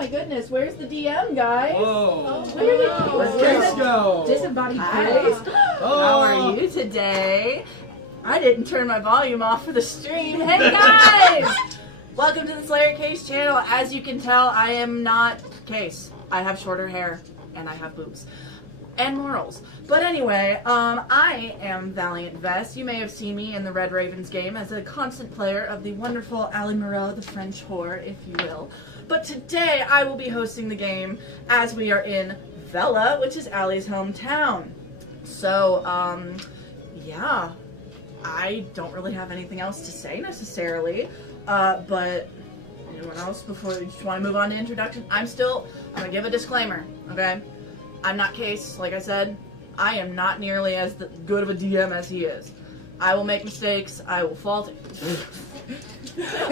my goodness, where's the DM, guys? Whoa. Let's go. Disembodied Hi. voice. How are you today? I didn't turn my volume off for the stream. Hey guys! Welcome to the Slayer Case channel. As you can tell, I am not Case. I have shorter hair and I have boobs. And morals. But anyway, I am Valiant Vest. You may have seen me in the Red Ravens game as a constant player of the wonderful Ali Morel, the French whore, if you will. But today I will be hosting the game as we are in Vela, which is Ali's hometown. So, yeah, I don't really have anything else to say necessarily, but anyone else before you just want to move on to introduction? I'm gonna give a disclaimer, okay? I'm not Case, like I said. I am not nearly as good of a DM as he is. I will make mistakes, I will falter.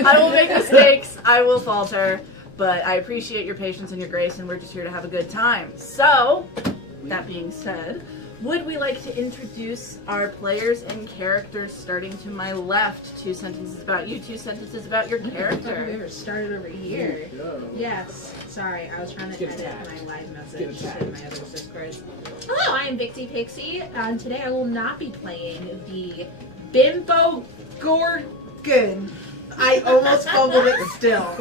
I will make mistakes, I will falter, but I appreciate your patience and your grace, and we're just here to have a good time. So, that being said, would we like to introduce our players and characters starting to my left? 2 sentences about you, 2 sentences about your We character. ever started over here. Yes. Sorry, I was trying to edit my live message in my other Discords. Hello, I am Vixie Pixie, and today I will not be playing the Bimbo Gorgon. I almost fumbled it still.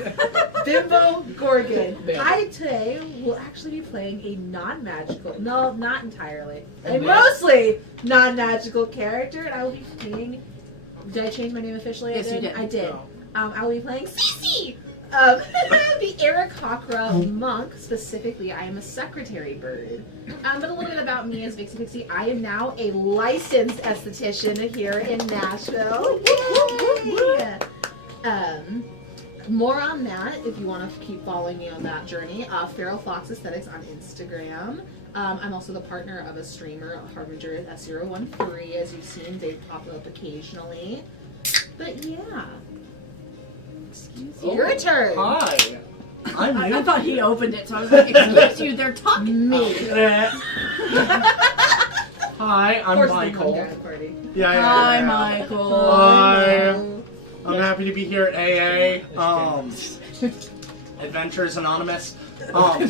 Bimbo Gorgon. I today will actually be playing a non-magical, no, not entirely, a mostly non-magical character, and I will be playing, did I change my name officially? Yes, you did. I did. I will be playing Cece! The Eric Hakra monk. Specifically, I am a secretary bird. But a little bit about me as Vixie Pixie. I am now a licensed esthetician here in Nashville. Yay! More on that if you want to keep following me on that journey. Feral Fox Aesthetics on Instagram. I'm also the partner of a streamer, Harbinger S013. As you've seen, they pop up occasionally. But yeah. Excuse you. Your turn. Hi. I'm I thought he opened it, so I was like, excuse you, they're talking. Me. Hi, I'm Michael. Hi, Michael. Hi. I'm happy to be here at AA. Adventures Anonymous. I'm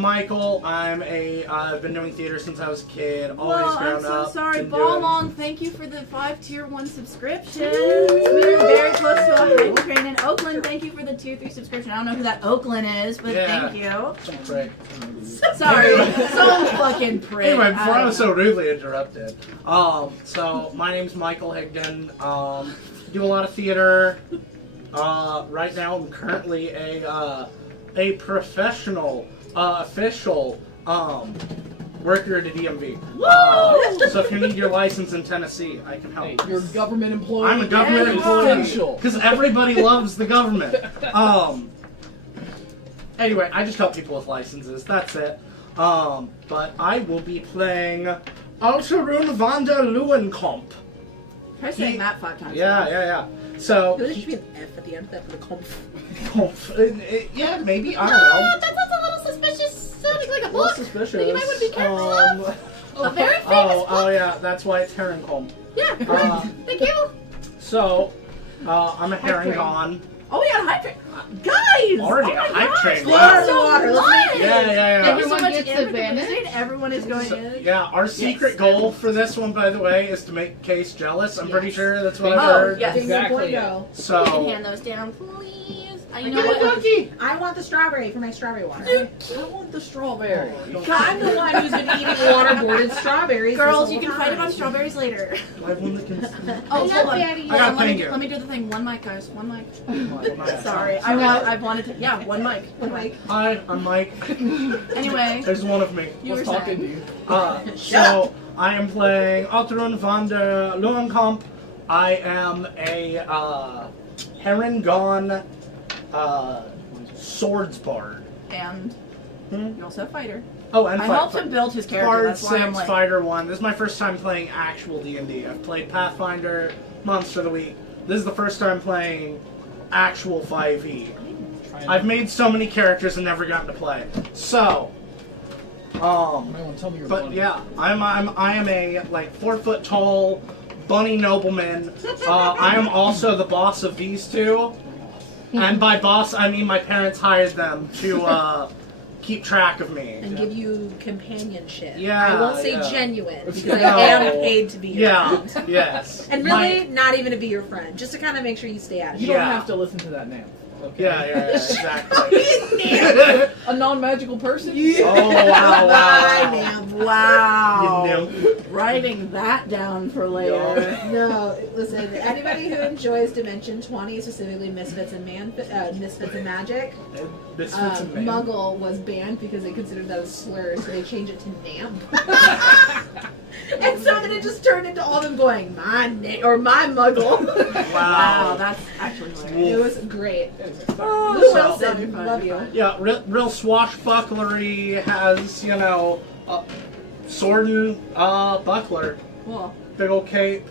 Michael. I've been doing theater since I was a kid. Always Well, grown I'm so up. sorry. been doing- Ballong, thank you for the 5 tier 1 subscriptions. We're very close to a hype train in Oakland. Thank you for the 2-3 subscription. I don't know who that Oakland is, but Yeah. thank you. Some prick. Sorry, some fucking prick. Anyway, before I was so rudely interrupted. So my name's Michael Higdon. Do a lot of theater. Right now I'm currently a professional, official, worker at a DMV. So if you need your license in Tennessee, I can help. Hey, you're a government employee. I'm a government Yeah, employee. Essential. Because everybody loves the government. Anyway, I just help people with licenses. That's it. But I will be playing Alterun van der Leeuwenkamp. Try saying that 5 times. Yeah. So, There should be an F at the end of that for the conf. yeah, maybe, I don't know. That sounds a little suspicious, sounding like a A little book. suspicious. that you might want to be careful of. A very famous book. Oh, yeah, that's why it's Herringcomb. Yeah, thank you. So, I'm a Herringon. Oh, we got a hype train. Guys! Already oh my a hype gosh, train, this wow. is so Water, let's fun. make it. Yeah. Thank you so Everyone much, gets Amber, for advantage? listening. Everyone is going in. Yeah, our secret goal for this one, by the way, is to make Case jealous. I'm pretty Yes. sure that's what I've Oh, heard. yes. Exactly. Go. You can So, hand those down, please. You I know got what? it. I want the strawberry for my strawberry water. I want the strawberry. I'm the one who's been eating waterboarded strawberries. Girls, this you whole can fight time. about strawberries later. I have one that can... Oh, love hold on. Daddy. I got a let me, finger. let me do the thing. One mic, guys. One mic. Sorry. Sorry. I've wanted to. Yeah, one mic. One mic. Hi, I'm Mike. Anyway, There's one of me. you were What's talking to saying. you? So, I am playing Alterun van der Leeuwenkamp. I am a Herringon swords bard. And Hmm? you're also a fighter. Oh, and I helped him build his character. Bard That's why I'm 6, like. Fighter 1. This is my first time playing actual D&D. I've played Pathfinder, Monster of the Week. This is the first time playing actual 5e. I've made so many characters and never gotten to play. So, You might want to tell me your but bunny. yeah, I am a like 4 foot tall bunny nobleman. I am also the boss of these two. And by boss, I mean my parents hired them to keep track of me. And give you companionship. Yeah, I won't say yeah. genuine, because No. I am paid to be your Yeah, friend. yes. And really, not even to be your friend, just to kind of make sure you stay out of You it. don't Yeah. have to listen to that now. Okay. Yeah, exactly. A non-magical person? Oh, wow, wow. Wow. You nymph. Writing that down for later. No, listen. Anybody who enjoys Dimension 20, specifically Misfits and Misfits and Magic, Misfits and man. Muggle was banned because they considered that a slur, so they changed it to Namp. And so then it just turned into all of them going, my Muggle. Wow, that's actually hilarious. It was great. Oh, Lou so Wilson, fun. love you. Yeah, real swashbucklery has, sword and buckler. Cool. Big old cape.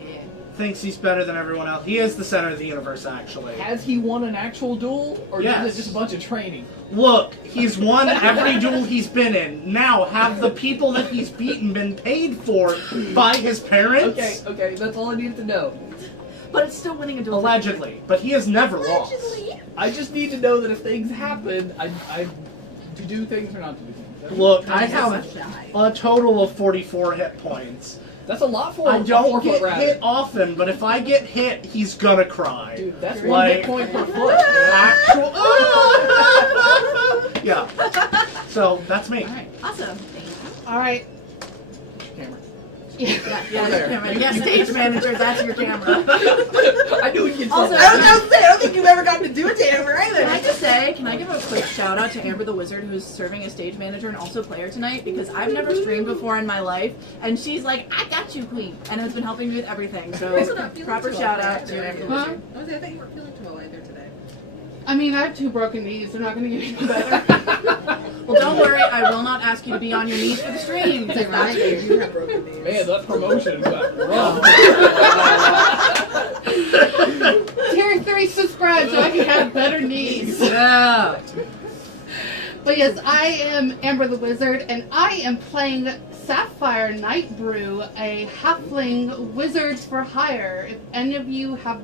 Yeah. Thinks he's better than everyone else. He is the center of the universe, actually. Has he won an actual duel, or Yes. is it just a bunch of training? Look, he's won every duel he's been in. Now, have the people that he's beaten been paid for by his parents? Okay, that's all I needed to know. But it's still winning a duel. Allegedly. But he has never lost. I just need to know that if things happen, I to do things or not to do things. Look, I He's so have shy. a total of 44 hit points. That's a lot for I a don't 4-foot get rabbit. hit often, but if I get hit, he's gonna cry. Dude, that's Like- one hit point per foot. Actual. Yeah. So that's me. Alright, awesome. All right. Camera. Yeah, There. camera. Yeah, stage manager, that's your camera. I knew you'd Also, say that. I don't think you've ever gotten to do a Tamer Can I either. just say, can I give a quick shout out to Amber the Wizard, who's serving as stage manager and also player tonight, because I've never streamed before in my life, and she's like, I got you, queen, and has been helping me with everything. So Also not feeling proper too shout well out to today. Amber the Huh? Wizard. I thought you weren't feeling too well either today. I mean, I have 2 broken knees. They're not going to get any better. Well, don't worry, I will not ask you to be on your knees for the stream. That's not true. You have broken knees. Man, that promotion got rough. Tier 3 subscribe so I can have better knees. Yeah. But yes, I am Amber the Wizard, and I am playing Sapphire Night Brew, a halfling wizards for hire. If any of you have,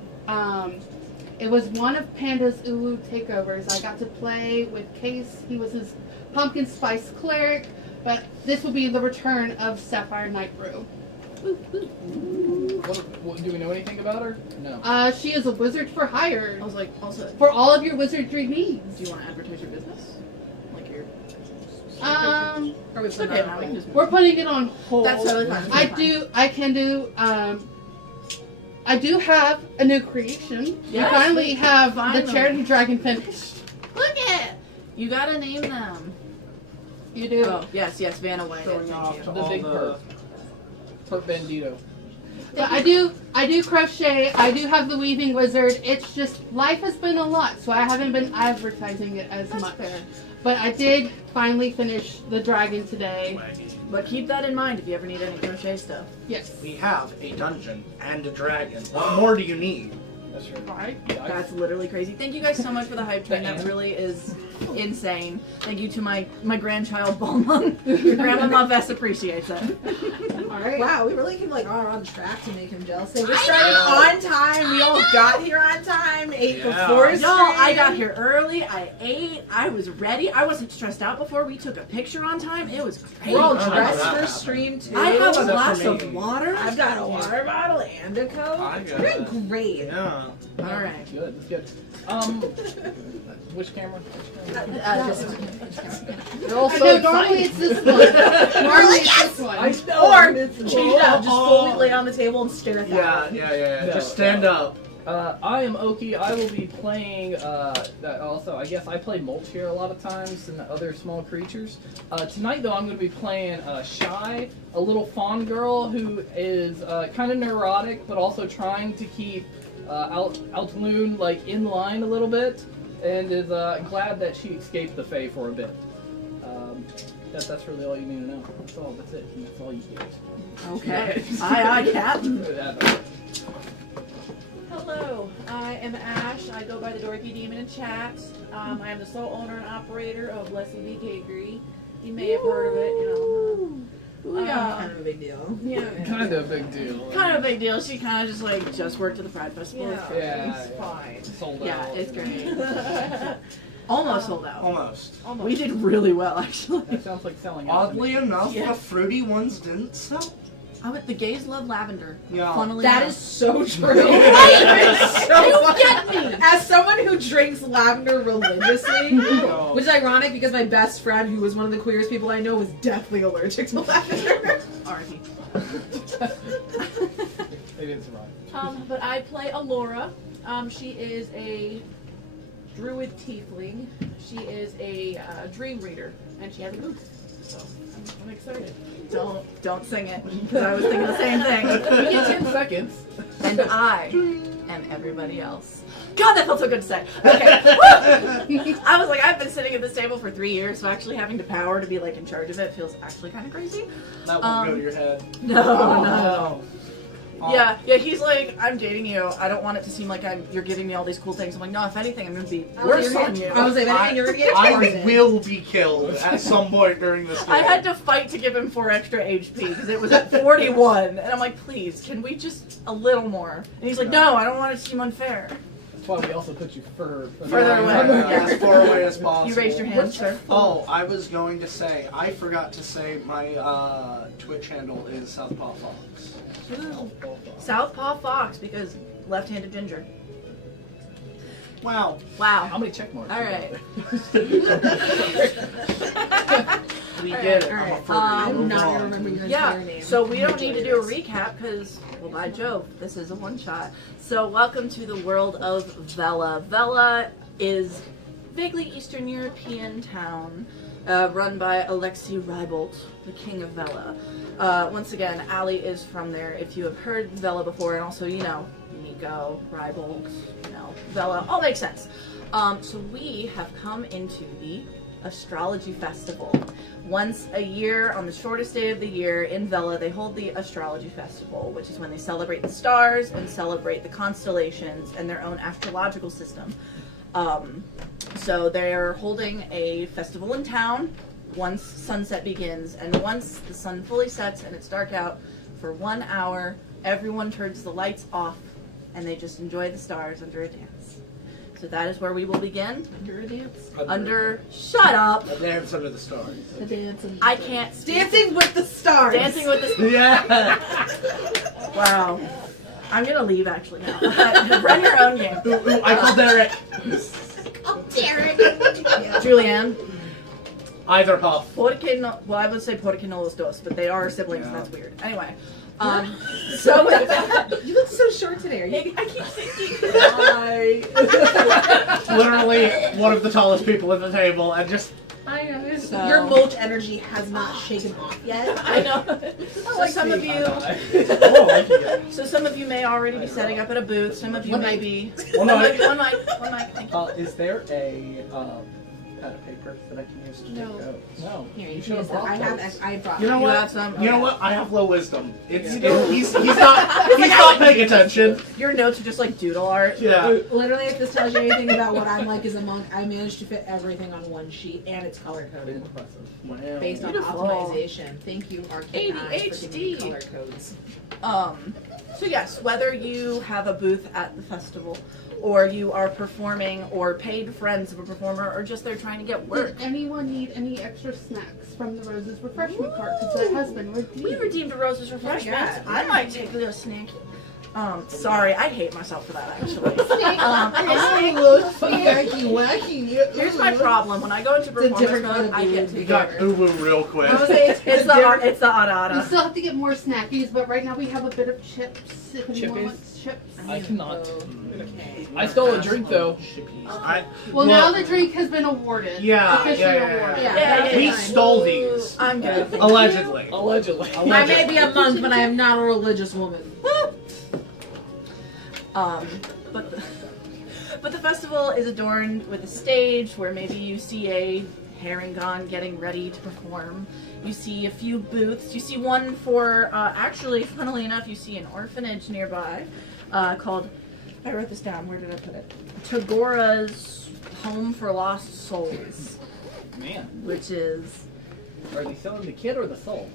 it was one of Panda's Ulu takeovers. I got to play with Case. He was his pumpkin spice cleric, but this will be the return of Sapphire Night Brew. What, do we know anything about her? No. She is a wizard for hire I was like, also, for all of your wizardry needs. do you want to advertise your business? Like your... Are we It's putting okay, that now on we can hold? just... We're putting it on hold. That's totally fine. I do have a new creation. Yes, I finally have finally. the charity dragon finished. Look it! You gotta name them. You do. Oh, yes, Vanna White. Showing off Thank to you. The all big the... perk. Perk Bandito. But I do crochet. I do have the weaving wizard. It's just life has been a lot, so I haven't been advertising it as That's much. fair. But I did finally finish the dragon today. But keep that in mind if you ever need any crochet stuff. Yes. We have a dungeon and a dragon. What more do you need? That's right. Right. Yeah, That's literally crazy. Thank you guys so much for the hype train. That really is insane. Thank you to my grandchild Balmung. Your grandmama Vess appreciates it. All right. Wow, we really are on track to make him jealous. So we're starting on time. We all got here on time. Ate Yeah. before Y'all, stream. I got here early. I ate. I was ready. I wasn't stressed out before. We took a picture on time. It was great. We're all Oh, dressed that for happened. stream too. I have a Except glass for me. of water. I've got a water bottle and a Coke. I got We're it. great. Yeah. All right. Good. That's good. Which camera? They're all I so know, normally excited. it's this one. Normally it's this one. I know. Or it's change it up. Just fully lay on the table and stare at that. Yeah. No, Just stand no. up. I am Oki. I will be playing. That also, I guess I play Mulch here a lot of times and other small creatures. Tonight, though, I'm going to be playing Shy, a little fawn girl who is kind of neurotic, but also trying to keep Altloon like in line a little bit, and is glad that she escaped the Fae for a bit. That's really all you need to know. That's all. That's it. And that's all you get. Okay. Aye, Captain. Hello, I am Ash. I go by the Dorky Demon in chat. I am the sole owner and operator of Leslie B. Cakery. You may have heard of it, you know. Kind of a big deal. Yeah. Kind of a big deal. Kind of a big deal. She kind of just like just worked at the Pride Festival. Yeah, It's fine. Sold Yeah, out. it's great. Almost sold out. Almost. We did really well, actually. That sounds like selling out. Oddly enough, Yeah. the fruity ones didn't sell. The gays love lavender. Yeah. Funnily That enough. is so true. Right? So You funny. get me. As someone who drinks lavender religiously, No. which is ironic because my best friend, who was one of the queerest people I know, was deathly allergic to lavender. R.I.P. Maybe it's right. But I play Alora. She is a druid tiefling. She is a dream reader, and she has a booth. So I'm excited. Don't sing it, because I was thinking the same thing. We get 10 seconds. And I am everybody else. God, that felt so good to say. Okay. Woo! I was like, I've been sitting at this table for 3 years, so actually having the power to be like in charge of it feels actually kind of crazy. That won't go to your head. No. Oh. Yeah, he's like, I'm dating you. I don't want it to seem like you're giving me all these cool things. I'm like, no, if anything, I'm going to be worse on you. I was like, I, you're gonna get I targeted. will be killed at some point during this game. I had to fight to give him 4 extra HP because it was at 41. And I'm like, please, can we just a little more? And he's like, no, I don't want it to seem unfair. That's why we also put you further Further away. As far away as possible. You raised your hand, sir. Oh, I was going to say, I forgot to say my Twitch handle is Southpaw Fox. Southpaw Fox, because left-handed ginger. Wow. Wow. How many check marks? All right. We All get it. right, I'm a all furry. right. I'm Move not on. gonna remember your entire Yeah, name. so we don't need to do a recap because, well, by Jove, this is a one-shot. So welcome to the world of Vela. Vela is vaguely Eastern European town run by Alexei Rybolt, the king of Vela. Once again, Ali is from there. If you have heard Vela before, and also, Nico, Rybolt, Vela, all makes sense. So we have come into the Astrology Festival. Once a year, on the shortest day of the year in Vela, they hold the Astrology Festival, which is when they celebrate the stars and celebrate the constellations and their own astrological system. So they're holding a festival in town once sunset begins, and once the sun fully sets and it's dark out, for 1 hour, everyone turns the lights off and they just enjoy the stars under a dance. So that is where we will begin. Under a dance. Shut up! A dance under the stars. A dance. I can't speak. Dancing with the stars. Dancing with the Yeah. Wow. I'm gonna leave actually now. Run your own game. Ooh, I call Derek. Oh, Derek. Julianne. Either Huff. Porque no, well, I would say porque no los dos, but they are siblings, and Yeah. that's weird. Anyway, so with that, You look so short today. Are you? I keep thinking, hi. Literally one of the tallest people at the table, and just I know. So- Your mulch energy has not shaken off yet. I know. So some of you, oh, I can get it. so some of you may already be setting up at a booth. Some of you One may mic. be. One One mic. mic. One mic. One mic. Thank you. Is there a pad of paper that I can use to No. take notes? No. Here, you should can use that. I have. those. I brought. You know You what? have some. You know Okay. what? I have low wisdom. It's You he's not paying attention. Your notes are just like doodle art. Yeah. Literally, if this tells you anything about what I'm like as a monk, I managed to fit everything on one sheet, and it's color coded Impressive. Wow. based on Beautiful. optimization. Thank you, Arcane Eyes, for giving me ADHD. color codes. So yes, whether you have a booth at the festival, or you are performing, or paid friends of a performer, or just they're trying to get work. Does anyone need any extra snacks from the Rose's refreshment cart? Because that has been redeemed. We redeemed a Rose's refreshments. Yeah. I might take a little snacky. Sorry, I hate myself for that actually. Here's my problem. When I go into a performance different mode, kind of I get You to got uwu real quick. I would say It's the We ada. still have to get more snackies, but right now we have a bit of chips. If anyone Chippies? wants chips. I cannot. Okay. I stole a drink though. Well, now the drink has been awarded. Yeah, Officially yeah. awarded. Yeah. We stole these. I'm good. Allegedly. Allegedly. I may be a monk, but I am not a religious woman. But the festival is adorned with a stage where maybe you see a Harangon getting ready to perform. You see a few booths. You see one for, actually, funnily enough, you see an orphanage nearby called, I wrote this down, where did I put it? Tagora's Home for Lost Souls, Man. which is Are they selling the kit or the soul?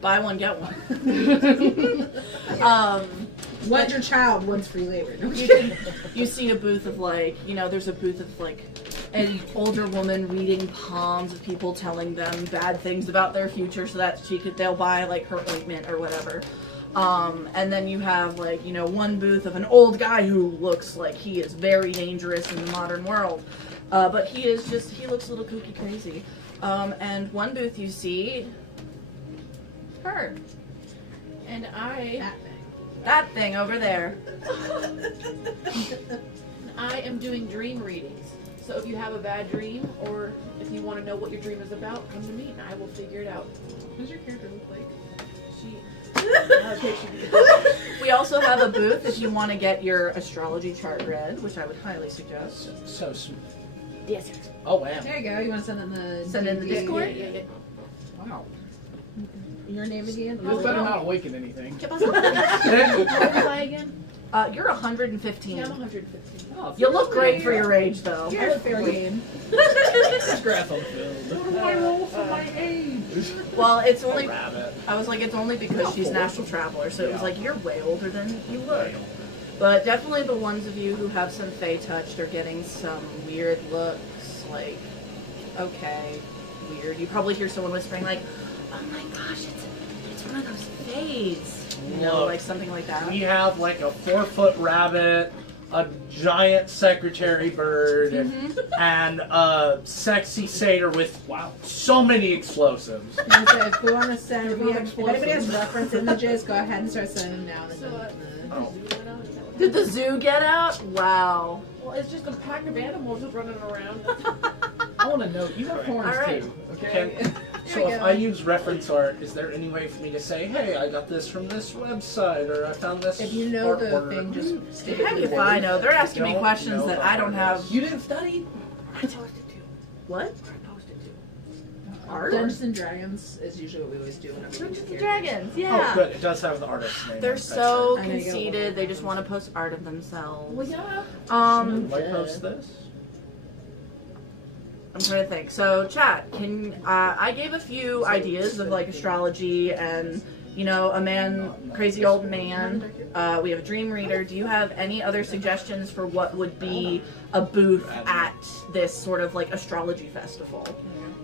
Buy one, get one. One's your child, one's free labor. No, You see a booth of like, there's a booth of like an older woman reading palms of people telling them bad things about their future so that they'll buy like her ointment or whatever. And then you have like, one booth of an old guy who looks like he is very dangerous in the modern world. But he looks a little kooky crazy. And one booth you see, her. And That thing over there. I am doing dream readings. So if you have a bad dream, or if you want to know what your dream is about, come to me and I will figure it out. What does your character look like? We also have a booth if you want to get your astrology chart read, which I would highly suggest. So sweet. Yes, sir. Oh wow. There you go. You want to send in the Discord? Yeah. Wow. Your name again? This better not awaken anything. What was I again? You're 115. Yeah, I'm 115. Oh, You look great for your age, though. You're fair game. There's grass on the field. What do I roll for my age? Well, it's A only. rabbit. I was like, it's only because she's an astral traveler, so it was Yeah. like you're way older than you look. But definitely the ones of you who have some Fey touched are getting some weird looks. Like, okay, weird. You probably hear someone whispering like, "Oh my gosh, it's one of those Fays." Look, Like something like that. We have like a 4-foot rabbit, a giant secretary bird, and a sexy satyr with so many explosives. And so if we want to send, if anybody has reference images, go ahead and start sending them now. So, Oh. Did the zoo get out? Wow. well, it's just a pack of animals just running around. I want to know, you have horns All right. too, okay? So if I use reference art, is there any way for me to say, hey, I got this from this website, or I found this If you know the artwork? thing, just stick Heck it if in I there. know. They're asking me Don't questions know that the I don't have. artist. You didn't study? I posted to. What? Art? Dungeons and Dragons is usually what we always do whenever we Dungeons do and characters. Dragons, yeah. Oh, good. It does have the artist's name. They're on the so I know you got conceited. one. They just want to post art of themselves. Well, yeah. picture. Should I post this? I'm trying to think. So, chat, I gave a few ideas of like astrology and a man, crazy old man. We have a dream reader. Do you have any other suggestions for what would be a booth at this sort of like astrology festival?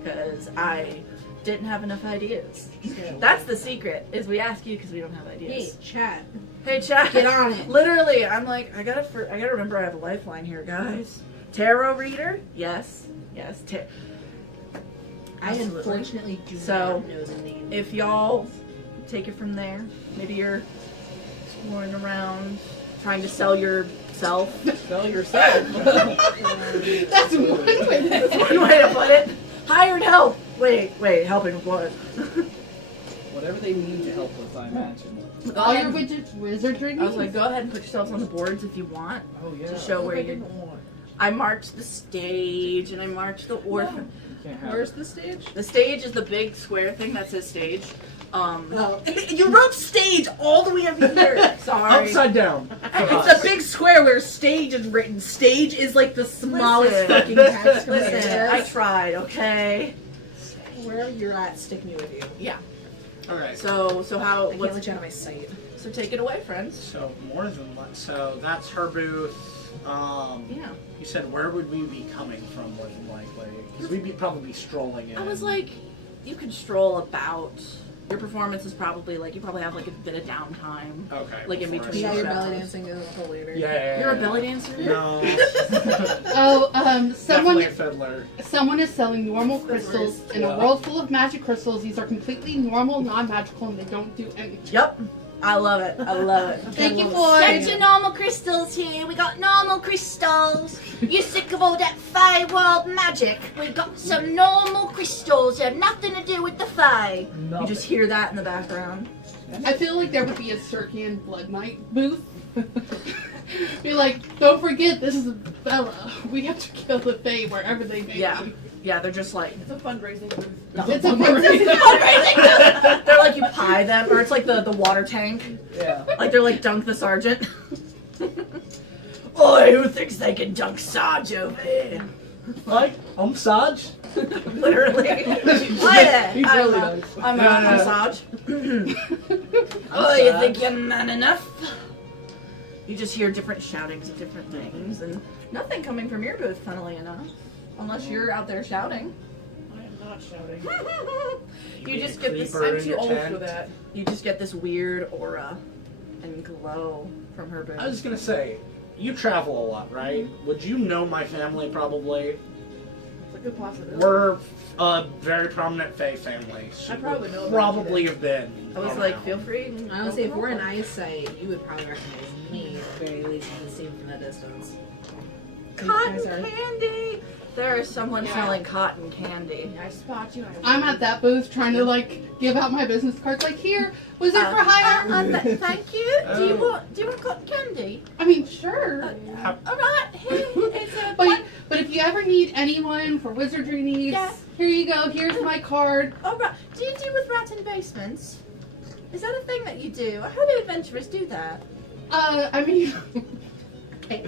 Because I didn't have enough ideas. That's the secret. Is we ask you because we don't have Hey, ideas. chat. Hey, chat. Get on it. Literally, I'm like, I gotta remember I have a lifeline here, guys. Tarot reader? Yes. I Absolutely. unfortunately do So, not know the name. If y'all take it from there, maybe you're exploring around, trying to sell yourself. Sell yourself. That's one way. That's one way to put it. Hired help. Wait, helping with what? Whatever they need to help with, I imagine. With all your wizardry I was like, needs. go ahead and put yourselves on the boards if you want Oh, yeah. to show where you're. I marched the stage and I marched the orphan. You can't have Where's the stage? The stage is the big square thing that says stage. Oh. You wrote stage all the way over here. Sorry. Upside down. It's a big square where stage is written. Stage is like the smallest Listen. fucking text from Listen, there. I tried, okay? Where you're at, stick me with you. Yeah. Alright. So how? I can't What's, let you out of my sight. so take it away, friends. So more than one. So that's her booth. Yeah. You said where would we be coming from more than likely? Because we'd be probably strolling in. I was like, you could stroll about. Your performance is probably like you probably have like a bit of downtime. okay. like in before I between Yeah, start. your shows. belly dancing is a whole later. Yeah. You're a belly dancer? No. Oh, Definitely someone a fiddler. someone is selling normal crystals in a world full of magic crystals. These are completely normal, non-magical, and they don't do anything. Yep. I love it. I love it. Thank you, love boys. Get your normal crystals here. We got normal crystals. You're sick of all that Fae world magic. We've got some normal crystals. They have nothing to do with the Fae. You just hear that in the background. I feel like there would be a Circean Blood Knight booth. Be like, don't forget, this is Bella. We have to kill the Fae wherever they may Yeah. be. Yeah, they're just like It's a fundraising booth. It's a they're like you pie them, or it's like the water tank. Yeah. Like they're like Dunk the Sergeant. Oi, who thinks they can dunk Sarge over here? Like, I'm Sarge. Literally. Hi there. He's really nice. I'm Yeah. Sarge. Oh, Sarge. you think you're man enough? You just hear different shoutings of different things, and nothing coming from your booth, funnily enough. Unless you're out there shouting. I am not shouting. You just get this. Creeper I'm in too your old tent. for that. You just get this weird aura and glow from her booth. I was gonna say, you travel a lot, right? Would you know my family probably? It's a good possibility. We're a very prominent Fae family. So I probably know about probably you have been. I was around. like, feel free. I would say if we're in eyesight, you would probably recognize me at the very least if you see me from that distance. Cotton I'm sorry. candy. There is someone Yeah. selling cotton candy. I spot you. I'm at that booth trying to like give out my business cards. Like here, Wizard for hire. Thank you. Do you Oh. want cotton candy? I mean, sure. All right. Here, it's a. But if you ever need anyone for wizardry needs, Yeah. here you go. Here's my card. All right. Do you do with rat in basements? Is that a thing that you do? I heard adventurers do that. I mean, Okay.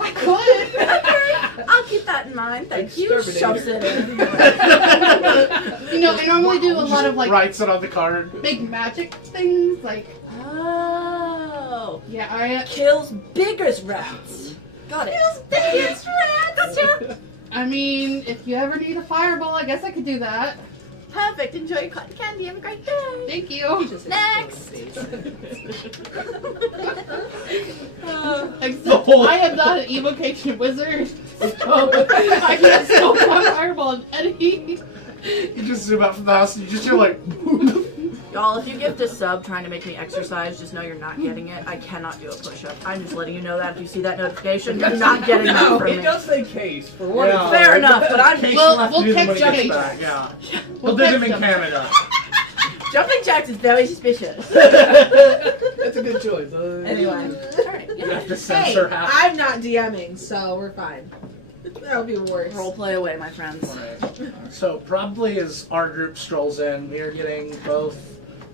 I could. Okay. I'll keep that in mind. Thank you. Shoves it in. You know, I normally do a lot of like writes it on the card. big magic things. Like, Oh. yeah, I. Kills biggest rats. Got it. Kills biggest rats. Gotcha. I mean, if you ever need a fireball, I guess I could do that. Perfect. Enjoy your cotton candy. Have a great day. Thank you. Next. Except I am not an evocation wizard, so I can't still cast fireball on any. You just zoom out from the house and you just hear like. Y'all, if you gift a sub trying to make me exercise, just know you're not getting it. I cannot do a push-up. I'm just letting you know that if you see that notification, you're not getting that No, from it me. does say case for what Yeah. it's Fair worth. enough, but I'm Case Well, will have to we'll do them when catch he gets Johnny. back. Yeah. We'll He'll do them catch in them. Canada. Jumping jacks is very suspicious. That's a good choice. Anyway. Alright. You have to Hey, censor half. I'm not DMing, so we're fine. That would be worse. Roleplay away, my friends. Right. So probably as our group strolls in, we are getting both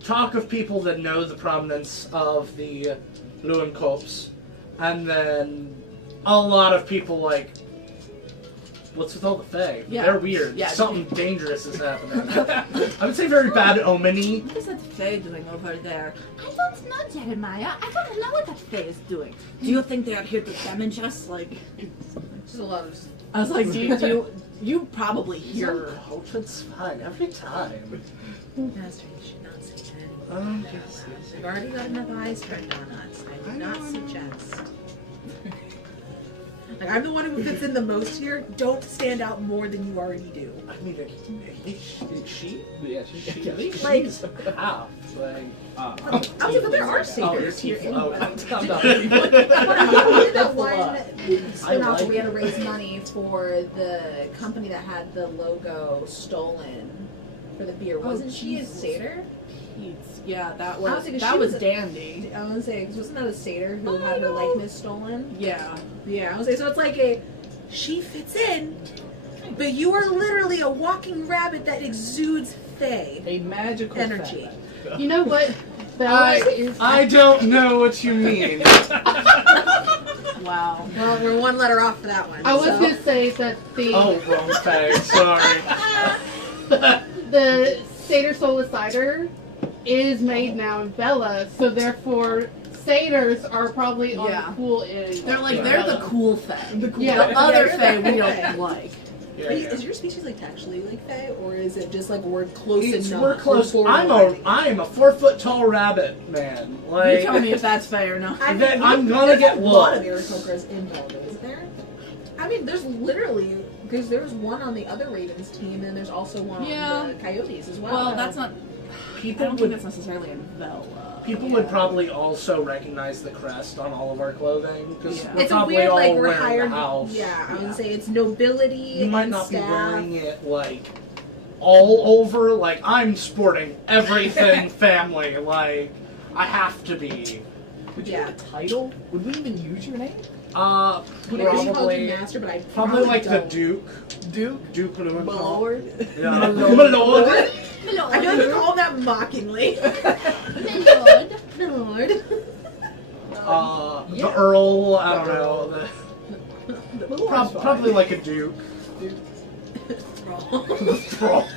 talk of people that know the prominence of the Leuenkops, and then a lot of people like, what's with all the Fae? Yeah. They're weird. Yeah. Something dangerous is happening. I would say very bad omen-y. What is that Fae doing over there? I don't know, Jeremiah. I don't know what that Fae is doing. Do you think they are here to damage us? Like, Just a lot of. I was like, you probably hear. It's fine every time. Master, you should not say that. Yes. We've already got enough eyes turned on us. I do not suggest. Like, I'm the one who fits in the most here. Don't stand out more than you already do. I mean, she? Yeah, she's Like- She's half. Like, I was like, but there are satyrs here. Oh, I'm not. We did that That's a one lot. spin-off where we had to it. raise money for the company that had the logo stolen for the beer. Wasn't she a Jesus. satyr? Yeah, that I was was thinking that she was was a- dandy. I was gonna say, wasn't that a satyr who Oh, had her no. likeness stolen? Yeah. Yeah, I was like, so it's like a, she fits in, but you are literally a walking rabbit that exudes fae. A magical Energy. fact. You know what? Bella is. I don't know what you mean. Wow. Well, we're one letter off for that one. I was so. gonna say that the Oh, wrong Fae. Sorry. the Satyr Solar Cider is made now in Bella, so therefore satyrs are probably on Yeah. the cool end. They're like Yeah. they're the cool Fae. Yeah. The other Yeah, Fae we they're don't Fae. like. Yeah, Are you, yeah. is your species like actually like fae, or is it just like we're close enough? We're close. We're I am a 4 foot tall rabbit, man. Like, You tell me if that's Fae or not. Then I'm gonna get a lot of lost. Aarakocras in Velda, isn't there? I mean, there's literally because there's one on the other Ravens team, and there's also one Yeah. on the Coyotes as well. Well, that's not. I People don't think would that's necessarily in Velva. people would probably also recognize the crest on all of our clothing because Yeah. we're It's a probably weird all like wearing retired. the house. Yeah, I Yeah. would say it's nobility. You might and not be staff. wearing it like all over. Like I'm sporting everything family. Like I have to be. Would you Yeah. have a title? Would we even use your name? Maybe you called you Probably master, but I probably like the don't. Duke Duke? Lewin. My lord? Yeah. My My lord. lord. I feel like you call that mockingly. Lord. The Lord. The Earl. I don't know. The lord's fine. Probably like a Duke. dude? Thrall.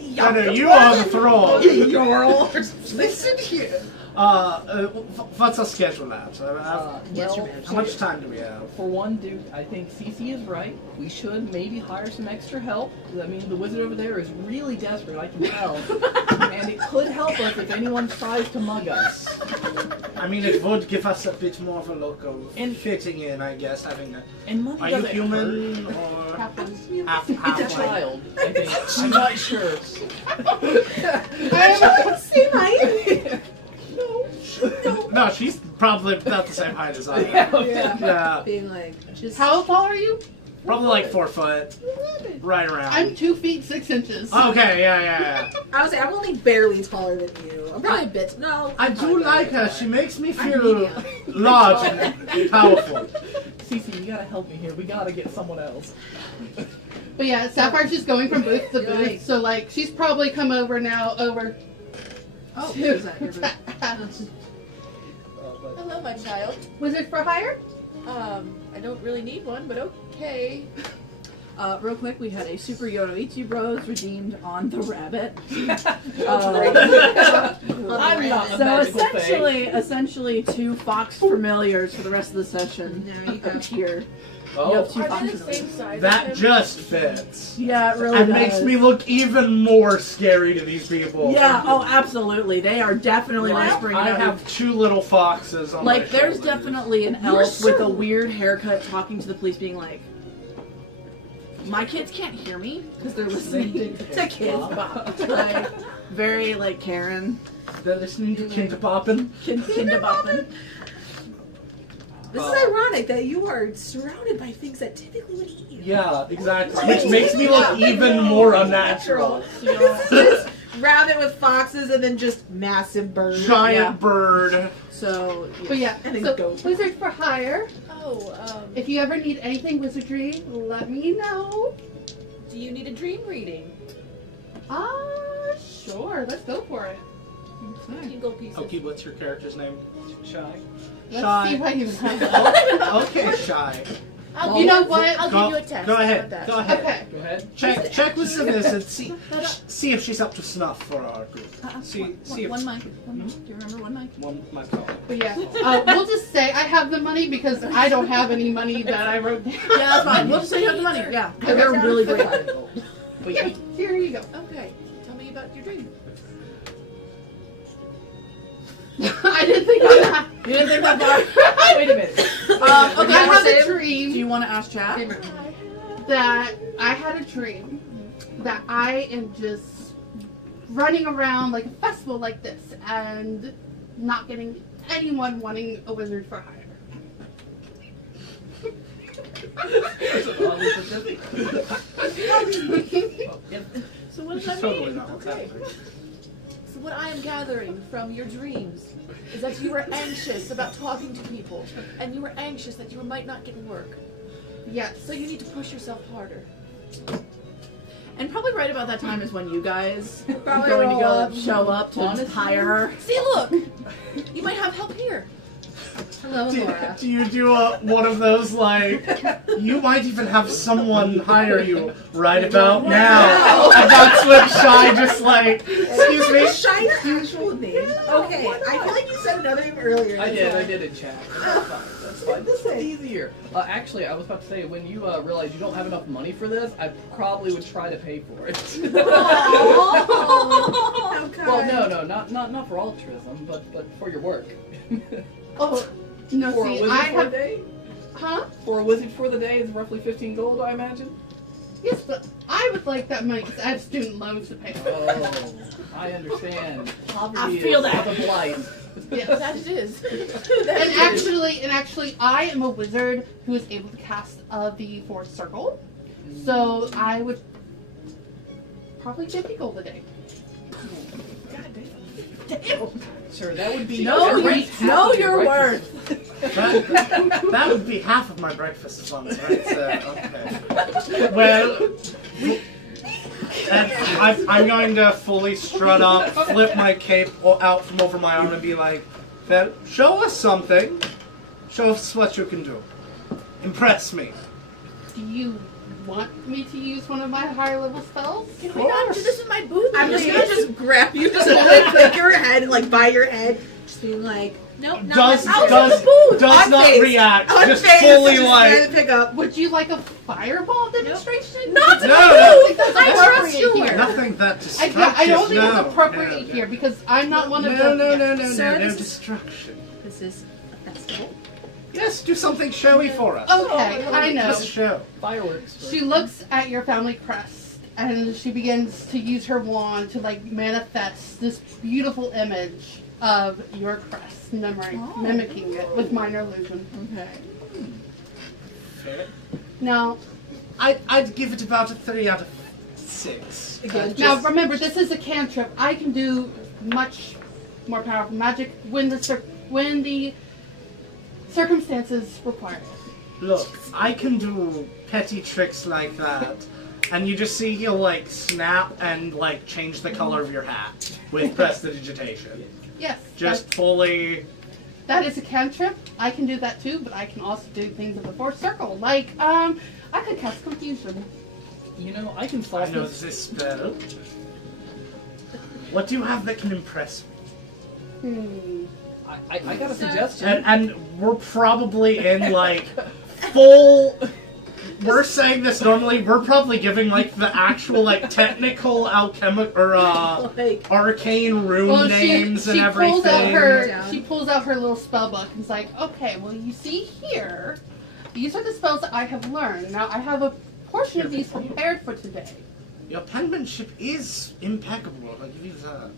No, no, you are the thrall. Listen here. What's our schedule at? Yes, your Well, man. How much time do we have? For one, dude, I think Cece is right. We should maybe hire some extra help. I mean, the wizard over there is really desperate, I can tell. And it could help us if anyone tries to mug us. I mean, it would give us a bit more of a look of And- fitting in, I guess, having a... And money Are you doesn't hurt. human or Happens. half? It's a child, I think. I'm not sure. Say mine. No, she's probably about the same height as I am. Yeah. Yeah, Being like, just. How tall are you? probably like 4 foot, right around. I'm 2 feet 6 inches. Okay, yeah. I would say I'm only barely taller than you. I'm probably a bit. No. I I'm do probably like better her. than She makes me I'm feel medium. large and powerful. Cece, you gotta help me here. We gotta get someone else. But yeah, Sapphire's just going from booth to You're booth, right. so like she's probably come over now over Oh, to who's that? Your booth? Hello, my child. Wizard for Hire. I don't really need one, but okay. Real quick, we had a Super Yoruichi Bros redeemed on the rabbit. I'm not a So magical thing. essentially 2 fox familiars for the rest of the session. There you go. Here. You Oh, have 2 Are fox they the familiars. same size? That as him? just fits. Yeah, it really It does. makes me look even more scary to these people. Yeah, oh, absolutely. They are definitely whispering. I about you. have 2 little foxes on Like, my there's shoulders. definitely an elf with a weird haircut talking to the police, being like, "My kids can't hear me because they're listening to Kids Bop." Like, very like Karen, They're listening to Kinder Poppin'. Kinder Boppin'. This is ironic that you are surrounded by things that typically would eat you. Yeah, exactly. Which makes me look even more unnatural. Just rabbit with foxes and then just massive birds. Giant Yeah. bird. So, But yeah, And then so goat. Wizard for Hire. Oh, If you ever need anything wizardry, let me know. do you need a dream reading? Sure, let's go for it. Tingle pieces. Okay, what's your character's name? Shy. Let's Shy. see if I even have that. Okay, Shy. I'll You give know what? I'll Go- give you a test. Go How ahead. about that? Go ahead. Okay. Go ahead. Check with this and see if she's up to snuff for our group. See if one mic. Do you remember one mic? one might call. But yeah, we'll just say I have the money because I don't have any money that I wrote down. Yeah, that's fine. We'll just say you have the money. Yeah, they're really great. But Yeah, here you go. Okay. Tell me about your dream. I didn't think of that. You didn't think that far? wait a minute. Okay, I have a do dream you want to ask chat? that I had a dream that I am just running around like a festival like this and not getting anyone wanting a wizard for hire. So what does She's that totally mean? not what's Okay. happening. So what I am gathering from your dreams is that you were anxious about talking to people, and you were anxious that you might not get work. Yes. So you need to push yourself harder. And probably right about that time is when you guys are Probably going to roll go up. show up to Honestly. hire her. See, look, you might have help here. Hello, Laura. Do you do one of those like you might even have someone hire you right about now? And that's when Shy just like, excuse me. Shy your actual name. Okay, I feel like you said another name earlier. I did in chat. That's fine. That's fine. This is easier. Actually, I was about to say, when you realize you don't have enough money for this, I probably would try to pay for it. How kind. Well, no, not for altruism, but for your work. Oh, no, For a see, wizard I for a have. day? Huh? For a wizard for the day is roughly 15 gold, I imagine. Yes, but I would like that money because I have student loans to pay. Oh, I understand. Poverty I feel is that. a blight. Yes. That it is. And actually, I am a wizard who is able to cast the fourth circle. So I would probably 50 gold a day. Sure, that would be Know at your, least half know of your breakfast. worth. That would be half of my breakfast funds, right? So, okay. Well, and I'm going to fully strut up, flip my cape out from over my arm, and be like, "Well, show us something. Show us what you can do. Impress me." Do you want me to use one of my higher level spells? Can we not do this in my booth? I'm just gonna just grab you, just like click your head, like by your head, just being like, Nope, not Does necessarily. does On not face. react. on Just face, fully just like. stand and pick up. Would you like a fireball demonstration? Not to No, I no. don't think that's I trust appropriate you. here. Nothing that I destructive. don't think no. it's appropriate no, here because I'm not one of No, the. no Sir, this is- destruction. This is a festival. Yes, do something showy for us. Okay, I know. Just show. Fireworks. She looks at your family crest and she begins to use her wand to like manifest this beautiful image of your crest, mimicking it with minor illusion. Okay. Fair. Now, I'd give it about a 3 out of 6. Again, now just remember, this is a cantrip. I can do much more powerful magic when the circumstances require it. Look, I can do petty tricks like that, and you just see he'll like snap and like change the color of your hat with prestidigitation. Yes, Just fully. that is a cantrip. I can do that too, but I can also do things in the fourth circle. Like, I could cast confusion. You know, I can I solve know this. this spell. What do you have that can impress me? I got a suggestion. And we're probably in like full. We're saying this normally. We're probably giving like the actual like technical alchemic or Like, arcane rune Well, names and pulls out everything. her she pulls out her little spell book and is like, okay, well you see here, these are the spells that I have learned. Now I have a portion of these prepared for today. Your penmanship is impeccable. I'll give you that.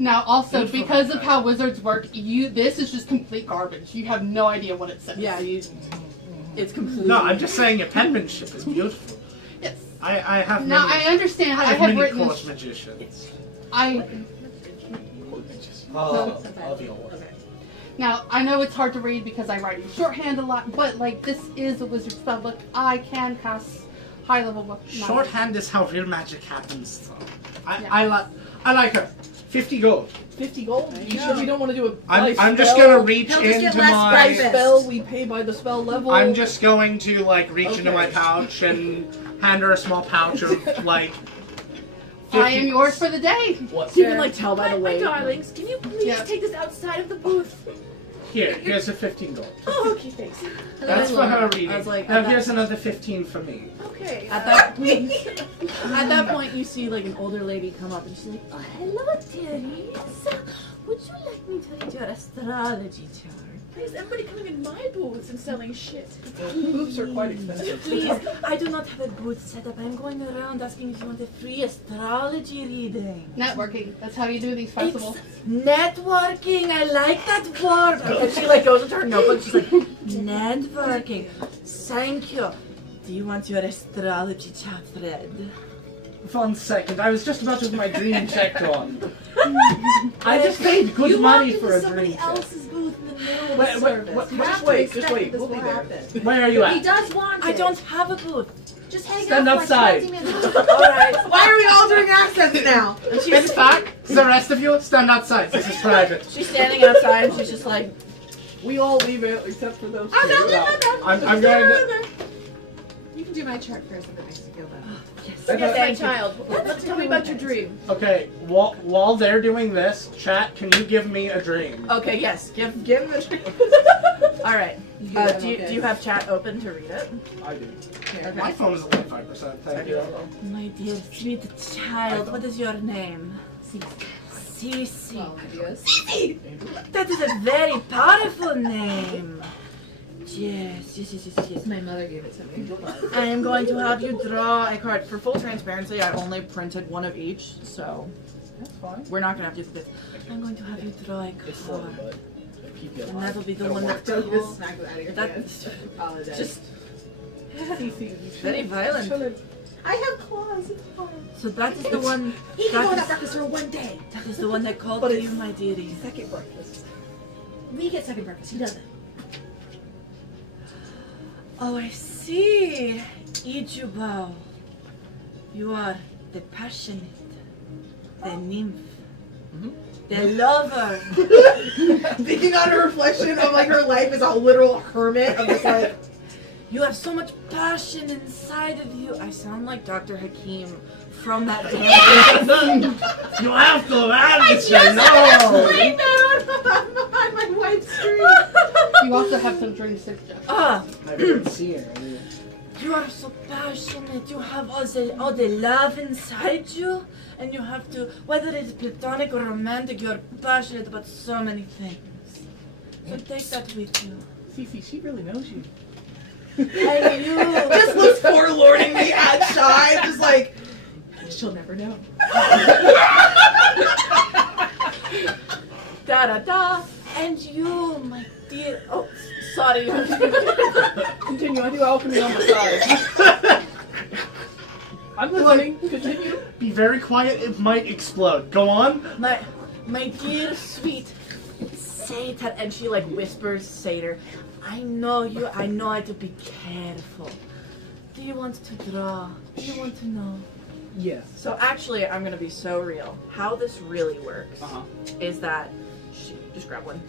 Now also Beautiful. because of how wizards work, this is just complete garbage. You have no idea what it says. yeah, it's completely. No, I'm just saying your penmanship is beautiful. Yes. I have Now many, I understand. I have have many written. court magicians. Of yours. Now I know it's hard to read because I write in shorthand a lot, but like this is a wizard spell book. I can cast high level magic. Shorthand is how real magic happens, though. I like her. 50 gold. 50 gold? There You you sure go. you don't want to do a I'm by just spell? gonna reach He'll just get into less my. By breakfast. spell, we pay by the spell level. I'm just going to like reach into my Okay. pouch and hand her a small pouch of like. I am yours for the day. What? You can like tell by the my way. darlings, can you please Yeah. take this outside of the booth? Here's a 15 gold. Oh, okay, thanks. That's for her reading. I was like, now at that- here's another 15 for me. Okay. At that point, you see like an older lady come up and she's like, Oh, hello, dearies. Would you like me to read your astrology chart? Why is everybody coming in my booths and selling shit? Booths are quite expensive. Please, I do not have a booth set up. I'm going around asking if you want a free astrology reading. Networking. That's how you do these festivals. Networking. I like that word. And she like goes into her notebook. She's like, networking. Thank you. Do you want your astrology chart read? 1 second, I was just about to do my dream check on. I just paid good You money walked for a into dream somebody check. else's booth in the middle of Wait, the wait, service. what- You just have to wait, expect just wait, that this we'll will be there. happen. Where are you He at? does want I it. don't have a booth. Just hang Stand out for outside. like 20 minutes. Alright. Why are we all doing accents now? In fact, the rest of you stand outside. This is private. she's standing outside and she's just like, We all leave it except for those I'm two. not letting that. I'm going to. You can do my chart first if it makes you feel better. Yes, my child. Let's tell me about your dream. Okay, while they're doing this, chat, can you give me a dream? okay, yes, give him the dream. All right. Do you have chat open to read it? I do. My phone is only 5%. Thank you. My dear sweet child, what is your name? Cece. Well, ideas. That is a very powerful name. Yes. My mother gave it to me. I am going to have you draw a card. For full transparency, I only printed one of each, so That's fine. we're not gonna have duplicates. I'm going to have you draw a It's slow, card. but keep you And alive. that'll be the It'll one work. that Don't you just calls. smack it out of your That hand. Apologize. just Cece, very violent. I have claws. It's hard. So that is the one. He can go That without is, breakfast for one day. that is the one that called But to it's- you, my dearie. Second breakfast. We get second breakfast. He doesn't. Oh, I see. Ijubao. You are the passionate, the nymph, Mhm. the lover. Thinking on a reflection of like her life as a literal hermit of just like You have so much passion inside of you. I sound like Dr. Hakim from that dance. You have to laugh. I just no. explained that on my wife's stream. You also have some drinks to Jeff. I didn't see her. You are so passionate. You have all the love inside you. And you have to, whether it's platonic or romantic, you're passionate about so many things. So take that with you. Fifi, she really knows you. And you. Just looks forlorningly at Shy, just like, she'll never know. Da da da. And you, my dear. Oh, sorry. Continue. I do alchemy on the side. I'm listening. Continue. Be very quiet. It might explode. Go on. My dear sweet Satyr, and she like whispers Satyr, I know you, I know I have to be careful. Do you want to draw? Do you want to know? Yes. So actually, I'm gonna be so real. How this really works is that just grab one.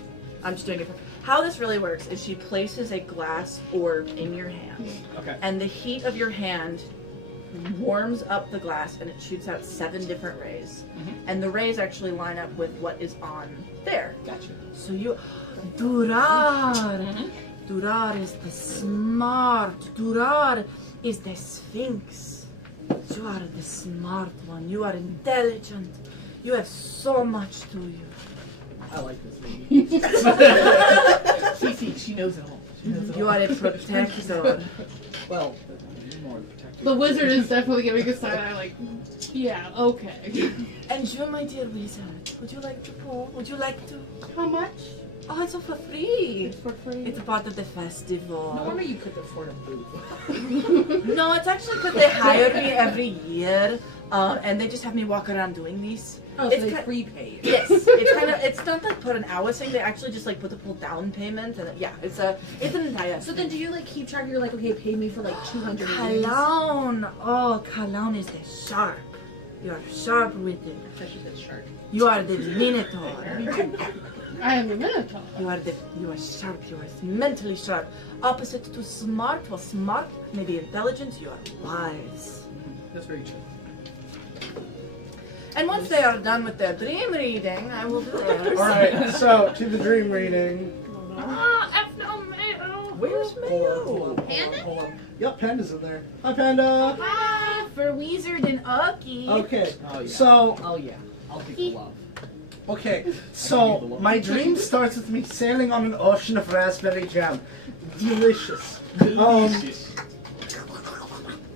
I'm just doing it. How this really works is she places a glass orb in your hand, Okay. and the heat of your hand warms up the glass, and it shoots out 7 different rays. And the rays actually line up with what is on there. Gotcha. So you, Durar. Durar is the smart. Durar is the Sphinx. You are the smart one. You are intelligent. You have so much to you. I like this lady. Fifi, she knows it all. She knows it You all. are a protector. Well, more of a protector. The wizard is definitely giving a side eye like, yeah, okay. And you, my dear wizard, would you like to pull? Would you like to? How much? Oh, it's all for free. It's for free. It's a part of the festival. No wonder you could afford a booth. No, it's actually because they hire me every year, and they just have me walk around doing these. Oh, so It's they ki- prepaid. Yes, it's kind of, it's not like put an hours thing. They actually just like put the full down payment, and yeah, it's an entire. So then, do you like keep track? You're like, okay, pay me for like 200 rings. Cologne. Oh, Cologne is the sharp. You are sharp with it. I thought you said shark. You are the Minotaur. I am a minotaur. You are sharp. You are mentally sharp. Opposite to smart. Well, smart, maybe intelligent. You are wise. That's very true. And once they are done with their dream reading, I will do theirs. Alright, so to the dream reading. Where's Mayo? Panda? Hold on. Yep, Panda's in there. Hi, Panda. Hi, for Wizard and Ucky. Okay, Oh, yeah. so, Oh, yeah. I'll take the love. okay, so my dream starts with me sailing on an ocean of raspberry jam. Delicious.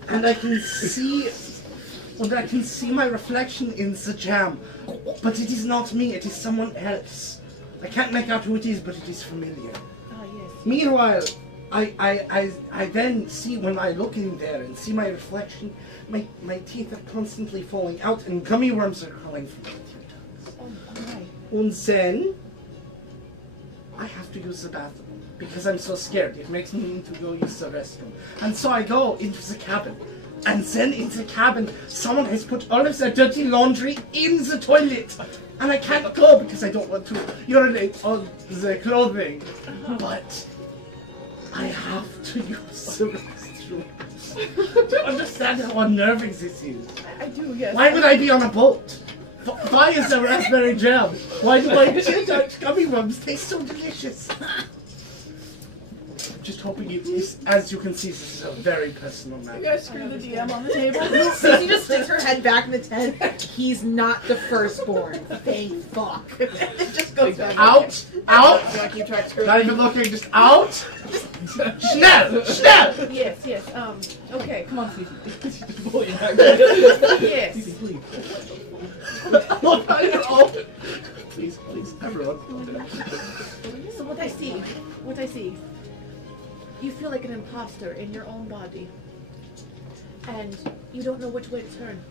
And I can see, my reflection in the jam, but it is not me. It is someone else. I can't make out who it is, but it is familiar. Oh, yes. Meanwhile, I then see when I look in there and see my reflection, my teeth are constantly falling out and gummy worms are crawling from my teeth. Oh, my. And then I have to use the bathroom because I'm so scared. It makes me need to go use the restroom. And so I go into the cabin. And then in the cabin, someone has put all of their dirty laundry in the toilet. And I can't go because I don't want to urinate on the clothing. But I have to use the restroom to understand how unnerving this is. I do, yes. Why would I be on a boat? Why is there raspberry jam? Why do my children's gummy worms taste so delicious? Just hoping as you can see, this is a very personal matter. You guys screw the DM on the table. Susie just sticks her head back in the tent. He's not the firstborn. Thank fuck. It just goes back. Out! Out! Do I keep track screwing? Not even looking, just out! Snap! Snap! Yes. Okay, come on, Fifi. Yes. Yes. Please. Please, everyone. So what I see, you feel like an imposter in your own body. And you don't know which way to turn.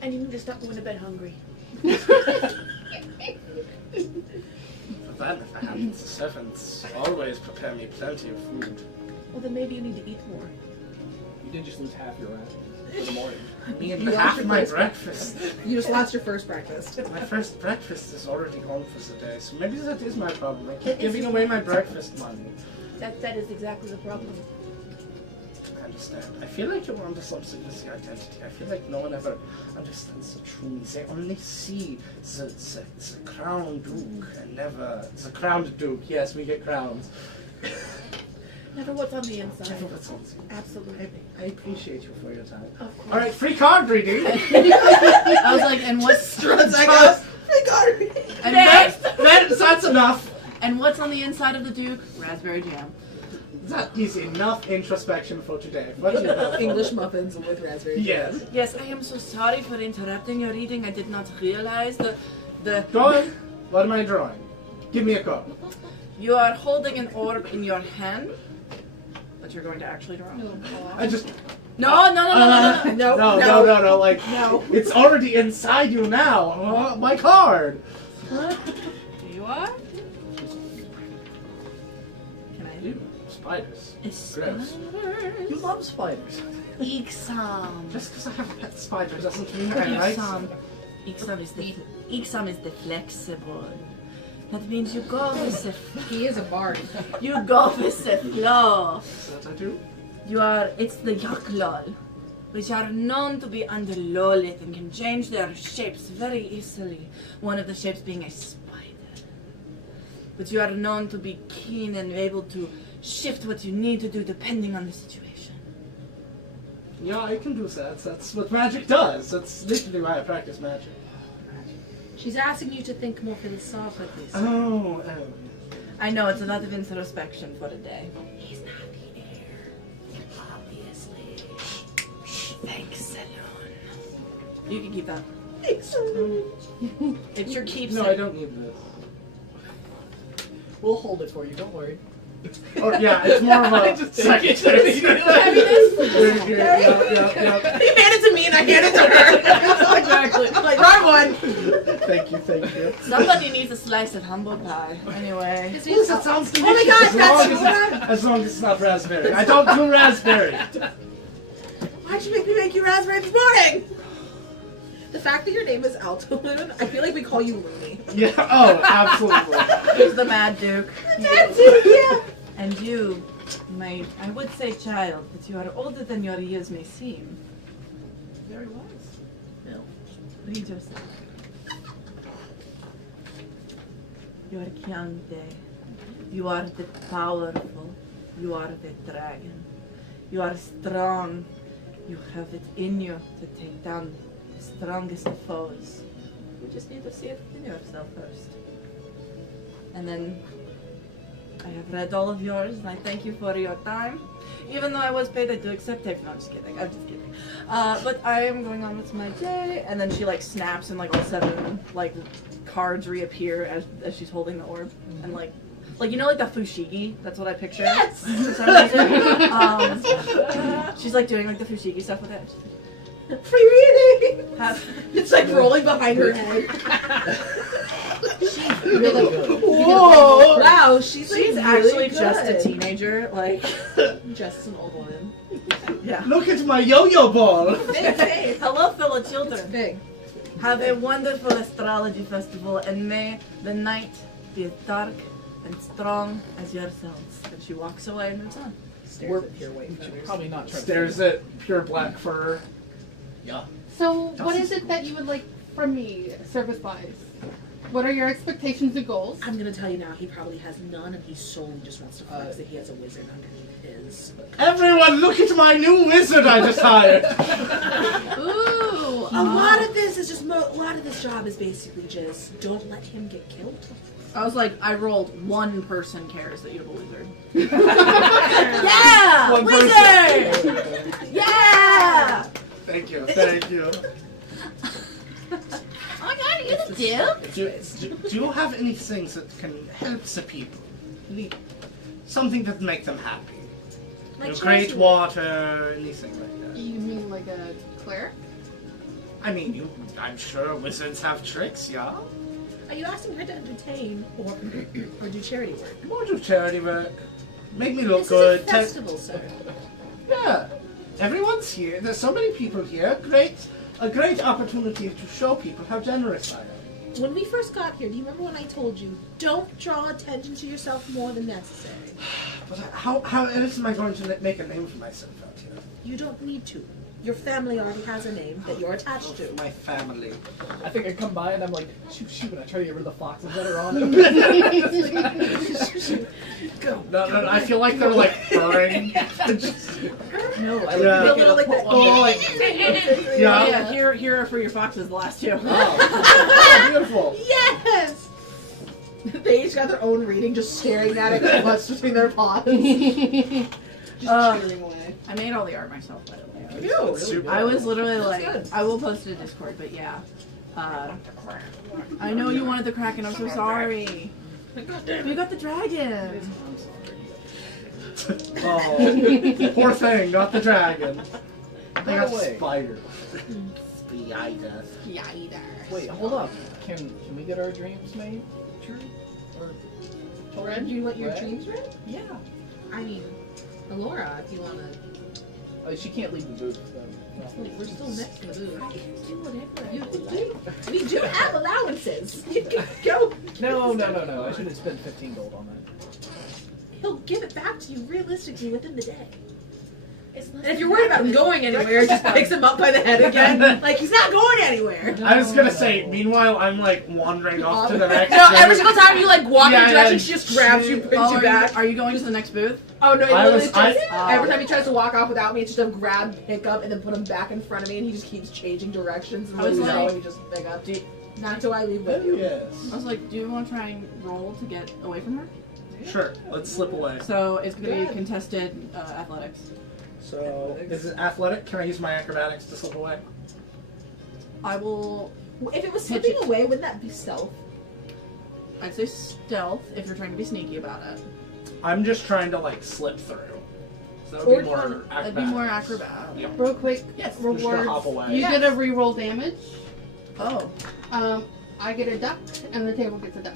And you need to stop going to bed hungry. For that, if I happen, the servants always prepare me plenty of food. Well, then maybe you need to eat more. You did just lose half your rations for the morning. Me and half of my breakfast. You just lost your first breakfast. My first breakfast is already gone for the day, so maybe that is my problem. I keep giving away my breakfast money. That is exactly the problem. I understand. I feel like you're onto something with the identity. I feel like no one ever understands the truth. They only see the crown duke and never the crowned duke. Yes, we get crowns. Never what's on the inside. Never what's on the Absolutely. I appreciate you for your time. Of course. All right, free card reading. I was like, and what's and That's enough. and what's on the inside of the Duke? Raspberry jam. That is enough introspection for today. What do you know? English muffins with raspberry. Yes. Yes, I am so sorry for interrupting your reading. I did not realize the Drawing? What am I drawing? Give me a card. you are holding an orb in your hand that you're going to actually draw. I just No. no. Like No. it's already inside you now. My card. Here you are. Can I? Ew, spiders. It's Gross. You love spiders. Iksam. Just because I have a pet spider doesn't mean I like them. Iksam is the flexible. That means you go with the He is a bard. you go with the flow. That I do. It's the Yaklol, which are known to be under Lolit and can change their shapes very easily. One of the shapes being a spider. But you are known to be keen and able to shift what you need to do depending on the situation. Yeah, I can do that. That's what magic does. That's literally why I practice magic. She's asking you to think more philosophically. sir. Oh. I know it's a lot of introspection for the day. He's not the heir. Obviously. Thanks, Salon. You can keep that. Thanks. It's your keepsake. No, I don't need this. We'll hold it for you. Don't worry. Or yeah, it's more of a Just take it. secretary. Yeah. He handed it to me and I handed it to her. Exactly. Like, right one. Thank you. Somebody needs a slice of humble pie. Anyway. Yes, that sounds Oh my delicious. God, As long as it's not raspberry. I don't do raspberry. Why'd you make you raspberry this morning? The fact that your name is Altoon, I feel like we call you Looney. Yeah. Oh, absolutely. Here's the Mad Duke. That's it, yeah. And you, my, I would say child, but you are older than your years may seem. Very wise. No. Read yourself. You are young, Day. You are the powerful. You are the dragon. You are strong. You have it in you to take down the strongest of foes. You just need to see it in yourself first. And then I have read all of yours, and I thank you for your time. Even though I was paid, I do accept tips. No, I'm just kidding. I'm just kidding. But I am going on with my day. And then she like snaps, and like all 7 like cards reappear as she's holding the orb, and like you know, like the fushigi. That's what I picture. Yes! For some reason. She's like doing like the fushigi stuff with it. Free reading. Have, It's like rolling behind her head. Really good. Whoa! Wow, she's she's really actually good. just a teenager. Like, Just an old woman. yeah. Look at my yo-yo ball. Big face. Hello, fellow children. Big. Have a wonderful astrology festival, and may the night be as dark and strong as yourselves. And she walks away and moves on. Stares at pure white We should feathers. probably not try. Stares at pure black fur. Yeah. So, what is it that you would like from me, service-wise? What are your expectations and goals? I'm gonna tell you now, he probably has none, and he solely just wants to flex that he has a wizard underneath his. Everyone, look at my new wizard I just hired. Ooh! A lot of this is just a lot of this job is basically just don't let him get killed. I was like, I rolled 1 person cares that you have a wizard. Yeah! One Wizard! person. Yeah! Thank you. Oh my god, are you the dude? Do you have anything that can help the people? Something that make them happy? Like Great treasure. water, anything like that. You mean like a cleric? I mean, I'm sure wizards have tricks, yeah? Are you asking her to entertain or do charity work? More do charity work. Make me look This good. is a festival, sir. Yeah. Everyone's here. There's so many people here. A great opportunity to show people how generous I am. when we first got here, do you remember when I told you, don't draw attention to yourself more than necessary? But how am I going to make a name for myself out here? You don't need to. Your family already has a name that you're attached to. My family. I think I come by and I'm like, shoot, and I try to get rid of the foxes that are on it. Go. No, I feel like they're like purring. No, I Yeah. like, Little like that. Yeah. Here are for your foxes, the last two. Oh, beautiful. Yes! They each got their own reading, just staring at it, clutched between their paws. Just chittering away. I made all the art myself, by the way. Super. I was literally like, good. I will post it to Discord, but yeah. I know you wanted the Kraken, I'm so sorry. We got the dragon. Oh, poor thing, not the dragon. They got away. spiders. Spiders. Wait, hold up. Can we get our dreams made true? Or Red, do you want your Red? dreams read? Yeah. I mean, Alora, if you want to. Oh, she can't leave the booth. We're still next to the booth. Do whatever. We do have allowances. You can go. No. I should have spent 15 gold on that. He'll give it back to you realistically within the day. And if you're worried about him going anywhere, just picks him up by the head again. Like, he's not going anywhere. I was gonna say, meanwhile, I'm like wandering off to the next. No, every booth. single time you like walk Yeah, in a direction, yeah. she just grabs you, brings you back. Are you going to the next booth? Oh no, he I literally was- just, I- every time he tries to walk off without me, it's just a grab, pick up, and then put him back in front of me, and he just keeps changing directions. And I when was he's like- going, you just pick up. Not until I leave with you. Yes. I was like, do you want to try and roll to get away from her? Sure. Let's slip away. So it's going to be contested athletics. So, is it athletic? Can I use my acrobatics to slip away? I will, If it was Pitch slipping it. away, wouldn't that be stealth? I'd say stealth if you're trying to be sneaky about it. I'm just trying to like slip through. So that Or would be more do you acrobatic. That'd be more acrobat. Yeah. Real quick, Yes. I'm just gonna hop rewards. away. You get a reroll damage. Oh. I get a duck, and the table gets a duck.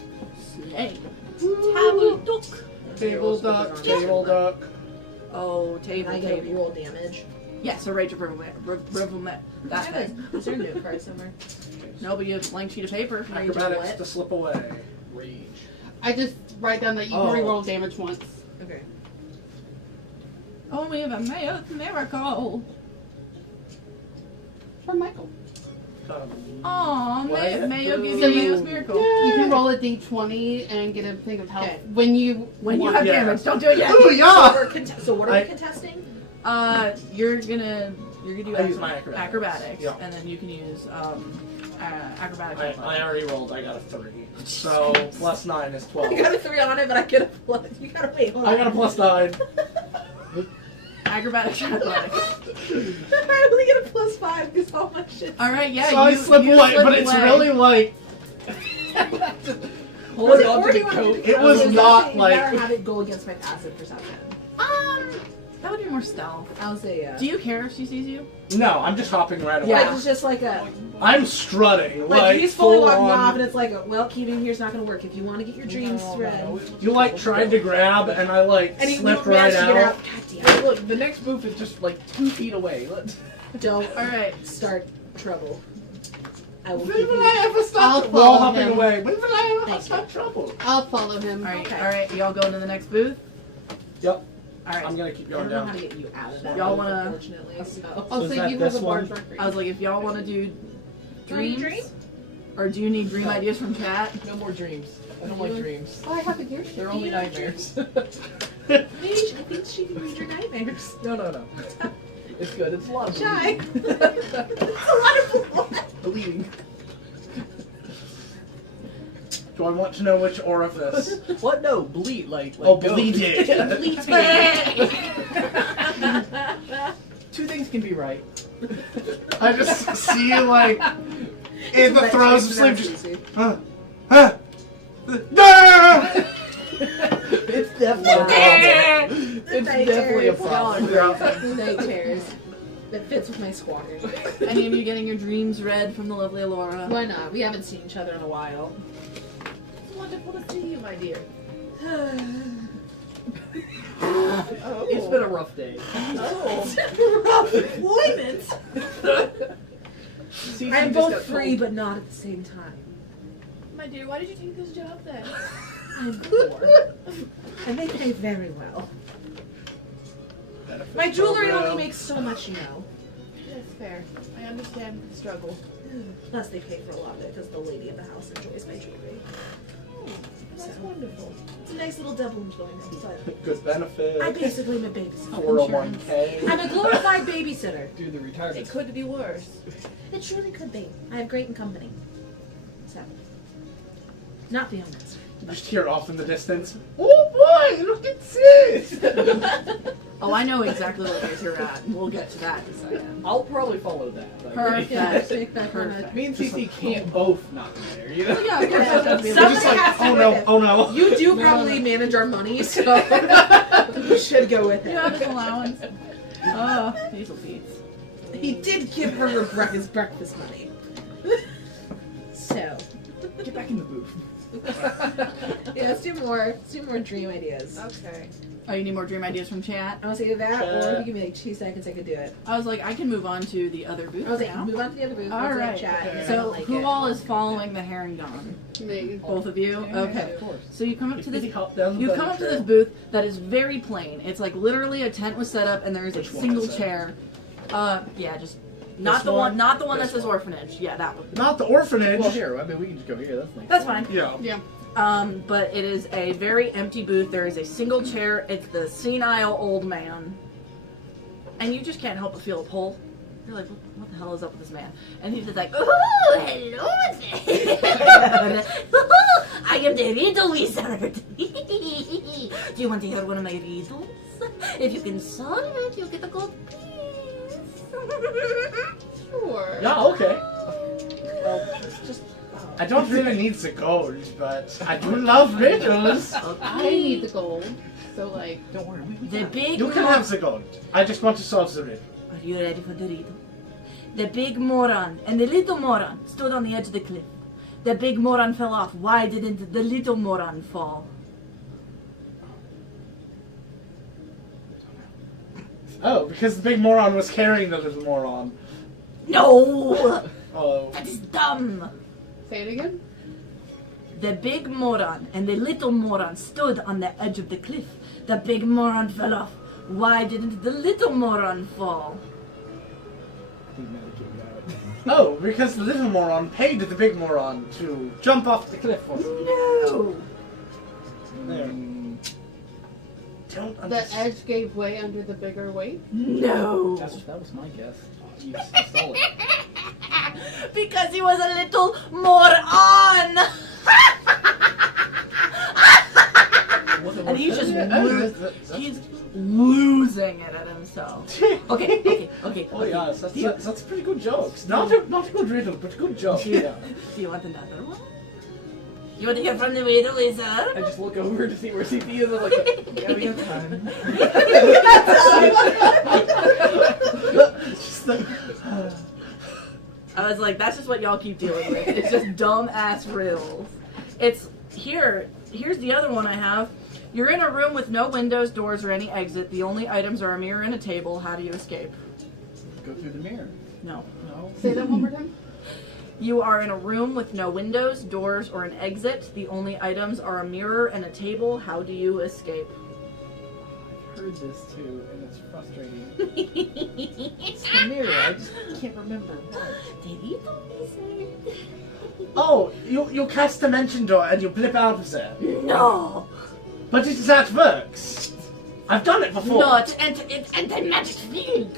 Hey. Table duck. Table duck, table duck. Oh, table, I get a table. roll damage. Yeah, so rage of that thing. Is there a note card somewhere? No, but you have a blank sheet of paper. Acrobatics to slip away. Rage. I just write down that you Oh. can reroll damage once. Okay. Oh, we have a miracle. For Michael. Aw, What? Mayo gave So you you- Mayo's miracle. You can roll a d20 and get a thing of health Okay. when you When you want- have Yeah. damage, don't do it yet. Ooh, So, yeah! so what are we I- contesting? You're gonna do I use my acrobatics. Yeah. and then you can use acrobatics. I already rolled. I got a 3. So plus 9 is 12. I got a 3 on it, but I get a plus. You gotta wait. Hold on. I got a plus 9. Acrobatics. Athletics. I only get a plus 5 because all my shit. All right, yeah. So I slip you away, slip but it's away. really like Hold Was it on or to do the you want coat. me to- It I was gonna not say, you like- better have it go against my passive perception. That would be more stealth. I'll say Do you care if she sees you? no. I'm just hopping right away. Yeah, it's just like a I'm strutting like he's fully full walking on. off, and it's like, well, keeping here's not gonna work. If you want to get your dreams read, You like tried to grab, and I like and you slipped managed right to get out. out. God damn Hey, look, the next booth is just like 2 feet away. Let's. it! Don't All right. start trouble. I will When keep will you. I ever I'll stop follow wall hopping him. away? When will I ever Thank stop trouble? I'll follow him. All right. Okay. All right. Y'all go into the next booth. Yep. All right. I'm gonna keep I going don't know how down. to get you out of that. Y'all wanna- Unfortunately, so. Oh, Is so that you have this a one? bard I was like, if y'all want to do dreams, Dream? or do you need dream No. ideas from chat? No more dreams. I don't like dreams. Oh, I have a gear sheet. They're only nightmares. Maybe I think she can read your nightmares. No. It's good. It's a lot of Shy. bleeding. It's a lot of blood. Bleeding. Do I want to know which orifice? What? No, bleed. Like Oh, go. bleeding. Two things can be right. I just see you like in the throes of sleep. Just, Easy. huh, huh. No! It's definitely a problem. It's definitely a problem. Night terrors. That fits with my squatting. Any of you getting your dreams read from the lovely Alora? Why not? We haven't seen each other in a while. It's wonderful to see you, my dear. It's been a rough day. Rough employment. See, I'm she just both got free, told- but not at the same time. my dear, why did you take this job then? I'm poor. And they pay very well. My jewelry only makes so much, you know. That's fair. I understand the struggle. Plus, they pay for a lot of it because the lady of the house enjoys my jewelry. That's So, wonderful. it's a nice little double enjoyment. But Good benefit. I basically am a babysitter. 401k. I'm a glorified babysitter. Do the It retirement. could be worse. It truly could be. I have great company. So, not the owners. You just hear off in the distance. Oh boy, look at this! Oh, I know exactly what years you're at. We'll get to that in a second. I'll probably follow that. Like, Perfect. Perfect. Me and CC can't both not be there, you know? Yeah, of course. That would be You're Somebody just like, has to oh go no, with it. oh no. You do probably manage our money, so you should go with You it. have his allowance. Oh, Hazel Beats. He did give her his breakfast money. So, Get back in the booth. yeah, let's do more dream ideas. Okay. Oh, you need more dream ideas from chat? I want to say that, or if you give me like 2 seconds, I could do it. I was like, I can move on to the other booth I was like, now. move on to the other booth. All let's, like, right. chat. Okay. I So, don't like who it. all is following the herringon? Me. Both of you? Yeah, Okay. of course. So you come up to this. Hop down the You bunny come up to trail. this booth that is very plain. It's like literally a tent was set up and there is Which a one single is it? chair. Yeah, just not This the one? not the one that This says one. orphanage. Yeah, that one. Not the orphanage. Well, here, I mean, we can just go here. That's nice. That's fine. Yeah. Yeah. But it is a very empty booth. There is a single chair. It's the senile old man, and you just can't help but feel a pull. You're like, what the hell is up with this man? And he's just like, oh, hello there. I am the riddle wizard. Do you want to hear one of my riddles? If you can solve it, you'll get a gold piece. Sure. Yeah, okay. I don't really need the gold, but I do love riddles. I need the gold. So like, Don't worry. The big You can have the gold. I just want to solve the riddle. Are you ready for the riddle? The big moron and the little moron stood on the edge of the cliff. The big moron fell off. Why didn't the little moron fall? Oh, because the big moron was carrying the little moron. No! Oh. That is dumb! say it again. The big moron and the little moron stood on the edge of the cliff. The big moron fell off. Why didn't the little moron fall? Oh, because the little moron paid the big moron to jump off the cliff for him. No! There. Don't The understand. edge gave way under the bigger weight. No! That was my guess. You stole it. Because he was a little moron! And he's just he's losing it at himself. Okay. Oh yeah, that's pretty good jokes. Not a good riddle, but good joke. Yeah. Do you want another one? You want to hear from the riddle I wizard? just look over to see where CP is. I'm like, yeah, we have time. Just the- I was like, that's just what y'all keep dealing with. It's just dumb ass riddles. It's here's the other one I have. You're in a room with no windows, doors, or any exit. The only items are a mirror and a table. How do you escape? Go through the mirror. No. No. Say that one more time. You are in a room with no windows, doors, or an exit. The only items are a mirror and a table. How do you escape? I've heard this too, and it's frustrating. It's the mirror. I just can't remember. Oh, you cast Dimension Door and you blip out of there. No! But it that works. I've done it before. No, it's anti-magic field.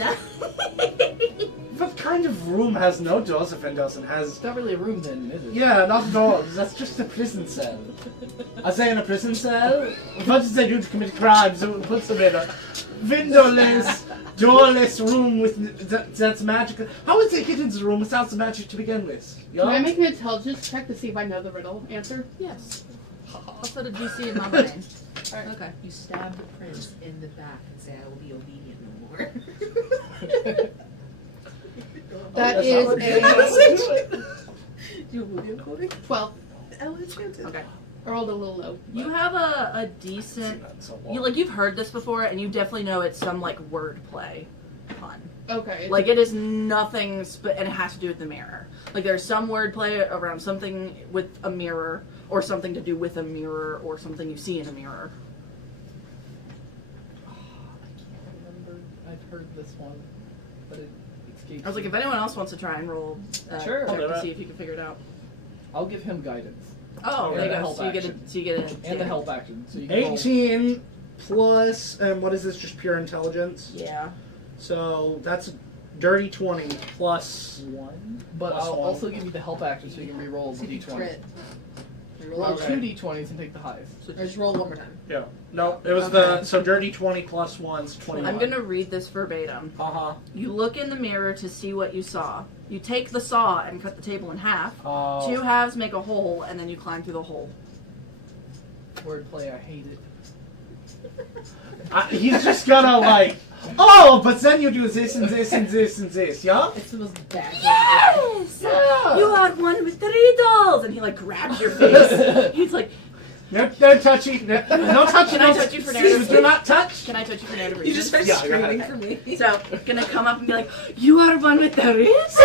What kind of room has no doors and windows and has... It's not really a room then, is it? Yeah, not doors. That's just a prison cell. I say in a prison cell, what did they do to commit crimes? It puts them in a windowless, doorless room with that's magical. How would they get into the room without the magic to begin with? You Can I know? make an intelligence check to see if I know the riddle answer? Yes. I'll put a DC in my brain. Okay. You stab the prince in the back and say, I will be obedient no more. That that's is not what a You will be according? 12. Okay. I rolled a little low. You have a decent. You've heard this before, and you definitely know it's some like wordplay pun. Okay. Like, it is nothing, and it has to do with the mirror. Like, there's some wordplay around something with a mirror, or something to do with a mirror, or something you see in a mirror. I can't remember. I've heard this one, but it escapes I was like, me. if anyone else wants to try and roll, Sure. check I'll do to it. see if you can figure it out. I'll give him guidance. Oh, And there you the go. help So you get action. a And the help action. So you can roll 18 plus, and what is this? Just pure intelligence. Yeah. So that's dirty 20 plus. 1. But Plus I'll 1. also give you the help action so you can re-roll the See if you d20. crit. Roll Okay. 2 d20s and take the highest. Or just roll one more time. Yeah. No, it was Okay. so dirty 20 plus 1's 21. I'm gonna read this verbatim. Uh You look in the mirror to see what you saw. You take the saw and cut the table in half. huh. 2 halves make a hole, and then you climb through the hole. Wordplay, I hate it. He's just gonna like, oh, but then you do this and this and this and this, yeah? It's the most bad. Yes! Yeah. You are one with the riddles! And he like grabs your face. He's like, No touchy. No touchy. Can I touch you for narrative? Do not touch. can I touch you for narrative You reasons? just start Yeah, go screaming ahead. for me. So, gonna come up and be like, you are one with the riddles?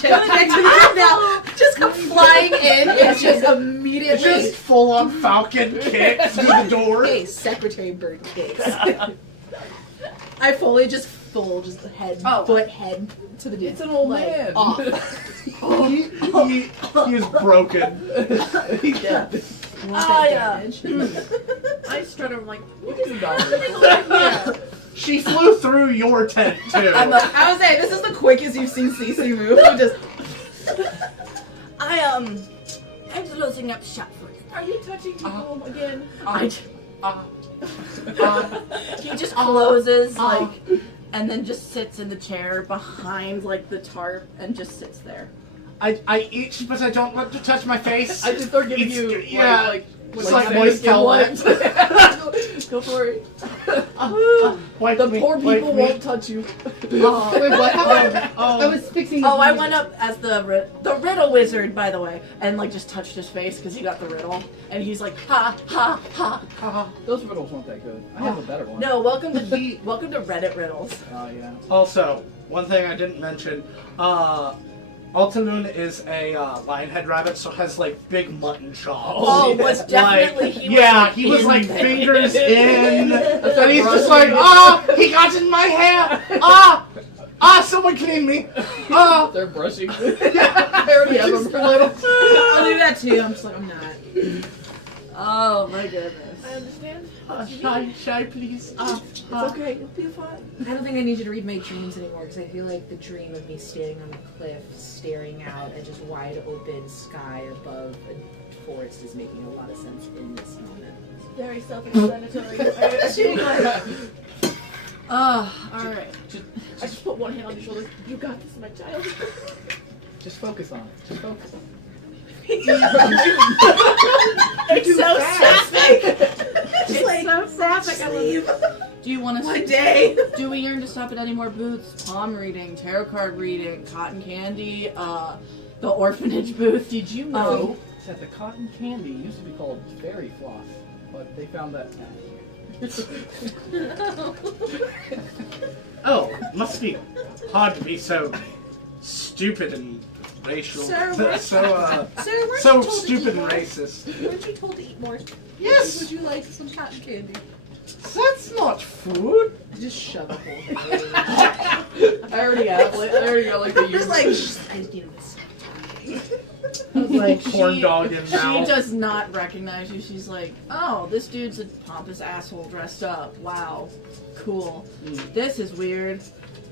Coming back to the room now. Just come flying in and just immediately. Just full on falcon kick through the door. Hey, Secretary Bird case. I fully just head, Oh. foot head to the dude. It's an old like, man. Off. He is broken. He's dead. Want that I, damage? I strut over like, She flew through your tent too. I'm I was saying, this is the quickest you've seen Cece move. You just I'm closing up shop for you. Are you touching people again? He just closes, like, and then just sits in the chair behind, like, the tarp and just sits there. I itch, but I don't want to touch my face. I just start giving It's- you yeah, like like moist skin towel. wipes. Go for it. Wipe The me, poor wipe people me. won't touch you. Wait, what happened? I Oh, was fixing the Oh, I went up as the riddle wizard, by the way, and, like, just touched his face because he got the riddle. And he's like, ha, ha, ha. Those riddles weren't that good. I have a better one. No, welcome to Reddit riddles. Oh, yeah. also, one thing I didn't mention, Altaloon is a lionhead rabbit, so has like big mutton chops. Oh, was definitely he was yeah, like he was in like there. fingers in, and he's just brushing. like, he got in my hair, someone clean me, They're brushing. I already have them for little. I'll do that too. I'm just like, I'm not. Oh, my goodness. I understand. shy, please, It's okay. You'll be fine. I don't think I need you to read my dreams anymore because I feel like the dream of me standing on a cliff, staring out at just wide open sky above a forest is making a lot of sense in this moment. Very self-explanatory. Alright. I just put one hand on your shoulder. You got this, my child. Just focus on it. Just focus. It's so sapphic! Just like, so sapphic. I sleep. Do you want to One day. Do we yearn to stop at any more booths? Palm reading, tarot card reading, cotton candy, the orphanage booth. Did you know that the cotton candy used to be called fairy floss, but they found that. Oh, must be hard to be so stupid and racial, Sir, weren't so Sir, weren't so you told to stupid eat and more? racist. Weren't you told to eat more? Yes, Would you like some cotton candy? that's not food. Just shove a whole thing. I already got like the Just like, I just need a I was like, Corn dog in she mouth. does not recognize you. She's like, oh, this dude's a pompous asshole dressed up. Wow. Cool. This is weird.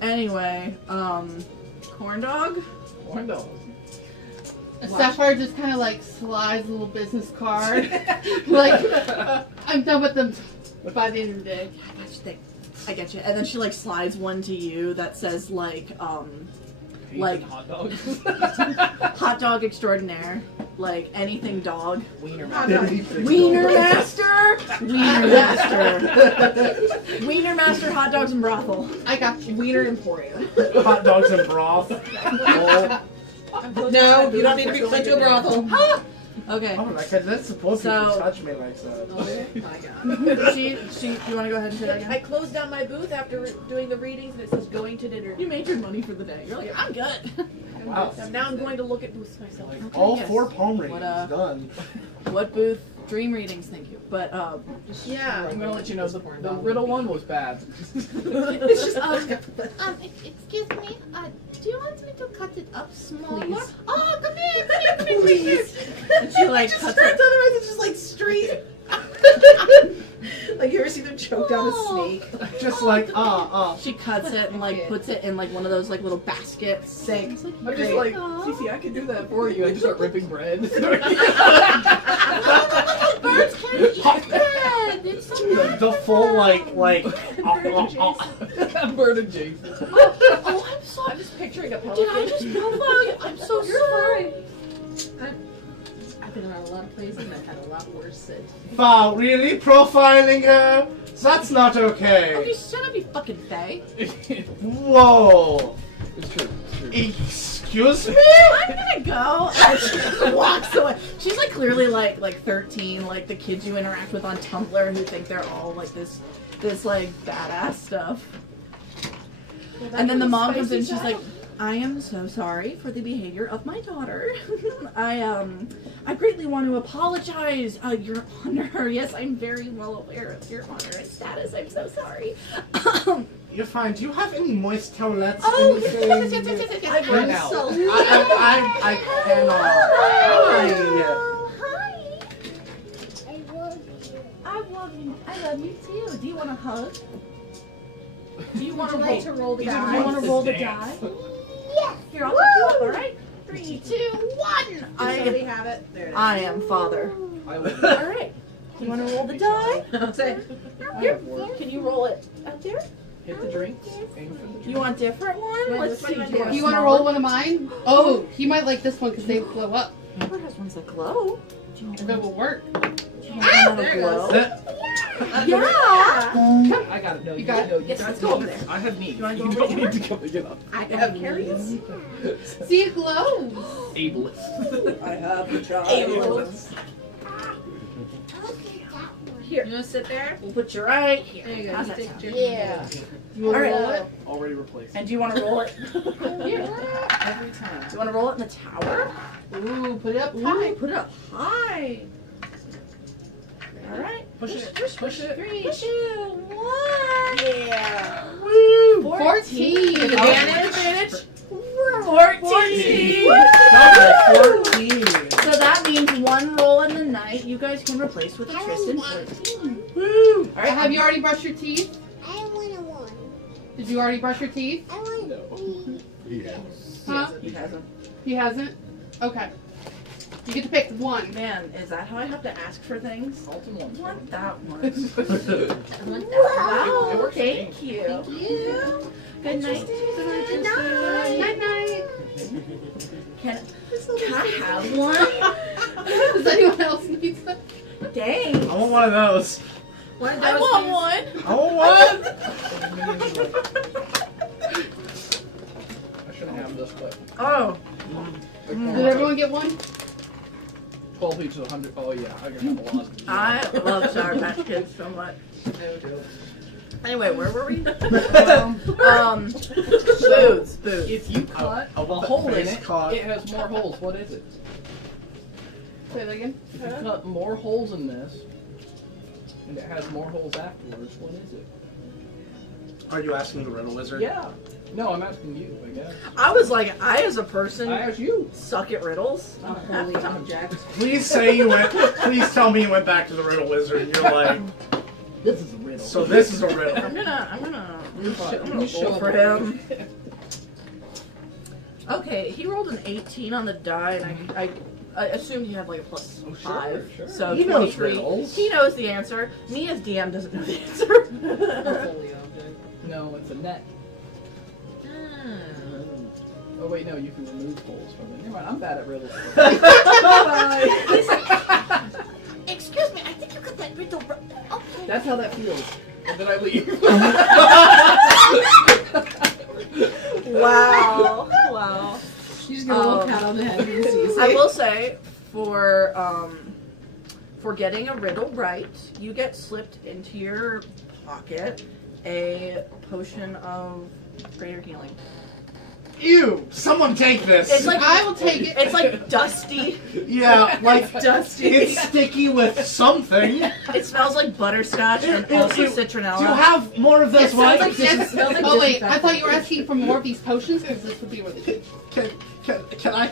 Anyway, corn dog? Corn dog. Sapphire just kind of like slides a little business card. Like, I'm done with them by the end of the day. I get you. And then she like slides one to you that says like like hot dogs. hot dog extraordinaire, like anything dog. Wiener Hot master. dog. Wiener master, wiener master, wiener master, hot dogs and brothel. I got you. Wiener Emporium. Hot dogs and broth. No, you don't need to be sent to a brothel. Okay. Oh, like, that's supposed So- to touch me like that. Oh my god. she, you want to go ahead and say that I again? closed down my booth after doing the readings and it says going to dinner. You made your money for the day. You're like, I'm good. Wow. Now I'm going to look at booths myself. Like, Okay, all yes. 4 palm readings What, done. What booth? Dream readings, thank you. But, Yeah. I'm gonna let you know the riddle one was bad. it's just, Excuse me, do you want me to cut it up smaller? Please. Oh, come here, please. and she like cuts Otherwise it. it's just like straight. Like you ever see them choke down a snake? Just like, She cuts it and like puts it in like one of those like little baskets. Thanks. I'm just like, Cece, I can do that for you. I just start ripping bread. Birds can eat bread. It's so nice. the full, like, Bird and Jason. Oh, I'm sorry. I'm just picturing a Did I pelican. just profile you? I'm so sorry. I've been around a lot of places and I've had a lot worse. wow, really? Profiling her? That's not okay. Okay, shut up, you fucking fae. Whoa. It's true. Excuse me? I'm gonna go. And she just walks away. She's like clearly like 13, like the kids you interact with on Tumblr who think they're all like this like badass stuff. And then the mom comes in and she's like, I am so sorry for the behavior of my daughter. I greatly want to apologize, Your Honor. Yes, I'm very well aware of Your Honor and status. I'm so sorry. You're fine. Do you have any moist towelettes? Oh, anything? yes. I Right now. so I cannot. Hi. I love you. I love you too. Do you want a hug? Do you want to roll? to roll the Do you die? want to roll the die? Yes. Here, I'll pick you up. All right. 3, 2, 1. Somebody have it. There it is. I am father. I will. All right. You want to roll the die? Here. Can you roll it up there? Hit the drink. Aim for the drink. You want different one? Yeah, Let's which one see. do you Do want? You want to roll one of mine? Oh, he might like this one because they blow up. What has ones that glow? That will work. Do you want one there that it glow? That- Yeah. I got it. No, You got it? No, Yes, got let's it. go over there. I have needs. You wanna go You over don't here? need to come and get up. I have carries. See, it glows. Ableist. I have the child. Here. You want to sit there? We'll put you right here. There you go. How's that Stick sound? your Yeah. You want All to right. roll it? Already replaced. And do you want to roll it? Here. Every time. Do you want to roll it in the tower? Ooh, put it up Ooh, high. put it up high. All right. Push it. Push it. 3, 2, 1. Yeah. Woo! 14. Advantage. 14. Okay, 14. So that means one roll in the night you guys can replace with a Tristan 14. Woo! All right. Have you already brushed your teeth? I want a one. Did you already brush your teeth? I want Huh? He hasn't. He hasn't? Okay. You get to pick one. Man, is that how I have to ask for things? Alt and one. I want that one. It Wow. works for Thank you. Thank you. Good night. Good night. Night. Can I have one? Does anyone else need some? Dang. I want one of those. One I does want use- one. I want one. I shouldn't have this, but Oh. Did everyone get one? 12 each is 100. Oh yeah, I can have a lot. I love Sour Patch Kids so much. Anyway, where were we? Booths. If you cut I a want the hole in face it, cut. it has more holes. What is it? Say that again. If you cut more holes in this, and it has more holes afterwards, what is it? Are you asking the riddle wizard? Yeah. No, I'm asking you, I guess. I was like, I as a person I asked you. suck at riddles. Holy object. Please say you went. Please tell me you went back to the riddle wizard and you're like, This is a riddle. so this is a riddle. I'm gonna You roll show for up. him. Okay, he rolled an 18 on the die, and I assumed he had like a plus Oh, sure, 5. sure. So He knows 23. riddles. He knows the answer. Me as DM doesn't know the answer. Holy object. No, it's a net. Hmm. Oh wait, no, you can remove holes from it. Never mind, I'm bad at riddles. Excuse me, I think you got that riddle. Okay. That's how that feels. And then I leave. Wow. Wow. She's gonna look pat on the head and see. I will say, for getting a riddle right, you get slipped into your pocket a potion of greater healing. Ew! Someone take this. It's like I will take it. It's like dusty. yeah, like Dusty. it's sticky with something. It smells like butterscotch and also citronella. Do you have more of this It smells one? like it smells like Oh wait, I disinfectant. thought you were asking for more of these potions because this would be really good. Can I?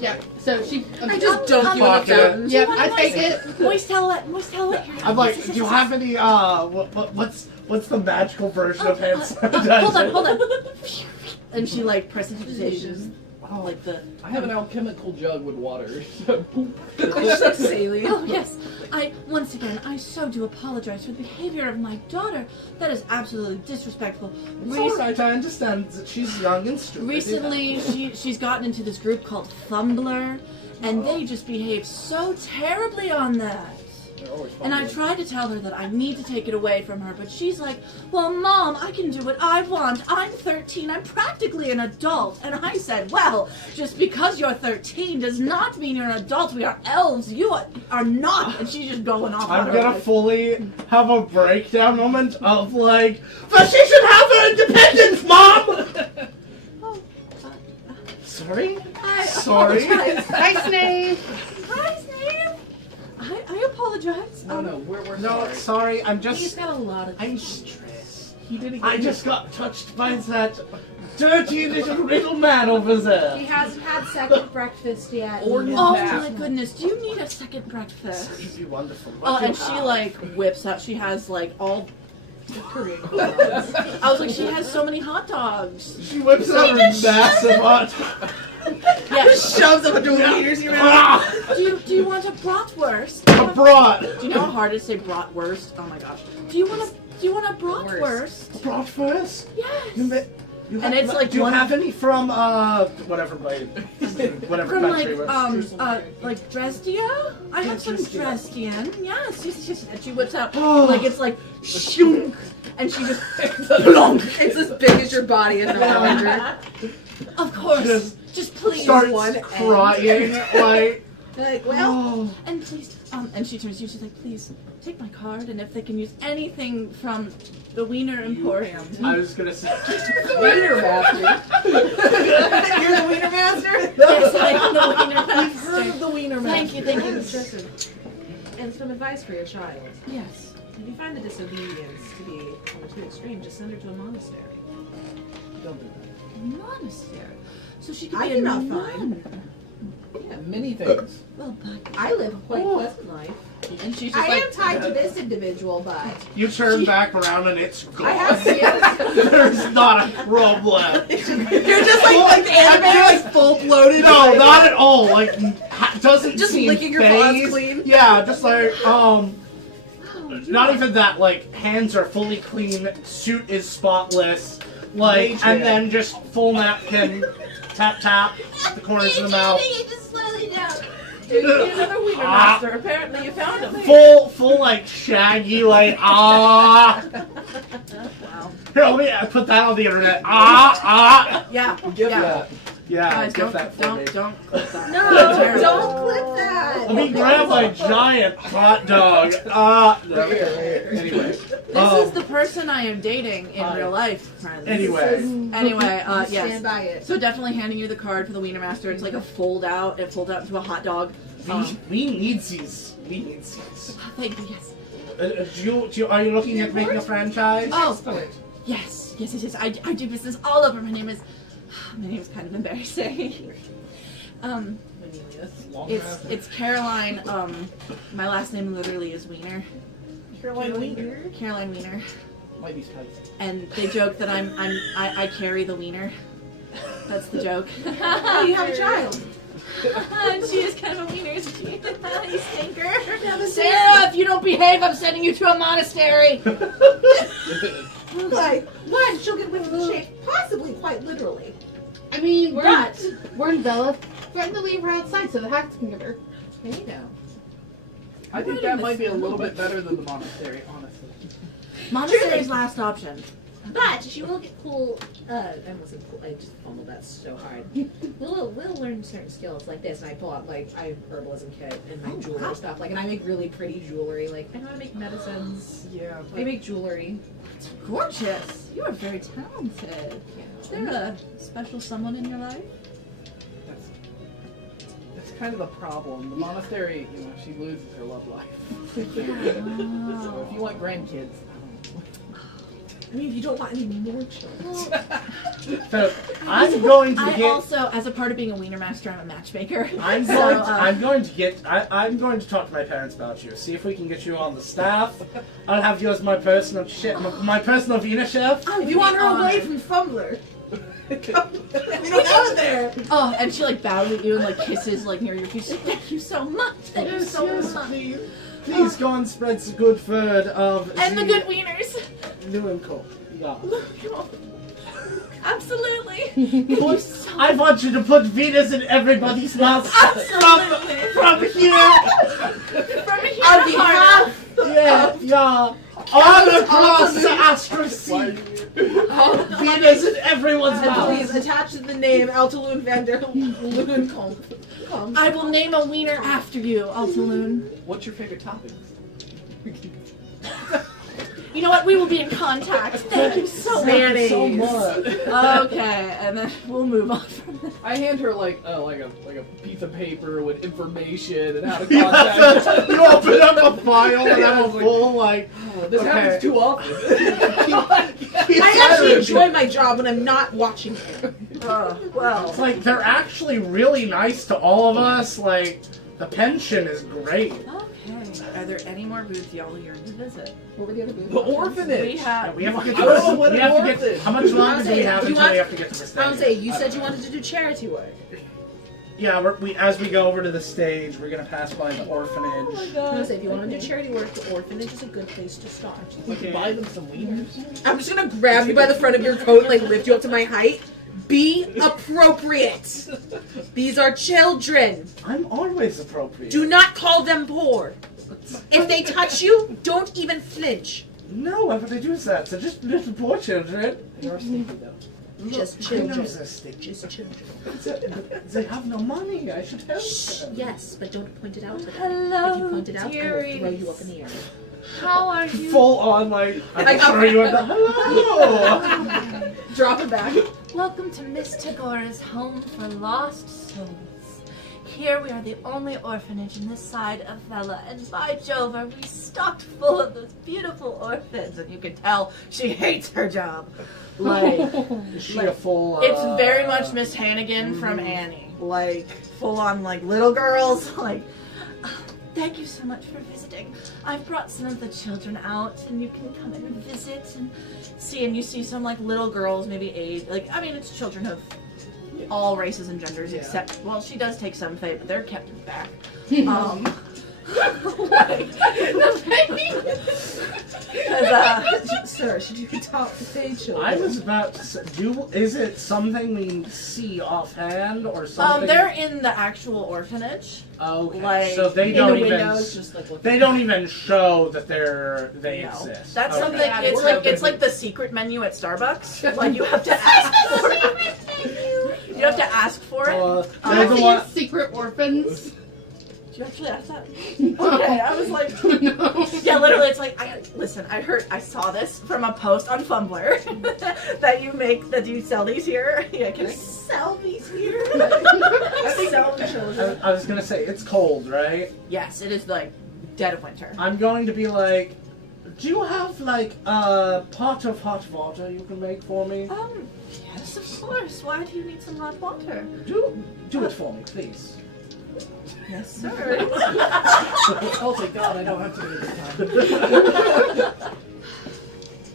Yeah. So she. I just dunk you in the Pocket. fountain. Yep, I take it. Moist towelette. Here. I'm like, do you have any? What's the magical version of hand Hold sanitizer? on. And she like prestidigitation. Oh, like the. I have an alchemical jug with water. So poop. It's like saline. Oh yes. Once again, I so do apologize for the behavior of my daughter. That is absolutely disrespectful. It's alright, I understand that she's young and stupid. Recently, she's gotten into this group called Fumbler, and they just behave so terribly on that. And I tried to tell her that I need to take it away from her, but she's like, well, Mom, I can do what I want. I'm 13. I'm practically an adult. And I said, well, just because you're 13 does not mean you're an adult. We are elves. You are not. And she's just going off on I'm her gonna life. fully have a breakdown moment of like, but she should have her independence, Mom! Sorry? I Sorry? apologize. Hi, Snape. Hi, Snape. I apologize. No, we're No, sorry. sorry, I'm He's just... got a lot of. I'm stressed. He didn't. I just got touched by that dirty little riddle man over He there. hasn't had second breakfast yet. Or his Oh bath. my goodness, do you need a second breakfast? It'd be wonderful. Oh, What do and you she have? like whips out. She has like all. Korean dogs. I was like, she has so many hot dogs. She whips out her massive hot... Yeah. Shoves them into a eaters your mouth. Ah! Do you want a bratwurst? A brat! Do you know how hard it is to say bratwurst? Oh my gosh. Do you want a bratwurst? Brat first? Yes. You And it's like do you one- have any from whatever whatever From country? like Dresdia? I have some Dresdian. Yes. And she whips out Oh. like it's like shunk, and she just Plonk. It's as big as your body and no longer. of course. Just please starts one end. crying like Like, well, oh. And please, and she turns to you, she's like, please, take my card, and if they can use anything from the Wiener Emporium. I was gonna say Wiener master. you're the wiener master. Yes, I am the Wiener We've heard Master. of the Wiener master. Thank you. Listen, and some advice for your child. Yes. If you find the disobedience to be too extreme, just send her to a monastery. Don't do that. Monastery. So she could I be a cannot nun. Yeah, many things. Well, but I live a quite pleasant life. and she's just I like, am tied to this individual, but you turn back around and it's gone. I have skills. There's not a problem. You're just like the anime, like full bloated. No, not at all. Like doesn't Just seem licking your paws phased. clean? Yeah, just like not even that. Like hands are fully clean, suit is spotless. Like Mage and hand. then just full napkin, tap tap at the corners of the mouth. you're another Wiener Master. Apparently you found him. Full like shaggy like ah. Wow. Here, let me put that on the internet. Ah. Yeah. Give yeah. that. Yeah, Guys, get that for me. don't clip that. No, That's terrible. don't clip that. Let me grab my giant hot dog. No. Anyway. This is the person I am dating in real life, friends. Anyway. Anyway, Stand yes. by it. So definitely handing you the card for the Wiener Master. It's like a fold out. It folds out into a hot dog. We need these. We need these. Thank you. Yes. Are you looking at making a franchise? Oh, yes. I do business all over. My name is kind of embarrassing. It's Caroline. My last name literally is Wiener. Caroline Wiener. Caroline Wiener. Might be spicy. And they joke that I carry the wiener. That's the joke. Oh, you have a child. And she is kind of a wiener, isn't she? You stinker. Sarah, if you don't behave, I'm sending you to a monastery. Like, one, she'll get whipped in shape, possibly quite literally. I mean, But we're in Bella. Threaten to leave her outside so the hacks can get her. There you go. I think that might be a little bit better than the monastery, honestly. monastery's last option. But she will get cool. I wasn't cool. I just fumbled that so hard. We'll learn certain skills like this, and I pull out like I have herbalism kit and my jewelry stuff. Like, and I make really pretty jewelry. Like, I know how to make medicines. Yeah. I make jewelry. It's gorgeous. You are very talented. Is there a special someone in your life? That's kind of the problem. The monastery, she loses her love life. So if you want grandkids, I mean, if you don't want any more children. So I'm going to I get. also, as a part of being a wiener master, I'm a matchmaker. I'm So, going. I'm going to get. I'm going to talk to my parents about you. See if we can get you on the staff. I'll have you as my personal chef, my personal Wiener chef. If you want her away from Fumbler, we don't have it there. Oh, and she like bows at you and like kisses like near your feet. She's like, thank you so much. Thank you so much. please. Please go and spread the good word of. And the good wieners. Doing cool. Yeah. Absolutely. I want you to put Venus in everybody's mouth. Absolutely. From here. From here On to behalf Yeah. All across the astral sea. Venus in everyone's and mouth. please attach to the name Altaloon Vander Looncomb. I will name a wiener after you, Altaloon. what's your favorite toppings? You know what? We will be in contact. Thank you so much. Mayonnaise. So much. Okay, and then we'll move on from this. I hand her like a piece of paper with information and how to contact. You open up a file and have a full like. This happens too often. I actually enjoy my job when I'm not watching her. Well, It's like they're actually really nice to all of us. Like the pension is great. okay. Are there any more booths y'all yearn to visit? What were the other booths? The orphanage. We have. We have to get I don't know what we an have to orphan get. is. How much longer do we have Do you until want- we have to get to the stage? I would say you said you wanted to do charity work. Yeah, as we go over to the stage, we're gonna pass by the orphanage. I would say if you want to do charity work, the orphanage is a good place to start. We can buy them some wieners. I'm just gonna grab you by the front of your coat and like lift you up to my height. Be appropriate. These are children. I'm always appropriate. Do not call them poor. If they touch you, don't even flinch. No, why would I do that? They're just little poor children. You're sneaky though. Just I children. know they're sticky. Just children. They have no money. I should help Shh. them. Yes, but don't point it out to them. Hello, If you point it out, I will dearies. throw you up in the air. How are you? Full on like I Like, throw you in the hello. Drop it back. Welcome to Miss Tagora's home for lost souls. Here we are the only orphanage in this side of Vella, and by Jove, are we stocked full of those beautiful orphans. And you can tell she hates her job. Like, Is she a full? it's very much Miss Hannigan from Annie. Like, full on, like, little girls. Like, thank you so much for visiting. I've brought some of the children out, and you can come and visit and see. And you see some, like, little girls, maybe age. Like, I mean, it's children of all races and genders, except, well, she does take some faith, but they're kept in the back. Sir, should you talk to stage children? I was about to say, is it something we see offhand or something? They're in the actual orphanage. Okay, like, so they in don't the even windows, just like looking. they don't even show that they No. exist. That's Okay. something. It's like the secret menu at Starbucks. Like you have to ask for it. You have to ask for it. They're Are the these one. secret orphans? Did you actually ask that? Okay, I was like, No. yeah, literally, it's like, I saw this from a post on Fumbler that you sell these here. Yeah, can I sell these here? Sell children. I was gonna say it's cold, right? Yes, it is like dead of winter. I'm going to be like, do you have like a pot of hot water you can make for me? Yes, of course. Why do you need some hot water? Do it for me, please. Yes, sir. Oh thank God, I don't have to do it this time.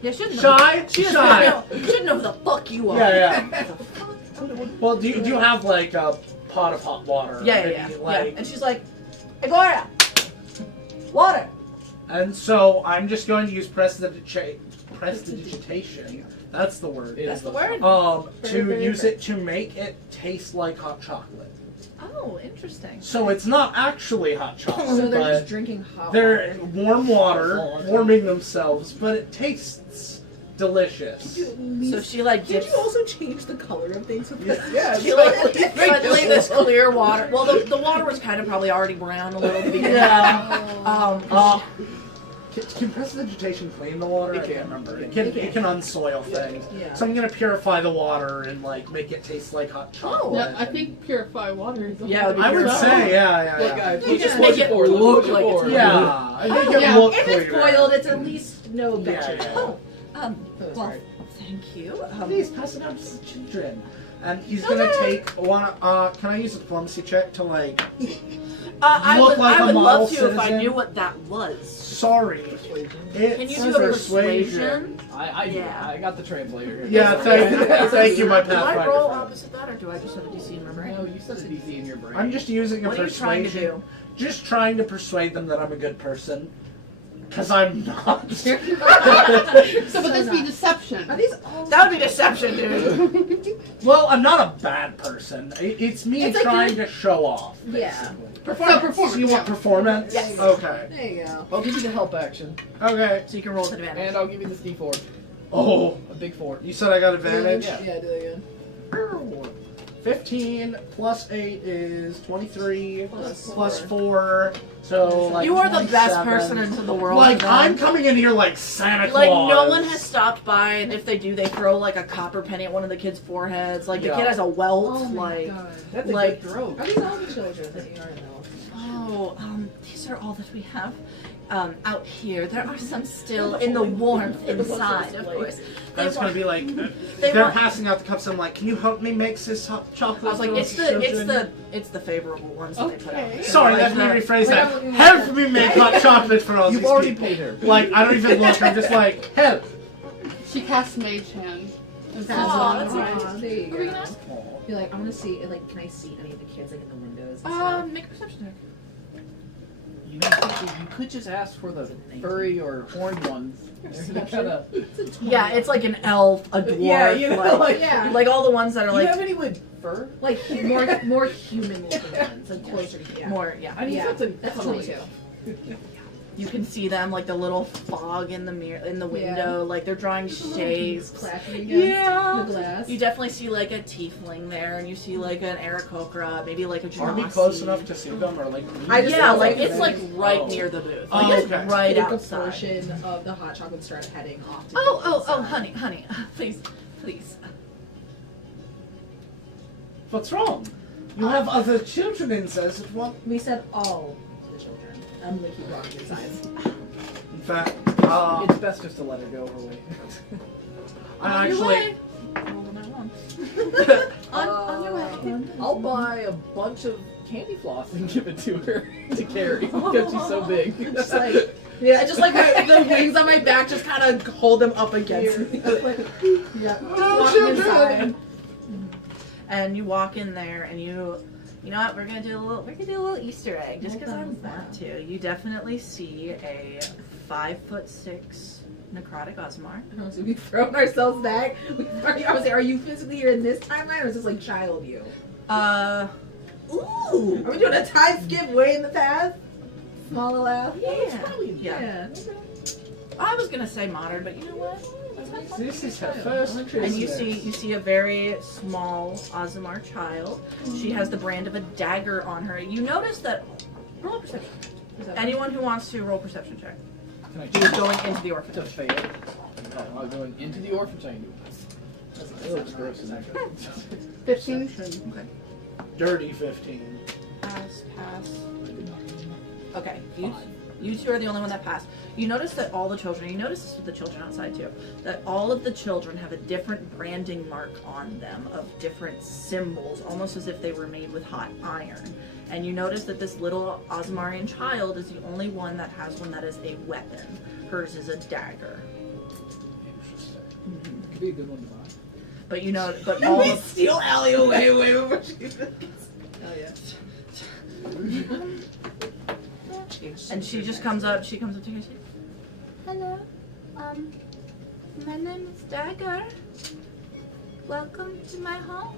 You shouldn't Shy, She doesn't shy. know. You should know who the fuck you are. Yeah. Well, do you have like a pot of hot water? Yeah. Maybe, like- And she's like, Agora, water. And so I'm just going to use prestidigitation. That's the word. That's the word. To use it to make it taste like hot chocolate. Oh, interesting. So it's not actually hot chocolate, So they're just but drinking hot they're warm water, warming themselves, but it tastes delicious. So she like Did dips. you also change the color of things with this? Yeah, She like suddenly this clear water. Well, the water was kind of probably already brown a little bit. Can prestidigitation clean the water? It I can. can't remember. It It can unsoil things. Yeah. So I'm gonna purify the water and like make it taste like hot chocolate. Yep, I think purify water is. Yeah, I would say, yeah. You just make it look like it's Yeah, I think it Yeah. look If it's cleaner. boiled, it's at least no Yeah, vegetable. yeah. Well, Oh, well, sorry. thank you. Please pass it out to the children. And he's gonna take one. Can I use a diplomacy check to like? I look would, like I a would model love to if I citizen? knew what that was. Sorry, it's Can you do a persuasion? I got the translator here. Yeah, thank you, my Do I Pathfinder roll friend. opposite that, or do I just have a DC in my brain? No, you said it easy in your brain. I'm just using a What are you trying to persuasion. do? Just trying to persuade them that I'm a good person. Because I'm not. So would this be deception? Are these all? That would be deception, dude. Well, I'm not a bad person. It's me It's like trying to show off. Yeah. Performance. So you want performance? Yes. Okay. There you go. I'll give you the help action, Okay. So you can roll with advantage. and I'll give you this D4, Oh, a big 4. you said I got advantage? Yeah. Yeah, do it again. 15 plus 8 is 23 Plus plus 4. So like You are the best 27. person into the world. Like for I'm them. coming in here like Santa Claus. Like no one has stopped by, and if they do, they throw like a copper penny at one of the kids' foreheads. Like the Yeah. kid has a welt. Oh my like god. That's a Like- good throw. Are these all the children that you already know? these are all that we have out here. There are some still in the warmth inside, of course. I was gonna be like, they they're want- passing out the cups. I'm like, can you help me make this hot chocolate? I was like, for it's us children?" it's the favorable ones that they put Okay. out. Sorry, Like let me the- rephrase Like, that. I'm looking Help at me make hot chocolate for all You've these already people. paid her. Like I don't even look. I'm just like, help. She casts Mage Hand. Aw, that's Aw, there you What were we go. gonna ask? Be like, I want to see. Like, can I see any of the kids like in the windows? And Make a perception check. You could just ask for the furry or horned ones. They're kinda, stuff? Yeah, it's like an elf, a dwarf. yeah, you know, like, Yeah. like all the ones that are Do you like have any with fur? like more human looking ones, like closer to yeah. more. Yeah, I mean, Yeah, that's that's totally 22. you can see them like the little fog in the mirror in the window. Like they're drawing shapes. Clapping against Yeah. the glass. You definitely see like a tiefling there, and you see like an Aarakocra, maybe like a Are we Genasi. close enough to see them, or like? I just Yeah, saw like them. it's like right Oh. near the booth. Oh, Like it's okay. right Like a outside. portion of the hot chocolate start heading off. To Oh, different sides. honey, please, please. What's wrong? You have other children in says it won't. We said all the children. I'm gonna keep walking inside. In fact, It's best just to let her go her way. I actually. On your way. I'll buy a bunch of candy floss and give it to her to carry because she's so big. Just like yeah, just like the wings on my back, just kind of hold them up against me. Yeah, walking inside. And you walk in there, and you know what? We're gonna do a little Easter egg, just because I want to. You definitely see a 5'6" necrotic Osmar. So we've thrown ourselves back. I was like, are you physically here in this timeline, or is this like child you? Ooh. Are we doing a time skip way in the past? Small laugh. Yeah. I was gonna say modern, but you know what? This is her first And Christmas. you see a very small Ozamar child. She has the brand of a dagger on her. You notice that. Roll a perception. Anyone who wants to roll perception check. Can I Who's going into the to orphanage? fail? Oh, I'm going into the orphanage. I do. That looks gross, isn't it? 15. Dirty 15. Pass. Okay, you two are the only one that passed. You notice that all the children, you notice this with the children outside too, that all of the children have a different branding mark on them of different symbols, almost as if they were made with hot iron. And you notice that this little Osmarian child is the only one that has one that is a weapon. Hers is a dagger. Interesting. Could be a good one to buy. But you know, but all of, steal Allie away way before she. oh yeah. And she just comes up to you and says, "Hello, my name is Dagger. Welcome to my home.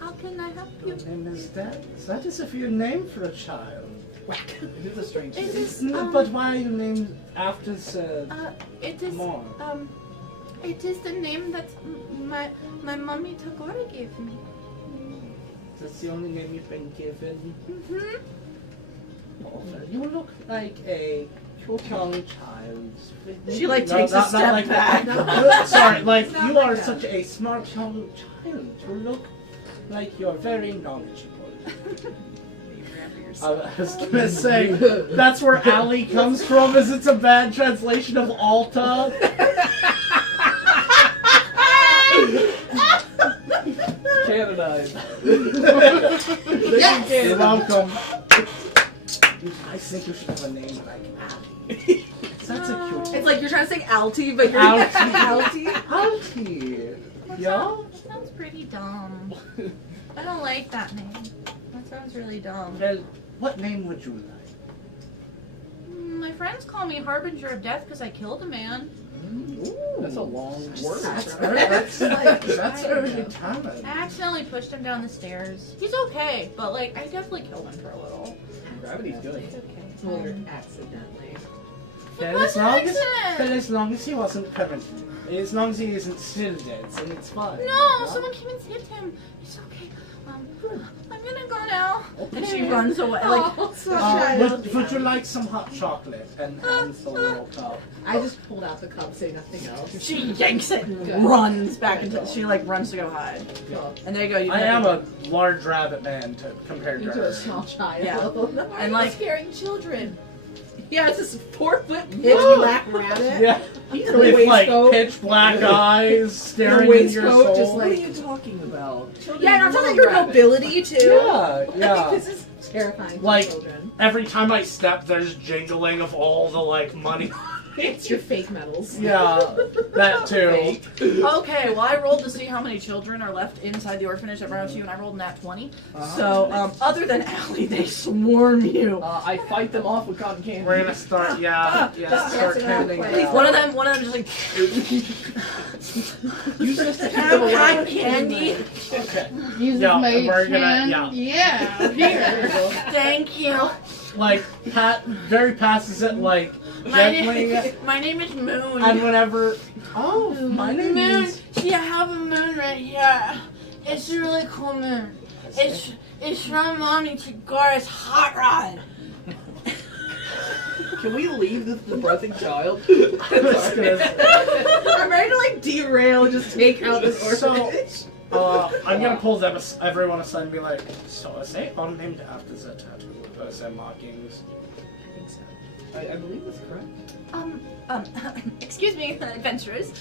How can I help you?" Your name is that? That is a weird name for a child. It is a strange It thing. is, But why are you named after the it is, More. It is the name that my mommy Tagora gave me. That's the only name you've been given. Mm-hmm. Oh, you look like a young child. She like takes a step like back. that. Sorry, like It's not you like are that. such a smart young child. You look like you're very knowledgeable. I was gonna say that's where Allie comes from. Is it's a bad translation of Alta? Canonized. Yes! You're welcome. I think you should have a name like Allie. That's a cute. It's like you're trying to say Alti, but you're Alti. Alti. Altie. Yeah. That sounds pretty dumb. I don't like that name. That sounds really dumb. Well, what name would you like? My friends call me Harbinger of Death because I killed a man. That's a long word. That's very talent. I accidentally pushed him down the stairs. He's okay, but like I definitely killed him for a little. Gravity's good. Well, accidentally. But was an accident. as long as he wasn't currently, as long as he isn't still dead, then it's fine. No, someone came and saved him. It's okay. I'm gonna go now. And she runs away. Like, Would you like some hot chocolate? And hands the little cup. I just pulled out the cup, say nothing else. she yanks it and Good. runs back into. She like runs to go hide. Cool. And there you go. You I am a large rabbit man compared to Into a her. small child. Yeah. Why And, are like- you scaring children? Yeah, it's this 4-foot pitch Whoa. black rabbit. Yeah, He's in a with like waistcoat. pitch black eyes staring In a into your waistcoat, soul. just What are like- you talking about? Yeah, and I'm talking about your mobility too. yeah. This is terrifying for Like- children. Every time I step, there's jingling of all the like money. It's your fake medals. Yeah, that too. Okay, well, I rolled to see how many children are left inside the orphanage that brought us to you, and I rolled nat 20. So, other than Allie, they swarm you. I fight them off with cotton candy. We're gonna start, just start dancing around counting quick. down. One of them just like, Use this to keep can them I have alive. candy? Okay. Uses Yeah, my we're gonna- hand. Yeah, here. Thank you. Like, Pat very passes it, like, gently. My name is Moon. And whenever. Oh, my name Moon. is. See, I have a moon right here. It's a really cool moon. It's from Mommy Tagara's hot rod. Can we leave the breathing child? I'm ready to like derail, just take out this orphanage. I'm gonna pull them, everyone aside and be like, so is they all named after the tattoo of the markings? I believe that's correct. Excuse me, adventurers.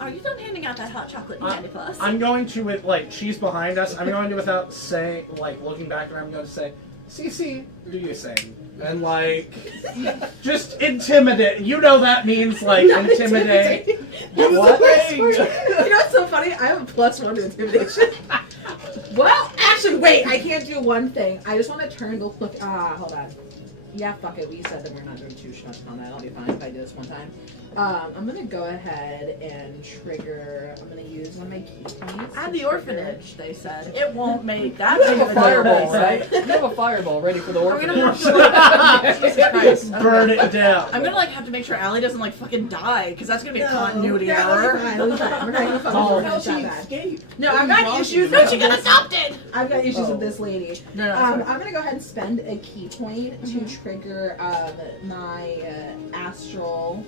Are you done handing out that hot chocolate and candy floss? I'm going to, with, like, she's behind us, I'm going to, without saying, like, looking back at her, I'm going to say, Cece, do you sing? And, like, just intimidate. You know that means, like, intimidate. What? You know what's so funny? I have a +1 to intimidation. Well, actually, wait. I can't do one thing. I just want to turn the look. Hold on. Yeah, fuck it. We said that we're not doing 2 shots on that. I'll be fine if I do this one time. I'm gonna go ahead and trigger. I'm gonna use one of my key points. At to the trigger- orphanage, they said. It won't make that You big have of a a fireball, difference, right? You have a fireball ready for the Are we orphanage. gonna Jesus Christ. Burn it down. I'm gonna like have to make sure Allie doesn't like fucking die, because that's gonna be a No, continuity yeah, error. We're not gonna fucking Oh, finish How she that bad. escaped? No, I've got issues. No, she got adopted! I've got issues Oh. with this lady. No, no, I'm gonna go ahead and spend a key point to trigger my astral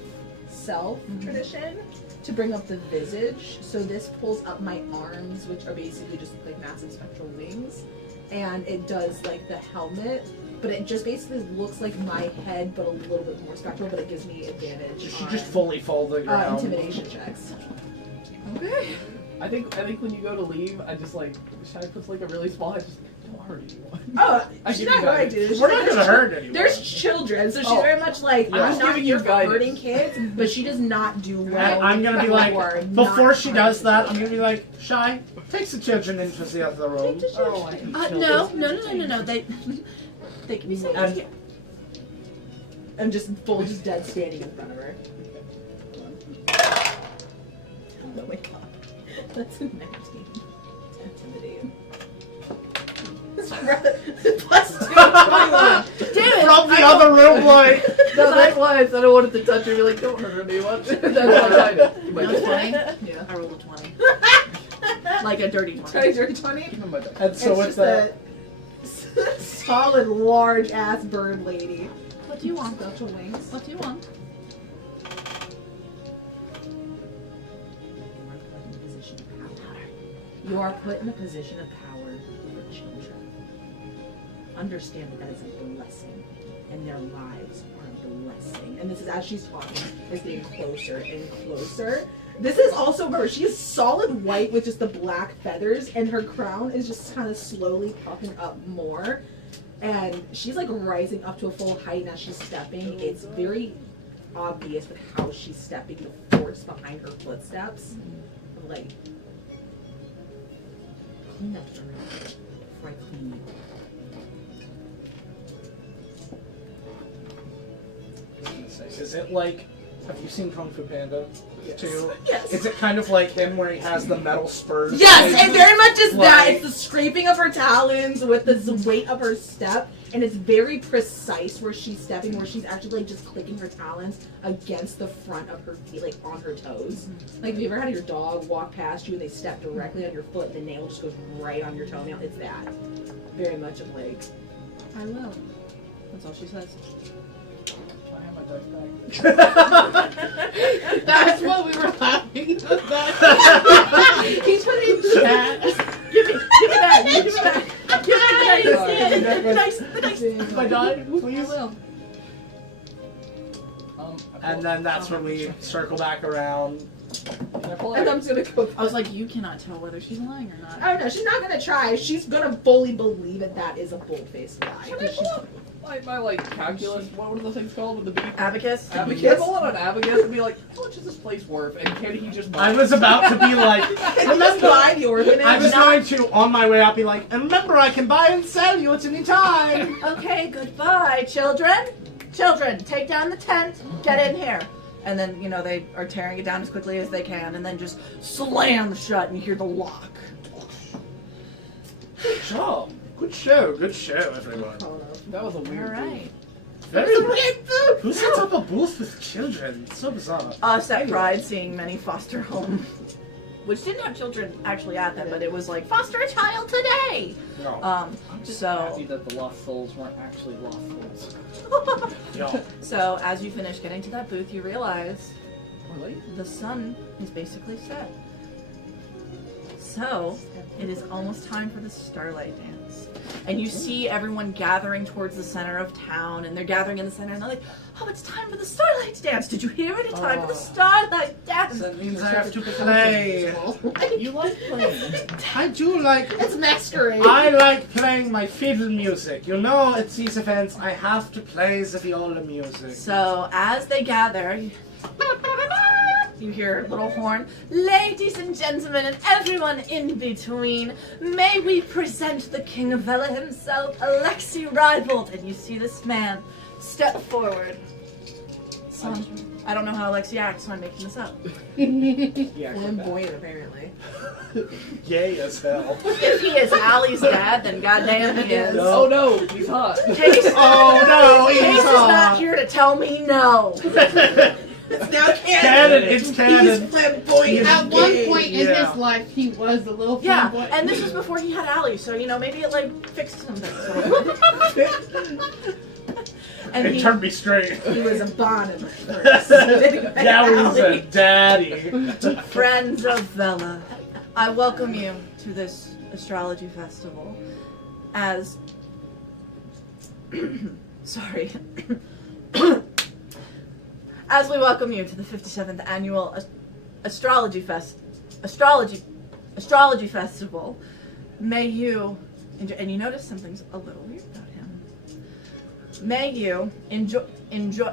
self tradition to bring up the visage. So this pulls up my arms, which are basically just like massive spectral wings, and it does like the helmet, but it just basically looks like my head, but a little bit more spectral. But it gives me advantage. She on, just fully folded around. intimidation checks. Okay. I think when you go to leave, I just like Shai puts like a really small. I just don't hurt anyone. Oh, I she's give not you going guidance. to. We're not gonna hurt anyone. There's children, so she's Oh. very much like, Yeah. I'm not Giving here you for guidance. hurting kids, but she does not do well. I'm gonna be like, for before not she hurting does that, I'm children. gonna be like, Shy, take the children into the other room. Oh, I can kill No, this. They can be safe. And I'm just just dead standing in front of her. Oh my god. That's a 19. Intimidating. +2, 21. Damn it! from the other room, like, No, that's why I said I wanted to touch her. You're like, don't hurt her anyone. That's why I did. You know what's funny? Yeah. I rolled a 20. Like a dirty 20. Try dirty 20. Give him my dice. And so it's it's just that. a solid, large ass bird lady. What do you want? Special wings. What do you want? You are put in a position of power over children. Understand that is a blessing, and their lives are a blessing. And this is as she's talking, is getting closer and closer. This is also her. She is solid white with just the black feathers, and her crown is just kind of slowly puffing up more. And she's like rising up to a full height, and as she's stepping, it's very obvious with how she's stepping, the force behind her footsteps. Like, Clean up your room before I clean you. Is it like, have you seen Kung Fu Panda? Yes. Too? Yes. Is it kind of like him where he has the metal spurs? yes, it very much is that. Like- It's the scraping of her talons with the weight of her step, and it's very precise where she's stepping, where she's actually like just clicking her talons against the front of her feet, like on her toes. Like, have you ever had your dog walk past you and they step directly on your foot and the nail just goes right on your toenail? It's that. Very much of like, I will. That's all she says. Can I have my dice back? That's what we were laughing about. he's putting it in chat. Give me that. Give me that. Give me the dice. The dice. My die, I please. will. And then that's when we circle back around. Can I pull And out? I'm just gonna go. I was like, you cannot tell whether she's lying or not. Oh no, she's not gonna try. She's gonna fully believe that that is a bold-faced lie. Can I pull out my like calculus? What were those things called with the B? Abacus? Abacus. Can I pull out an abacus and be like, how much is this place worth? And can he just buy I it? was about to be like, Let's buy the orphanage. I was going to, on my way out, be like, and remember, I can buy and sell you at any time. Okay, goodbye, children. Children, take down the tent. Get in here. And then, you know, they are tearing it down as quickly as they can, and then just slam shut, and you hear the lock. Good job. Good show, everyone. That was a All weird. right. Very Who sets up a booth with children? It's so bizarre. Us at Pride seeing many foster homes, which didn't have children actually at them, but it was like, foster a child today! No. I'm just So- happy that the lost souls weren't actually lost souls. Yo. So, as you finish getting to that booth, you realize Really? the sun is basically set. So, it is almost time for the Starlight Dance. And you see everyone gathering towards the center of town, and they're gathering in the center, and they're like, oh, it's time for the Starlight Dance! Did you hear it? It's time for the Starlight Dance! That means I have to play. You like playing? I do like. It's masquerade. I like playing my fiddle music. You know, at these events, I have to play the viola music. So, as they gather, you hear a little horn. Ladies and gentlemen, and everyone in between, may we present the King of Vellan himself, Alexei Rybold. And you see this man step forward. So, I don't know how Alexei acts, so I'm making this up. Yeah. Flamboyant, apparently. Yay as hell. If he is Allie's dad, then goddamn he is. Oh no, he's hot. Case, Oh no, Case he's is not here to tell me no. It's now Canon, it's He's canon. flamboyant. At one gay. point in Yeah. his life, he was a little Yeah, flamboyant. and this was before he had Allie, so you know maybe it like fixed some things. And It he, turned me straight. He was a bonnet. That was a daddy. friends of Vela, I welcome you to this astrology festival. As sorry, as we welcome you to the 57th annual astrology festival, may you enjoy. And you notice something's a little weird about him. May you enjoy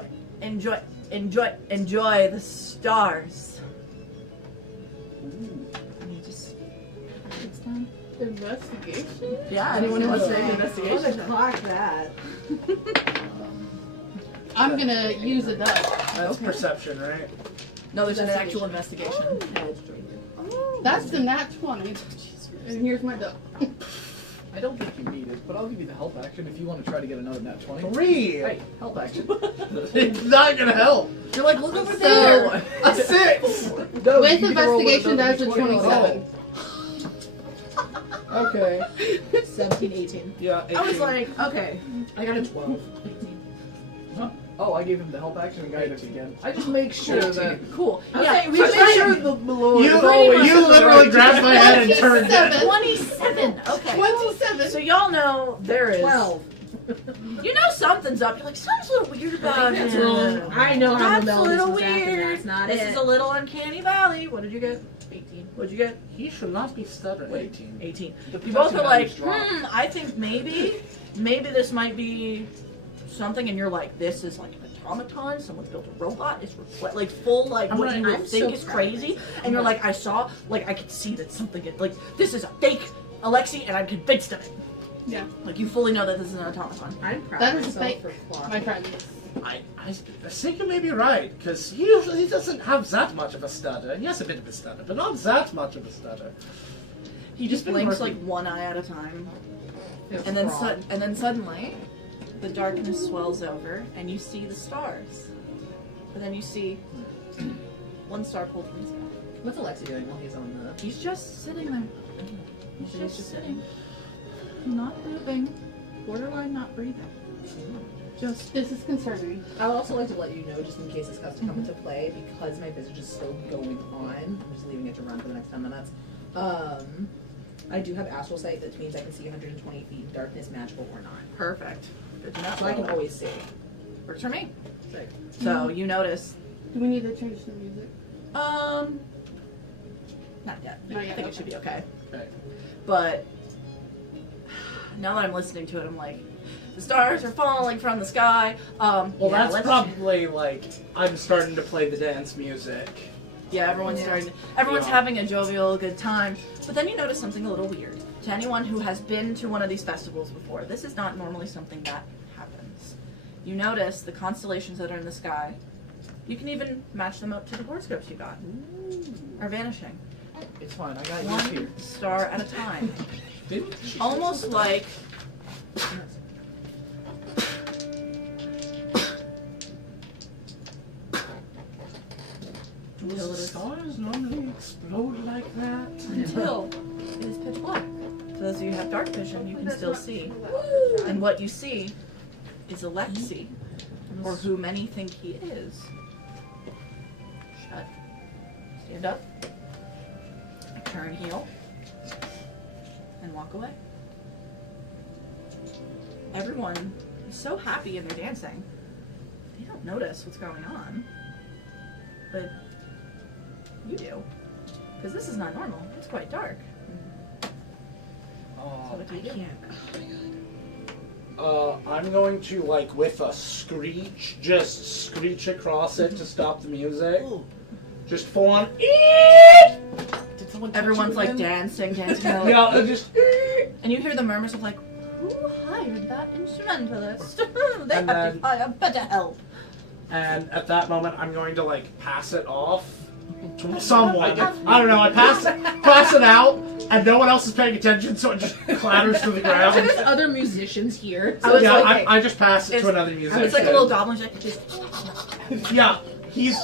the stars. Let me just write this down. Investigation? Yeah, anyone who wants to make an I'm investigation. gonna clock that. I'm gonna use a die. That's perception, right? No, there's an actual investigation. That's the nat 20. And here's my die. I don't think you need it, but I'll give you the help action if you want to try to get another nat 20. 3! Hey, help action. It's not gonna help. You're like, look over So- there. A 6! No, With you need to roll investigation, another that's a D20. 27. Okay. 17, 18. Yeah, 18. I was like, okay. I got a 12. Oh, I gave him the help action and guidance again. I just make sure that. Cool. Okay, Yeah, we just should make sure sure the Lord. you literally grabbed my head and turned it. 27. Okay. 27. So y'all know there is. 12. You know something's up. You're like, something's a little weird about That's him. wrong. I know how That's the a Melvis little was acting. weird. That's not This it. is a little uncanny valley. What did you get? 18. What'd you get? He should not be stuttering. 18. 18. The You both protection are like, values drop. I think maybe this might be something, and you're like, this is like an automaton. Someone built a robot. It's like full like I'm what right. you would I'm think so is proud of crazy, myself. and you're like, I saw, like I could see that something like this is a fake Alexi, and I'm convinced of it. Yeah. Like you fully know that this is an automaton. I'm proud That of is myself fake, for clock. my friend. I think you may be right, because he usually doesn't have that much of a stutter. He has a bit of a stutter, but not that much of a stutter. He just been blinks working. like one eye at a time, It's and then wrong. and then suddenly, the darkness swells over, and you see the stars. But then you see one star pulled from the sky. What's Alexi doing while he's on the... He's just sitting there. He's He's just sitting, not moving, borderline not breathing. Just This is concerning. I would also like to let you know, just in case this has to come into play, because my visage is still going on. I'm just leaving it to run for the next 10 minutes. I do have astral sight, that means I can see 120 feet, darkness, magical or not. perfect. Good to know. So I can always see. Works for me. Like, So you notice, Do we need to change the music? not yet. Not yet, I think it okay. should be okay. Okay. But now that I'm listening to it, I'm like, the stars are falling from the sky. Well, Yeah, that's let's- probably like I'm starting to play the dance music. Yeah, everyone's everyone's Yeah. having a jovial, good time. But then you notice something a little weird. To anyone who has been to one of these festivals before, this is not normally something that happens. You notice the constellations that are in the sky. You can even match them up to the horoscopes you got. Are vanishing. It's fine. I got you One here. star at a time. Didn't Almost like do stars normally explode like that? until it is pitch black. So those of you who have dark vision, you can still see. And what you see is Alexi, or who many think he is. Shut. Stand up. Turn heel. And walk away. Everyone is so happy and they're dancing. They don't notice what's going on. But you do. Because this is not normal. It's quite dark. So Oh, what do you do? I'm going to, like, with a screech, just screech across it to stop the music. Just full on. did someone touch Everyone's you like again? dancing. Yeah, just. And you hear the murmurs of like, who hired that instrumentalist? They And have then- to hire better help. And at that moment, I'm going to, like, pass it off to someone. I don't know, I pass it out, and no one else is paying attention, so it just clatters to the ground. there's other musicians here. I was yeah, like, I just pass it to it's- another musician. It's like a little goblin. Like, just, Yeah, he's.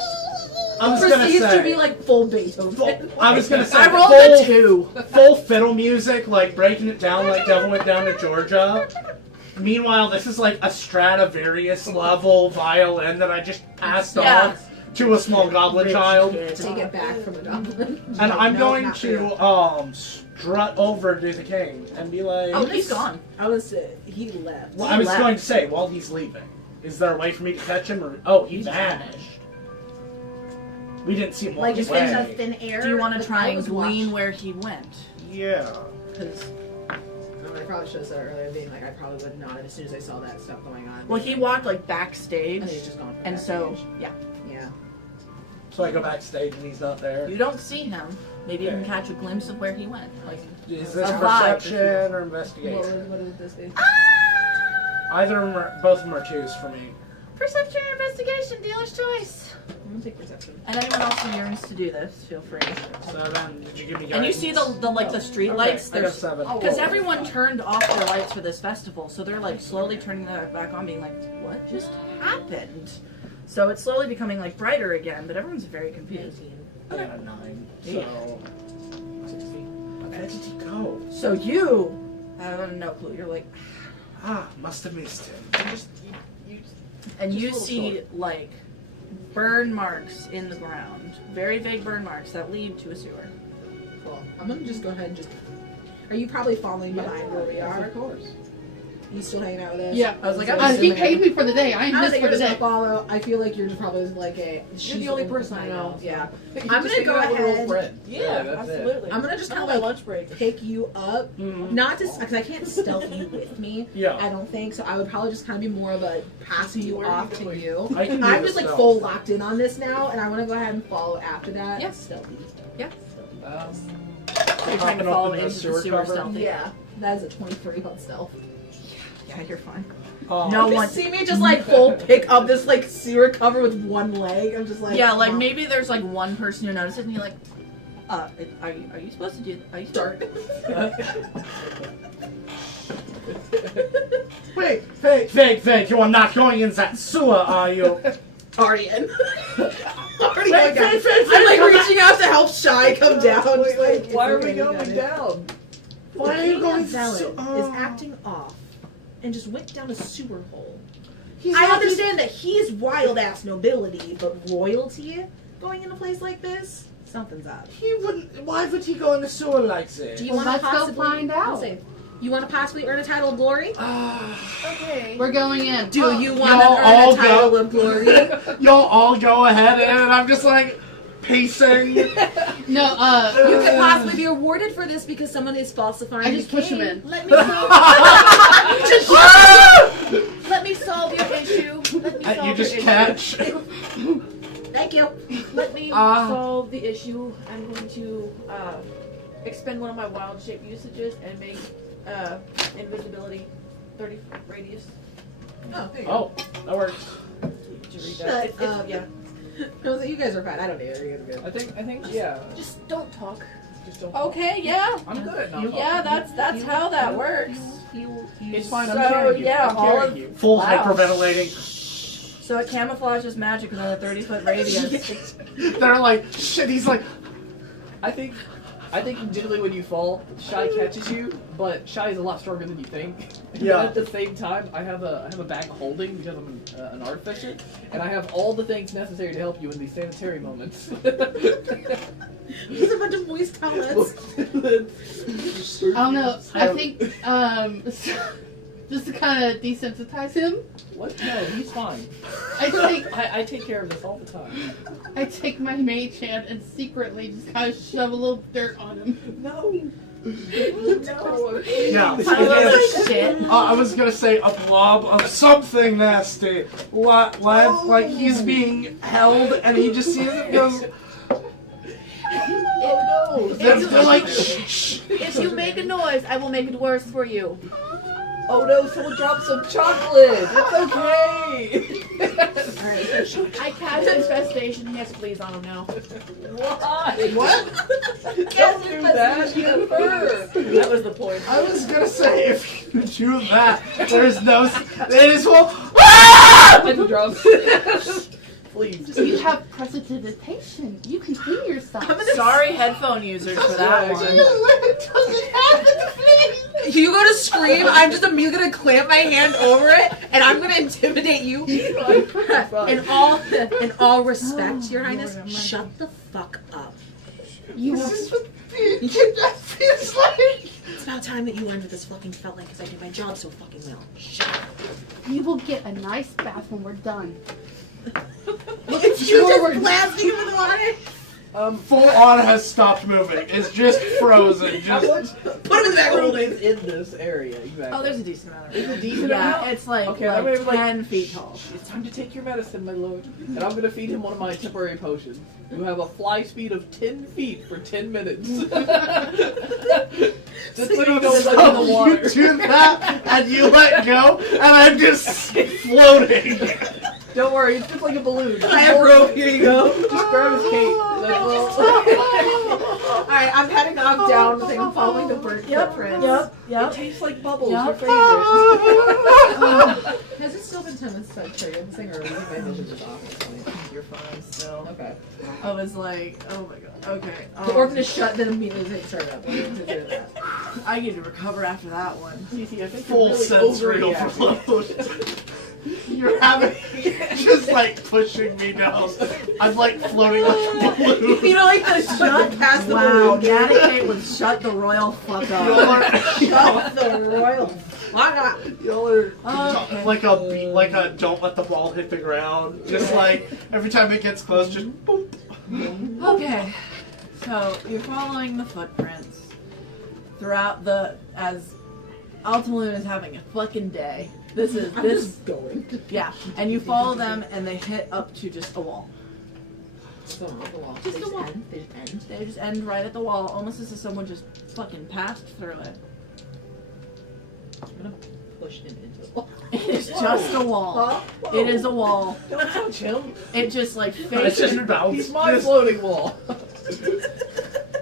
I was gonna Proceeds say. to be like full Beethoven. I was gonna say. I rolled a 2. Full fiddle music, like breaking it down like Devil Went Down to Georgia. Meanwhile, this is like a Stradivarius level violin that I just passed Yeah. off to a small goblin child. Take it back from the goblin. And I'm No, going not to real. strut over to the king and be like, oh, he's gone. I was he left. Well, I was left. going to say, while he's leaving, is there a way for me to catch him? Or oh, he vanished. We didn't see him walk Like just away. in the thin air. Do you want to but try I and was glean watching. where he went? Yeah. Because I probably should have said earlier, being like, I probably would not have as soon as I saw that stuff going on. well, he walked like backstage, And he's just gone. From and so backstage. yeah, So I go backstage and he's not there. you don't see him. Maybe you can Okay. catch a glimpse of where he went. Like Is this A vibe, if you perception or What investigation? would this be? Either of them are, both of them are 2s for me. Perception or investigation, dealer's choice. I'm gonna take perception. And anyone else who yearns to do this, feel free. 7. Did you give me guidance? And you see the street lights. I got 7. Because everyone turned off their lights for this festival, so they're like slowly turning them back on, being like, "What just happened?" So it's slowly becoming like brighter again, but everyone's very confused. I got a 9. So 60. Where did he go? So you have no clue. You're like, Must have missed him. and Just you a little see short. like burn marks in the ground, very vague burn marks that lead to a sewer. Cool. I'm gonna just go ahead and just. Are you probably following behind where we are? Of course. You still hanging out with us? Yeah. I was like, He paid me for the day. I am I was this like, for you're the just gonna day. follow. I feel like you're just probably like a. You're the only person I know. Yeah. I'm gonna go ahead- Yeah, that's it. I'm gonna just kind of my like lunch break. pick you up, Mhm. not just because I can't stealth you with me. Yeah. I don't think so. I would probably just kind of be more of a passing you Where are off you to going? you. I can do I'm the just like stealth. full locked in on this now, and I want to go ahead and follow after that. Yes. Stealthy. You're trying to Popping up fall in the into the sewer sewer cover? stealthy. Yeah. That is a 23 on stealth. Yeah, you're fine. Oh. No You one. just see me just like full pick up this like sewer cover with one leg. I'm just like Yeah, like wow. maybe there's like one person who notices, and you're like, are you supposed to do? Are you Dark. Wait, fake. You are not going in that sewer, are you? Already in. Already Fake, going down. fake, I'm like come reaching out to help Shy come down. Just like, it's Why are okay, we going got it. down? Why The are you king going of Vellan so- is acting off and just went down a sewer hole. He's I not- understand that he's wild ass nobility, but royalty going in a place like this, something's up. He wouldn't. Why would he go in the sewer like this? Do you Well, want to let's go possibly find out. I'll say, you want to possibly earn a title of glory? Okay. We're going in. Do you want Y'all to earn all a title go. of glory? Y'all all go ahead, and I'm just like pacing. No, You could possibly be awarded for this because someone is falsifying. I just the push him king. in. Let me let me solve your issue. Let me solve You just your catch. Thank you. issue. Let me Ah. solve the issue. I'm going to expend one of my wild shape usages and make invisibility 30 radius. Oh, there you Oh, that works. Did you read Shut that? up. Yeah. I was like, you guys are fine. I don't need it. You guys are good. I think, yeah. Just don't talk. Just don't. Okay, yeah, I'm good at not yeah. That's how that works. It's fine. I'm So, carrying you. yeah, I'm all carrying of- you. Full Wow. hyperventilating. So it camouflages magic within a 30-foot radius. They're like, shit. He's like, I think generally when you fall, Shy catches you, but Shy is a lot stronger than you think. Yeah. But at the same time, I have a bag holding because I'm an artificer, and I have all the things necessary to help you in these sanitary moments. He's a bunch of moist towelettes. I don't know. I think just to kind of desensitize him, What? No, he's fine. I I take care of this all the time. take my mage hand and secretly just kind of shove a little dirt on him. No. No. yeah. Shit. I was gonna say a blob of something nasty. Like he's being held, and he just sees it and goes. Oh no! They're like, shh. If you make a noise, I will make it worse for you. Oh no! Someone dropped some chocolate. It's okay. I cast infestation. Yes, please. I don't know. Why? What? Don't do that. You first. That was the point. I was gonna say if you do that, there's no. It is well. Ah! I dropped. Please. You have precipitation. You can clean yourself. Sorry, headphone users, for that one. You go to scream, I'm just immediately gonna clamp my hand over it, and I'm gonna intimidate you. In all respect, Your Highness, shut the fuck up. You This is what that feels like. It's about time that you learned what this fucking felt like, because I did my job so fucking well. Shut up. you will get a nice bath when we're done. It's you just blasting him with water. Full on has stopped moving. It's just frozen. How Just much? Put him in that room. is in this area exactly? Oh, there's a decent amount of There's a room. decent Yeah, amount? it's like, Okay, like that way, like- 10 feet tall. It's time to take your medicine, my lord. And I'm gonna feed him one of my temporary potions. You have a fly speed of 10 feet for 10 minutes. Just so you know what's in the you water. do that, and you let go, and I'm just floating. Don't worry, it's just like a balloon. I have rope. Here you go. Just grab his cape. That's all. Alright, I'm heading off down. I'm following the bird footprints. Yep. It tastes like bubbles. Yep. Your favorite. Has it still been 10 minutes since I triggered this thing, or my vision is off at this point? You're fine still. Okay. I was like, oh my god. Okay. The orphan is shut, then immediately they start up. I didn't consider that. I get to recover after that one. Cece, I think Full you're really sensory overreacting. overload. You're having just like pushing me down. I'm like floating like a balloon. You know, like the shut past the Wow, balloon. Danica would shut the royal fuck Y'all up. are, Shut the royal fuck up. y'all are Okay. like a don't let the ball hit the ground. Just like every time it gets close, just boop. Okay. So you're following the footprints throughout as Altaloon is having a fucking day. I'm just going. Yeah, and you follow them and they hit up to just a wall. So on the wall. Just They a wall. end. They just end. They just end right at the wall, almost as if someone just fucking passed through it. I'm gonna push him into the wall. It's just a wall. It is a wall. Don't touch him. It just like It's faces. just bounce. He's my Just- floating wall.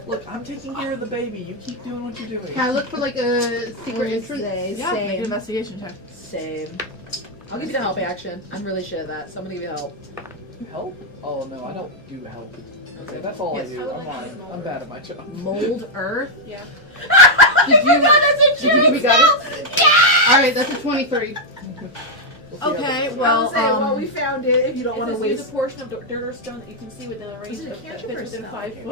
Look, I'm taking care of the baby. You keep doing what you're doing. Can I look for like a secret entrance? Yeah, make an Same. investigation check. Same. I'll give you the help action. I'm really shit at that, so I'm gonna give you help. Help? Oh no, I don't do help. Okay, that's all Yes, I I do. would I'm like fine. to know I'm bad at my job. Mold earth. Did you we got it? Alright, that's a 23. Okay, Well, well, we found it. If you don't want to Use waste. a portion of dirt or stone that you can see within a range Is it a of cantrip that or fits within spell? 5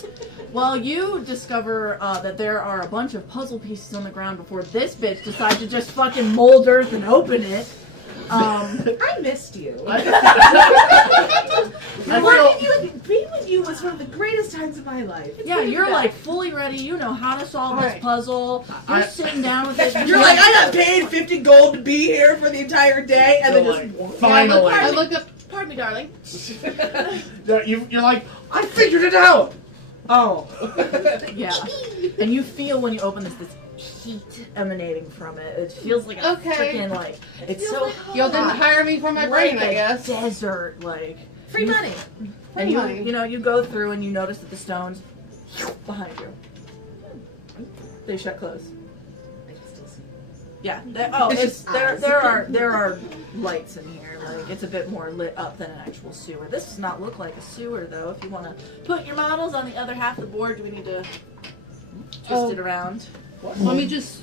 foot. well, you discover that there are a bunch of puzzle pieces on the ground before this bitch decides to just fucking mold earth and open it. I missed you. I Being with you was one of the greatest times of my life. Yeah, you're like fully ready. You know how to solve this Alright. puzzle. You're sitting down with it. You're like, I got paid 50 gold to be here for the entire day, and then You're just like, walk. finally. I look up. Pardon me, darling. You're like, I figured it out. Oh. Yeah, and you feel when you open this heat emanating from it. It feels like a Okay. freaking like it's so Y'all didn't hot. hire me for my brain, I guess. Desert like. Free money. And you, money. you know, you go through and you notice that the stones behind you, they shut closed. I can still see. Yeah. There just eyes. there are lights in here. Like it's a bit more lit up than an actual sewer. This does not look like a sewer though. If you want to put your models on the other half of the board, do we need to twist it around? Let me just.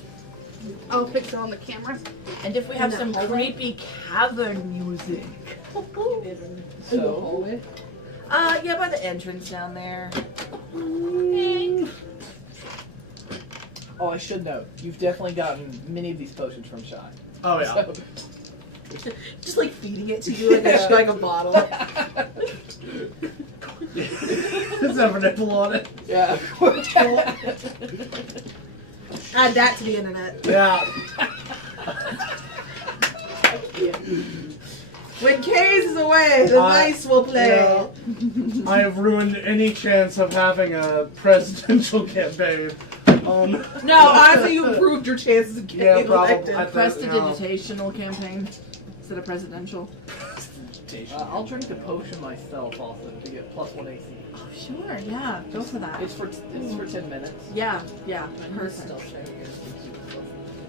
I'll fix it on the camera. And if we have In some that hallway? creepy cavern music. So, Yeah, by the entrance down there. oh, I should note, you've definitely gotten many of these potions from Shy. Oh yeah. So, Just like feeding it to you like a bottle. It's never nipple on it. yeah. Add that to the internet. Yeah. When Kaze is away, the mice will play. Yeah. I have ruined any chance of having a presidential campaign. No, honestly, you improved your chances of getting Yeah, probably. elected. I- Prestidigitational campaign instead of presidential. I'll drink the potion myself also to get +1 AC. Oh, sure, yeah, go for that. It's for 10 minutes. Yeah, I'm perfect. still trying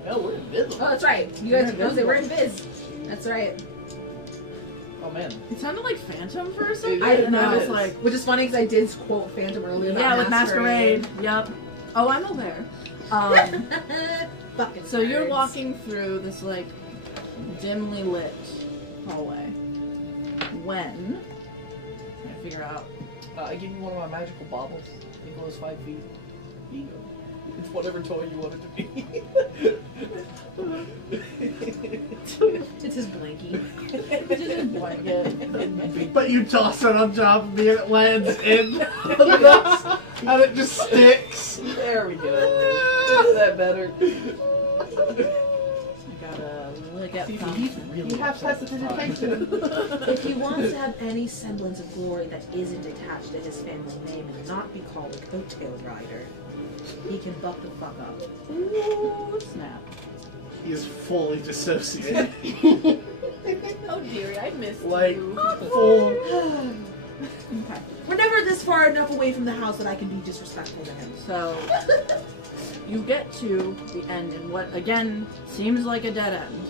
Oh, we're invisible. Oh, that's right. You guys know they were in biz. That's right. Oh man. It sounded like Phantom for a second. I and I know. was like, Which is funny because I did quote Phantom earlier. about yeah, with Masquerade. Yep. Oh, I'm aware. Fucking So you're nerds. walking through this like dimly lit hallway. When I figure out I give you one of my magical baubles. It goes 5 feet. Ego. It's whatever toy you want it to be. It's his blankie. blanket. But you toss it on top of me and it lands in the box and it just sticks. There we go. Isn't that better? I gotta look at See, something. he's really You have upset prestidigitation. If he wants to have any semblance of glory that isn't attached to his family name and not be called a coattail rider, he can buck the fuck up. Ooh, snap. He is fully dissociated. Oh dearie, I missed Like you. full. Okay. We're never this far enough away from the house that I can be disrespectful to him. So you get to the end in what again seems like a dead end.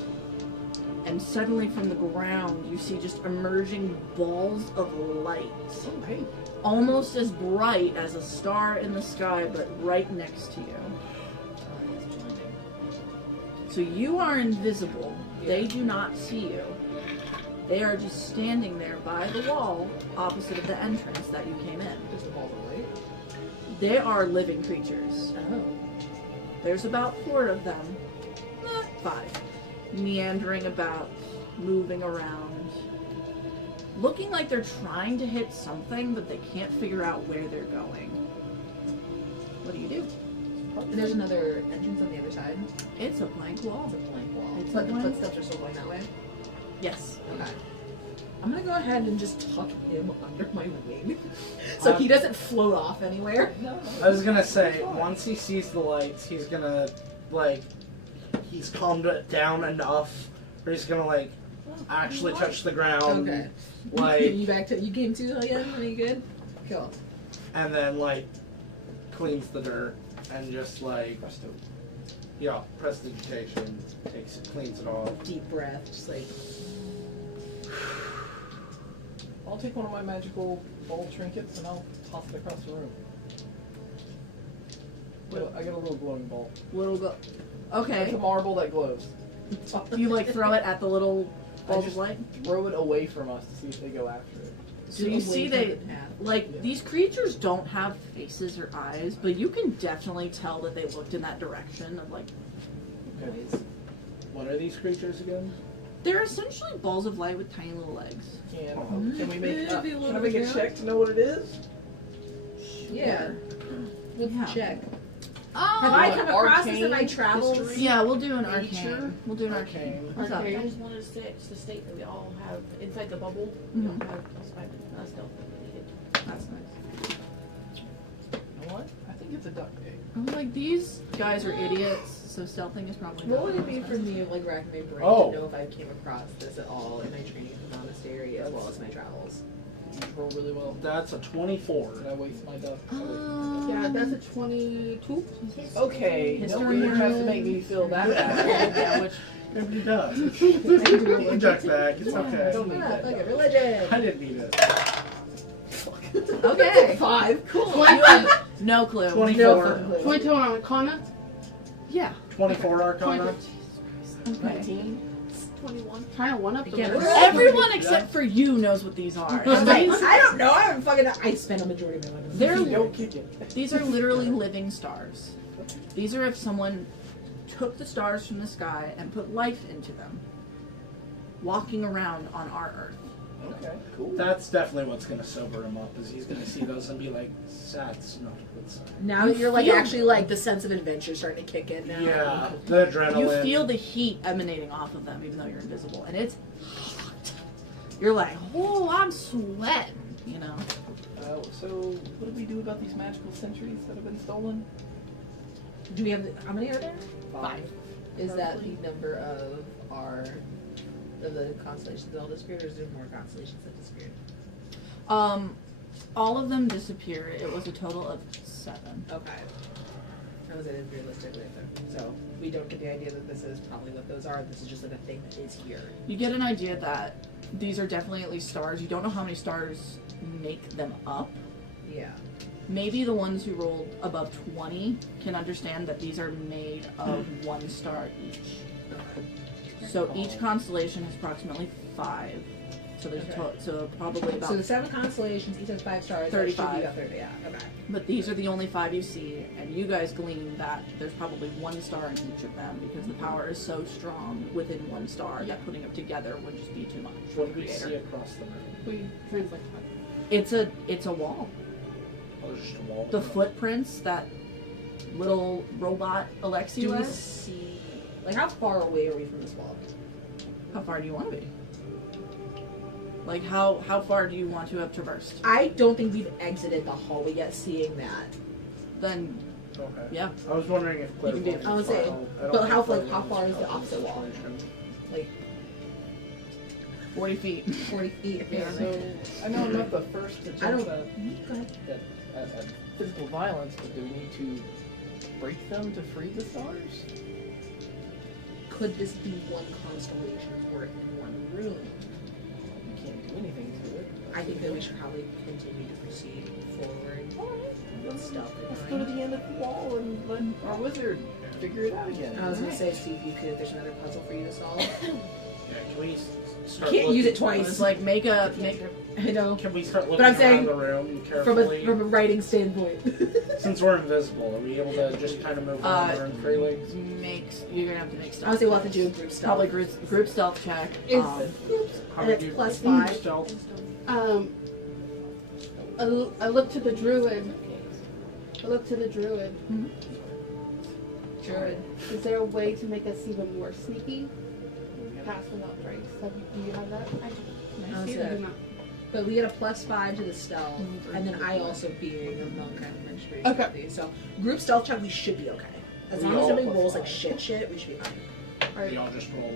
And suddenly from the ground you see just emerging balls of light. Oh, hey. Almost as bright as a star in the sky, but right next to you. So you are invisible. They do not see you. They are just standing there by the wall opposite of the entrance that you came in. Just the balls of light. They are living creatures. Oh. There's about 4 of them. 5. Meandering about, moving around. Looking like they're trying to hit something, but they can't figure out where they're going. What do you do? And there's another entrance on the other side. It's a blank wall. It's a blank wall. It's But a the blank- footsteps are still going that way. Yes. Okay. I'm gonna go ahead and just tuck him under my wing, so he doesn't float off anywhere. No. I was gonna say, once he sees the lights, he's gonna, like, he's calmed it down enough where he's gonna, like, actually touch the ground. Okay. Like, You came to again? Are you good? Cool. and then, like, cleans the dirt and just, like, yeah, prestidigitation, cleans it off. Deep breath, just like. I'll take one of my magical ball trinkets and I'll toss it across the room. I got a little glowing ball. Little go. It's Okay. a marble that glows. You like throw it at the little balls of just light? throw it away from us to see if they go after it. So you see they, like, Yeah. these creatures don't have faces or eyes, but you can definitely tell that they looked in that direction of, like, What are these creatures again? they're essentially balls of light with tiny little legs. Can we make? Can I make a check to know what it is? Yeah. Let's Yeah. check. Oh, Have I come across this in my Arcane travels? history? yeah, we'll do an Nature? arcane. We'll do an arcane. What's up? Arcane. I just wanted to state that we all have inside the bubble. We Mhm. don't have stealth needed. That's nice. You know what? I think it's a duck egg. I'm like, these guys are idiots, so stealthing is probably What not would it be the for best. me of like racking my brain Oh. to know if I came across this at all in my training at the monastery as well as my travels? You roll really well. That's a 24. Did I waste my duck? Yeah, that's a 22. Okay, History. nobody has to make me feel that bad. Yeah, which Nobody does. I can do You religion. duck back, it's okay. Don't need Ah, that. fuck it, duck. religion. I didn't need it. okay. 5. Cool. You have no clue. 24. 22 on Arcana. Yeah. 24 Arcana. Okay. 19, 21. Trying to one up the Again, list. everyone except for you knows what these are. And these, I don't know. I haven't fucking. I spent a majority of my life. they're Don't kick it. These are literally living stars. These are if someone took the stars from the sky and put life into them, walking around on our Earth. Okay, cool. That's definitely what's gonna sober him up, is he's gonna see those and be like, that's not a good sign. Now You you're like feel- actually like the sense of adventure starting to kick in now. Yeah, the adrenaline. You feel the heat emanating off of them, even though you're invisible, and it's hot. You're like, oh, I'm sweating, you know. So, what do we do about these magical centuries that have been stolen? Do we have how many are there? 5. Is that the number of our of the constellations that all disappeared, or is there more constellations that disappeared? All of them disappeared. It was a total of 7. Okay. That was it realistically. So we don't get the idea that this is probably what those are. This is just like a thing that is here. You get an idea that these are definitely at least stars. You don't know how many stars make them up. Yeah. Maybe the ones who rolled above 20 can understand that these are made of 1 star each. So each constellation has approximately 5. So there's so probably about. So the 7 constellations, each has 5 stars. 35. That should be about 30. Yeah. Okay. But these are the only 5 you see, and you guys glean that there's probably 1 star in each of them because the power is so strong within 1 star that putting them together would just be too much for What the do we see creator. across the room? We translate It's a wall. Oh, there's just a wall. The footprints that little robot Alexi Do we was. see like how far away are we from this wall? How far do you want to be? Like how far do you want to have traversed? I don't think we've exited the hallway yet. Seeing that, Then Okay. yeah. I was wondering if You can do it. clairvoyance I would say, was- I don't but think how clairvoyance far is the was opposite wall? concentration. like 40 feet. 40 feet, apparently. So I know I'm not the first to I jump don't- Go ahead. at physical violence, but do we need to break them to free the stars? Could this be one constellation worth in one room? We can't do anything to it. I think that we should probably continue to proceed forward with stealth in Let's go to mind. the end of the wall and let our wizard figure it out again. I was gonna say, see if there's another puzzle for you to solve. Yeah, can we start Can't use it looking- It's twice. like make a I know. Can we start looking But I'm around saying the room From carefully? a writing standpoint. Since we're invisible, are we able to just kind of move around the room freely? You're gonna have to make stealth. Honestly, we'll have to do a group stealth. Probably group stealth check. Is- How And do it's you plus do 5. stealth? I look to the druid. I look to the druid. Druid. Is there a way to make us even more sneaky? Pass without breaks. Do you have that? I see I that. do not. But we get a +5 to the stealth, and then I also being a monk, I'm menstruating Okay. something. So group stealth check, we should be okay. As We long as all nobody plus rolls like 5. shit, we should be fine. We all just roll.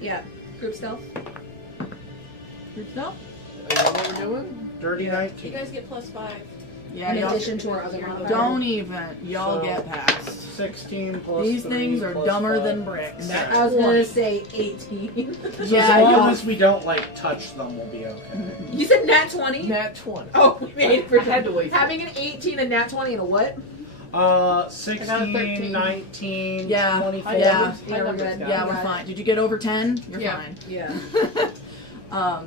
Yeah, group stealth. Group stealth? Is that what we're doing? Dirty You 19. guys get +5. Yeah, In y'all, addition to our other modifier. don't even. Y'all So- get past. 16 plus These 3 things are plus dumber 5. than bricks. That- I was gonna say 18. So Yeah, as long y'all- as we don't like touch them, we'll be okay. You said nat 20? Nat 20. Oh, we made it for I had to wait for having an 18, a nat 20, and a what? 16, 13. 19, Yeah, 24. yeah. Yeah, we're numbers, good. guys. Yeah, we're fine. Did you get over 10? You're Yeah. fine. Yeah.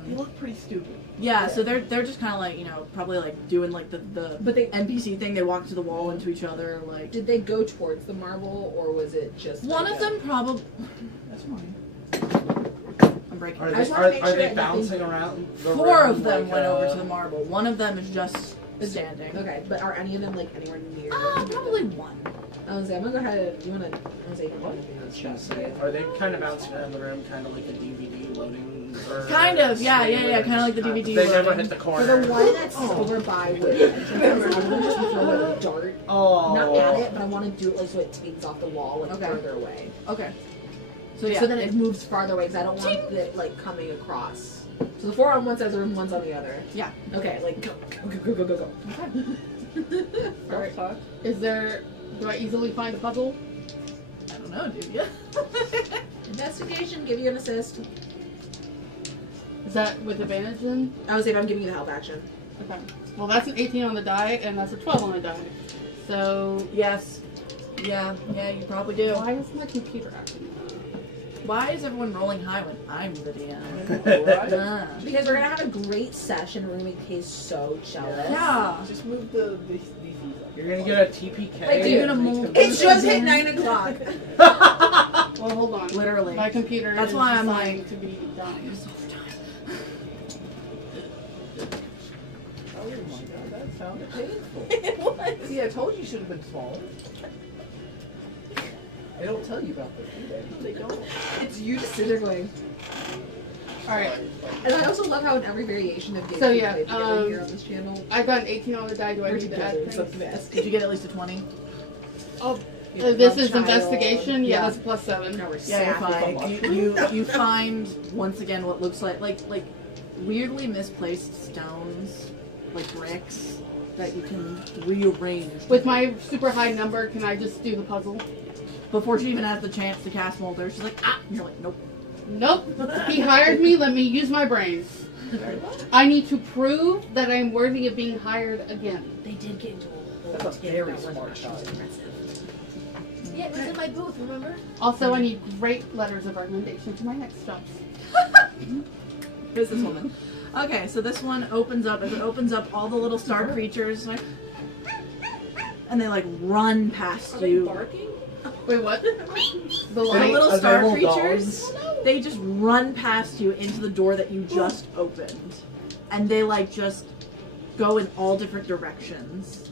You look pretty stupid. Yeah, so they're just kind of like, probably like doing like the But they NPC thing. They walk to the wall into each other. Like did they go towards the marble, or was it just one like of them probably. That's fine. I'm breaking. Are I they, just wanna make sure are they that nothing- bouncing around the Four room of them like, went over to the marble. One of them is just standing. Okay, but are any of them like anywhere near? Probably one. I was like, I'm gonna go ahead. Do you wanna? I was like, what? Are they kind of bouncing around the room, kind of like a DVD loading? Or Kind of, yeah, kind of like the DVD. They never loading. hit the For corner. the one that's over by where the entrance is, I'm gonna just throw a dart. Oh. Not at it, but I want to do it like so it takes off the wall like Okay. further away. Okay. So yeah. So then it moves farther away because I don't want it like coming across. So the 4 on one side of the room, one's on the other. Yeah. Okay, like go. Alright. Is there? Do I easily find a puzzle? I don't know, dude. Yeah. Investigation, give you an assist. Is that with advantage then? I would say if I'm giving you the help action. Okay. Well, that's an 18 on the die, and that's a 12 on the die. So Yes. Yeah, you probably do. why is my computer acting? Why is everyone rolling high when I'm the DM? Ah. Because we're gonna have a great session. We're gonna make Kay so jealous. Yeah. Just move the these You're gonna get a TPK. Like, You're dude, gonna move. It should hit 9 o'clock. Well, hold on. Literally. My computer. That's is why I'm designed like- to be done. Oh my god, that sounded painful. It was. See, I told you should have been smaller. They don't tell you about this, do they? They don't. It's you just sit there going. All right. And I also love how in every variation of games So, we yeah, play together here on this channel, I got an 18 on the die. Do I we're need to together. add It's the things? best. Did you get at least a 20? Oh, You this love is child. investigation. Yeah, Yeah. that's a plus 7. No, we're Yeah, you're sappy. fine. You find once again what looks like weirdly misplaced stones, like bricks that you can rearrange. With my super high number, can I just do the puzzle? Before she even has the chance to cast Molder, she's like, ah! And you're like, nope. Nope. He hired me. Let me use my brains. I need to prove that I'm worthy of being hired again. They did get into a whole That's a tip very that was smart much child. impressive. Yeah, it was in my booth, remember? Also, I need great letters of recommendation for my next jobs. Who's this woman? Okay, so this one opens up. As it opens up, all the little star creatures, like, and they like run past Are they you. barking? Wait, what? The The light. little Are they star little creatures, they just run past you into the door that you just opened. And they like just go in all different directions.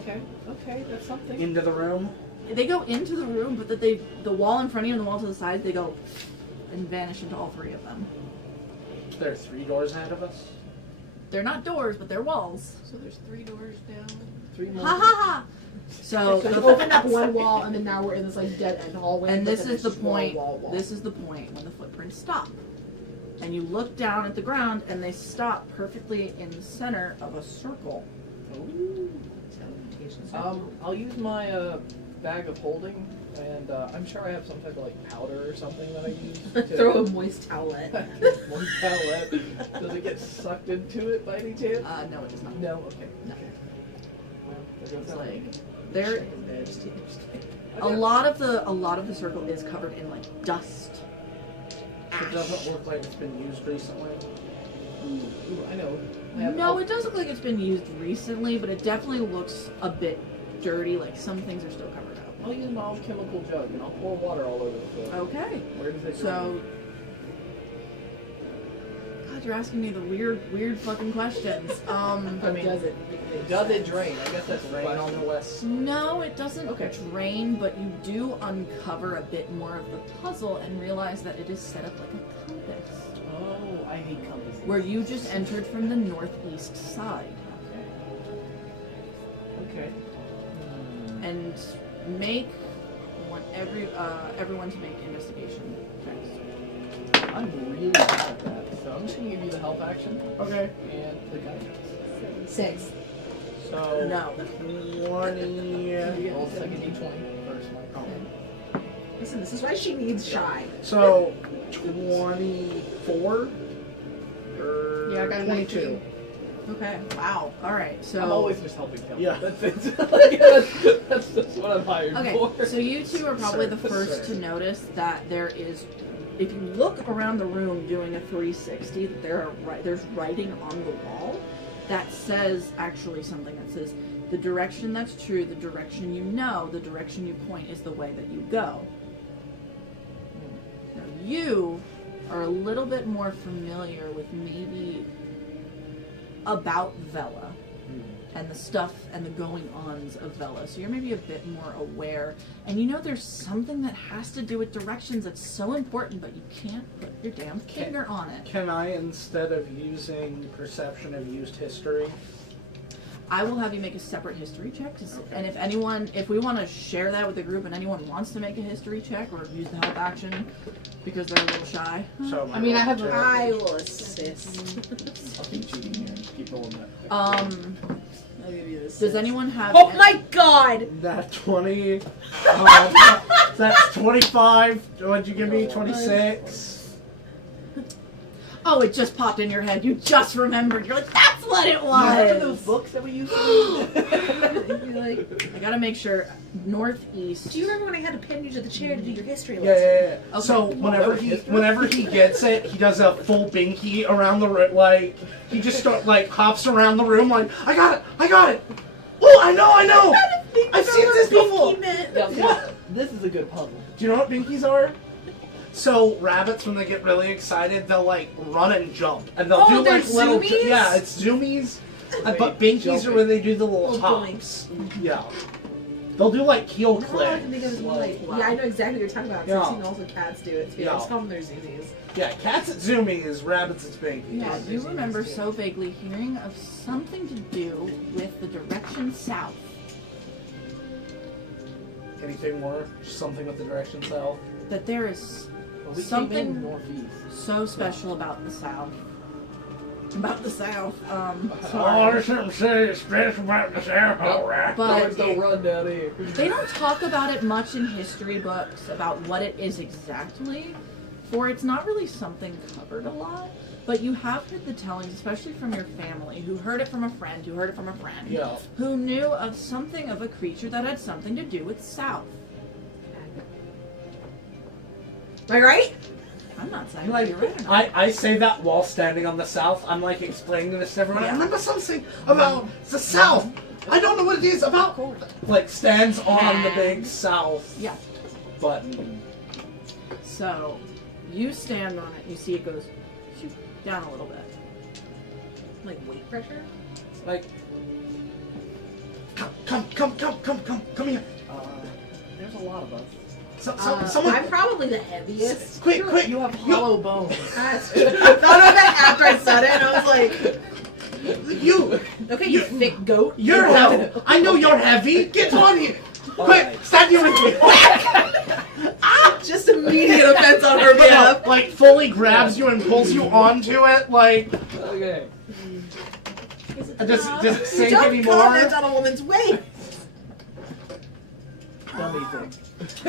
Okay, that's something. Into the room. They go into the room, but that the wall in front of you and the wall to the side, they go and vanish into all 3 of them. There are 3 doors ahead of us. They're not doors, but they're walls. So there's 3 doors down. 3 more. Ha ha ha! So So we opened up one wall, and then now we're in this like dead end hallway. and but this then is the it's just wall, point. wall, wall. This is the point when the footprints stop. and you look down at the ground, and they stop perfectly in the center of a circle. I'll use my bag of holding, and I'm sure I have some type of like powder or something that I use. To Throw a moist towelette. One towelette. Does it get sucked into it by any chance? No, it does not. No. Okay. No. Well, It's like there. A lot of the circle is covered in like dust. It doesn't look like it's been used recently. Ooh, I know. No, it does look like it's been used recently, but it definitely looks a bit dirty. Like some things are still covered up. I'll use my own chemical jug and I'll pour water all over the place. Okay. Where does it So, God, you're asking me the weird fucking questions. I mean, does it drain? I guess that's the Rain on question. the west. No, it doesn't Okay. drain, but you do uncover a bit more of the puzzle and realize that it is set up like a compass, Oh, I hate compasses. where you just entered from the northeast side. Okay. And make everyone to make investigation checks. I'm really bad at that, so I'm just gonna give you the help action Okay. and the guidance. 6. So No. 20. Roll second d20 first, Mike. Listen, this is why she needs shy. So 24. Or Yeah, I got a 22. Okay. Wow. All right. So I'm always just helping him. Yeah. That's it. that's what I'm hired Okay, for. so you two are probably the Sir, first sir. to notice that there is, if you look around the room doing a 360, that there's writing on the wall that says actually something that says, the direction that's true, the direction you know, the direction you point is the way that you go. Now you are a little bit more familiar with maybe about Vela and the stuff and the going-ons of Vela, so you're maybe a bit more aware, and you know there's something that has to do with directions that's so important, but you can't put your damn finger on it. Can I, instead of using perception, have used history? I will have you make a separate history check, and Okay. if we want to share that with the group and anyone wants to make a history check or use the help action because they're a little shy. So I mean, I have a. I will assist. I'll keep cheating here. Just keep rolling that. I'll give you this. Does anyone have Oh my god! That 20. That's 25. What'd you give me? 26. Oh, it just popped in your head. You just remembered. You're like, that's what it Remember those was. books that we used to read? You're like, I gotta make sure. Northeast. do you remember when I had to pin you to the chair to do your history Yeah, lesson? yeah, yeah. Okay. So whenever he gets it, he does a full binky around the room. Like he just hops around the room. Like I got it. Oh, I know. I've seen this before. Yeah, this is a good puzzle. Do you know what binkies are? So rabbits, when they get really excited, they'll run and jump, and they'll do they're little. zoomies? Yeah, it's zoomies. But Wait, binkies are jumping. when they do the little Little hops. Yeah, they'll do heel All I click. can think of is Like, yeah, I know exactly what you're talking about. Yeah. I've seen also cats do it too. I Yeah. just call them their zoomies. Yeah, cats at zoomies, rabbits at binkies. Yeah, you remember so vaguely hearing of something to do with the direction south. Anything more? Just something with the direction south. That there is Well, we Something- came in northeast. so special about the south. About the south. there's something so special about the south. Alright. But There's no run down here. they don't talk about it much in history books about what it is exactly, for it's not really something covered a lot. But you have heard the tellings, especially from your family, who heard it from a friend, who heard it from a friend, Yeah. who knew of something of a creature that had something to do with south. Am I right? I'm not saying Like, you're right or not. I say that while standing on the south. I'm explaining this to everyone. I remember something about the south. I don't know what it is about. Stands on the big south Yeah. button. So, you stand on it, you see it goes shoot, down a little bit. Like weight pressure? Like, come here. There's a lot of us. Someone, I'm probably the heaviest. quick. You have hollow bones. I thought of that after I said it, and I was like, You, okay, you thick goat. you're heavy. I know you're heavy. Get on here. Quick, stand you with me. Just immediate offense on her behalf. Like fully grabs you and pulls you onto it. Like, Okay. does it sink Don't anymore? comment on a woman's weight. Dummy thing.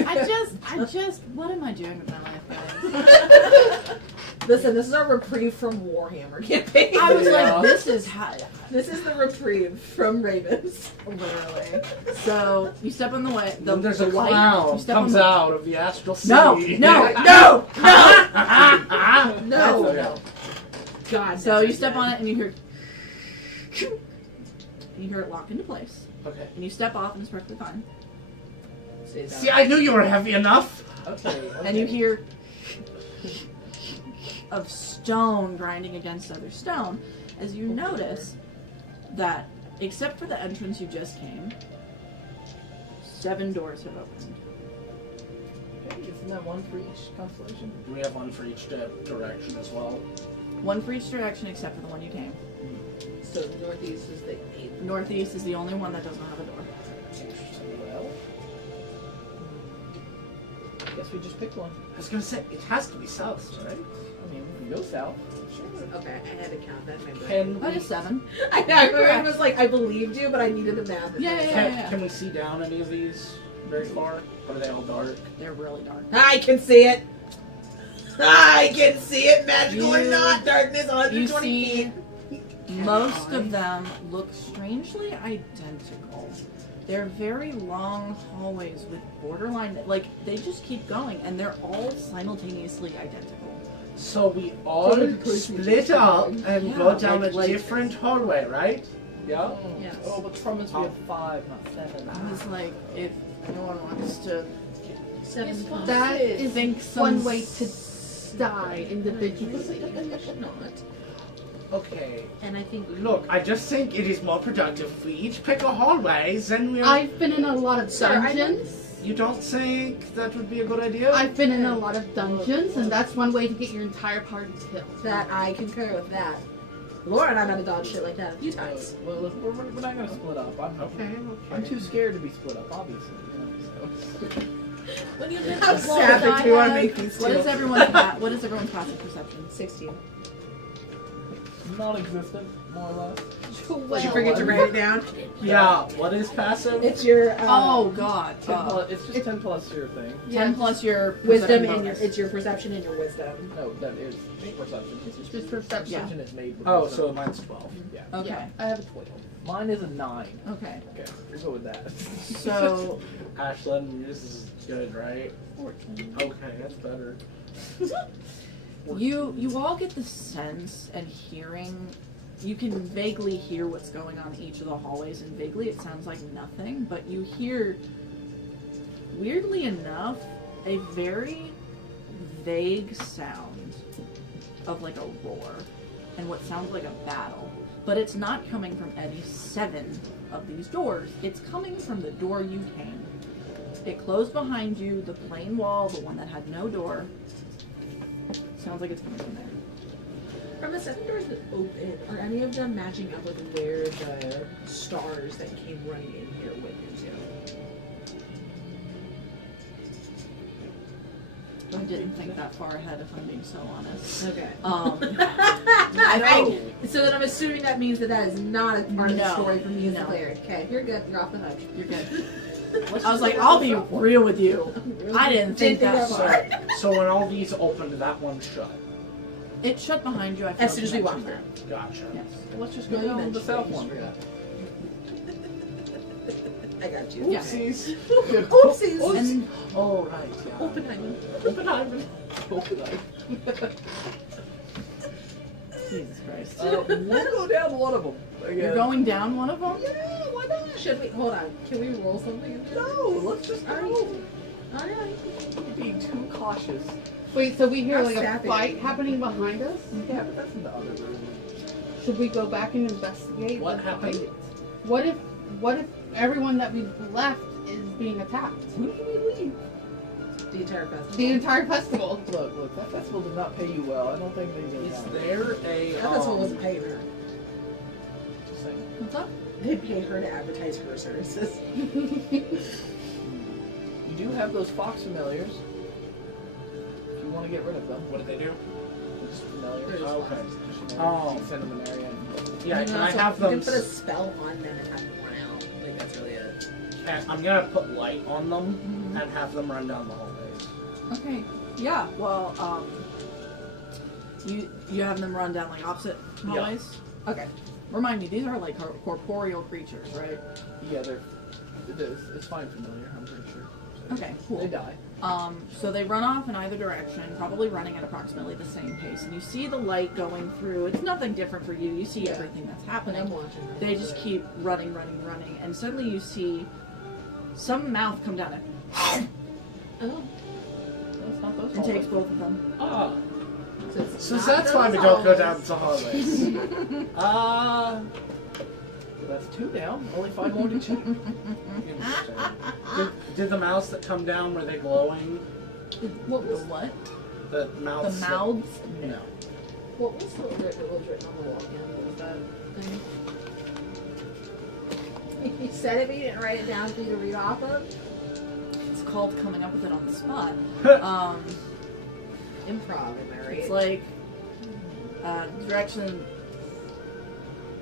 I just, what am I doing with my life, guys? Listen, this is our reprieve from Warhammer campaign. I was Yeah. like, this is how, This is the reprieve from Ravens. literally. So you step on the way. Then there's a the white, cloud you step on comes the, out of the astral sea. No, no, no, no. No. Okay. God. So you step on it and you hear, and you hear it lock into place. Okay. And you step off and it's perfectly fine. See, I knew you were heavy enough. Okay. And you hear of stone grinding against other stone as you notice that, except for the entrance you just came, 7 doors have opened. Okay, isn't that one for each constellation? We have one for each direction as well. 1 for each direction except for the one you came. So northeast is the 8th. Northeast is the only one that does not have a door. Interesting. Well, guess we just picked one. I was gonna say, it has to be south, right? I mean, we can go south. Sure. Okay, I had to count that in my brain. That is 7. I know, my brain was like, I believed you, but I needed the math. Yeah. Can we see down any of these very far? Or are they all dark? They're really dark. I can see it. I can see it, magical or You- not. Darkness, You 120 see, feet. most of them look strangely identical. They're very long hallways with borderline, like, they just keep going, and they're all simultaneously identical. So we all split up and Yeah, go down like- a like- different hallway, right? Yeah. Yes. Oh, but from us we have 5, not 7. I was like, if anyone wants to That is think one some way to die individually. Not. Okay. And I think Look, I just think it is more productive if we each pick a hallway, then we'll... I've been in a lot of Sir, I dungeons. You don't think that would be a good idea? I've been in a lot of dungeons, and that's one way to get your entire party killed. that I concur with that. Laura and I've had to dodge shit like that a few times. Well, we're not going to split up. I'm too scared to be split up, obviously. You know, so. When you live How with sappy do you want to make these what two? is everyone's passive perception? 16. Non-existent, more or less. Did you forget to write it down? Yeah, what is passive? It's your Oh god. 10 plus, it's just 10 plus your thing. 10 plus your wisdom perception and your bonus. it's your perception and your wisdom. No, that is perception. It's Just perception. perception is made with Oh, wisdom. so mine's 12. Yeah. Okay. Yeah, I have a 12. Mine is a 9. Okay. Okay, we'll go with that. So Ashlyn, this is good, right? 14. Okay, that's better. You all get the sense and hearing, you can vaguely hear what's going on in each of the hallways, and vaguely it sounds like nothing, but you hear, weirdly enough, a very vague sound of like a roar and what sounds like a battle. But it's not coming from any 7 of these doors. It's coming from the door you came. It closed behind you, the plain wall, the one that had no door. Sounds like it's coming from there. From the 7 doors that open, are any of them matching up with where the stars that came running in here went into? I didn't think that far ahead, if I'm being so honest. Okay. So then I'm assuming that means that is not a part of the No. story for me as a No. player. Okay, you're good. You're off the hook. You're good. I was like, I'll be real with you. I didn't think that far. So when all these opened, that one shut. It shut behind you. I As soon failed as to we mention walked through. Gotcha. Yes. Let's just No, go you down the mentioned south it. one. I got you. Yeah. Oopsies. Oopsies. And Oh, right, yeah. Oppenheimer. Oppenheimer. Jesus Christ. We'll go down one of them. You're going down one of them? Yeah, why not? Should we? Hold on. Can we roll something? No, let's just go. Alright. Being too cautious. Wait, so we hear How like a sappy. fight happening behind us? Yeah, but that's in the other room. Should we go back and investigate? What the happened? fight? What if everyone that we've left is being attacked? Who did we leave? The entire festival. The entire festival. Look, that festival did not pay you well. I don't think they did. Is there a... That festival wasn't paying her. What's up? They pay her to advertise her services. You do have those fox familiars. If you want to get rid of them. What do they do? They're just familiars. They're just Okay. Just Oh. send them an area. Yeah, You can know, I so have you them? can put a spell on them and have them run out. Like that's really it. I'm gonna put light on them and have them run down the hallways. Okay. Yeah. Well, you have them run down like opposite hallways. Okay. Remind me, these are like corporeal creatures, right? Yeah, it's fine familiar, I'm pretty sure. Okay. Cool. They die. So they run off in either direction, probably running at approximately the same pace. And you see the light going through. It's nothing different for you. You see everything that's And happening. I'm watching. them, They just but- keep running, and suddenly you see some mouth come down Oh. That's not those and takes both of them. Ah, it's so not that's why we those don't go hallways. down the hallways. So that's 2 down. Only 5 more to check. Interesting. Did the mouths that come down, were they glowing? What was what? The The mouths. mouths? No. What was the word that was written on the wall again? What was that thing? You said it, but you didn't write it down for you to read off of. It's called coming up with it on the spot. Improv, am I right? It's like direction.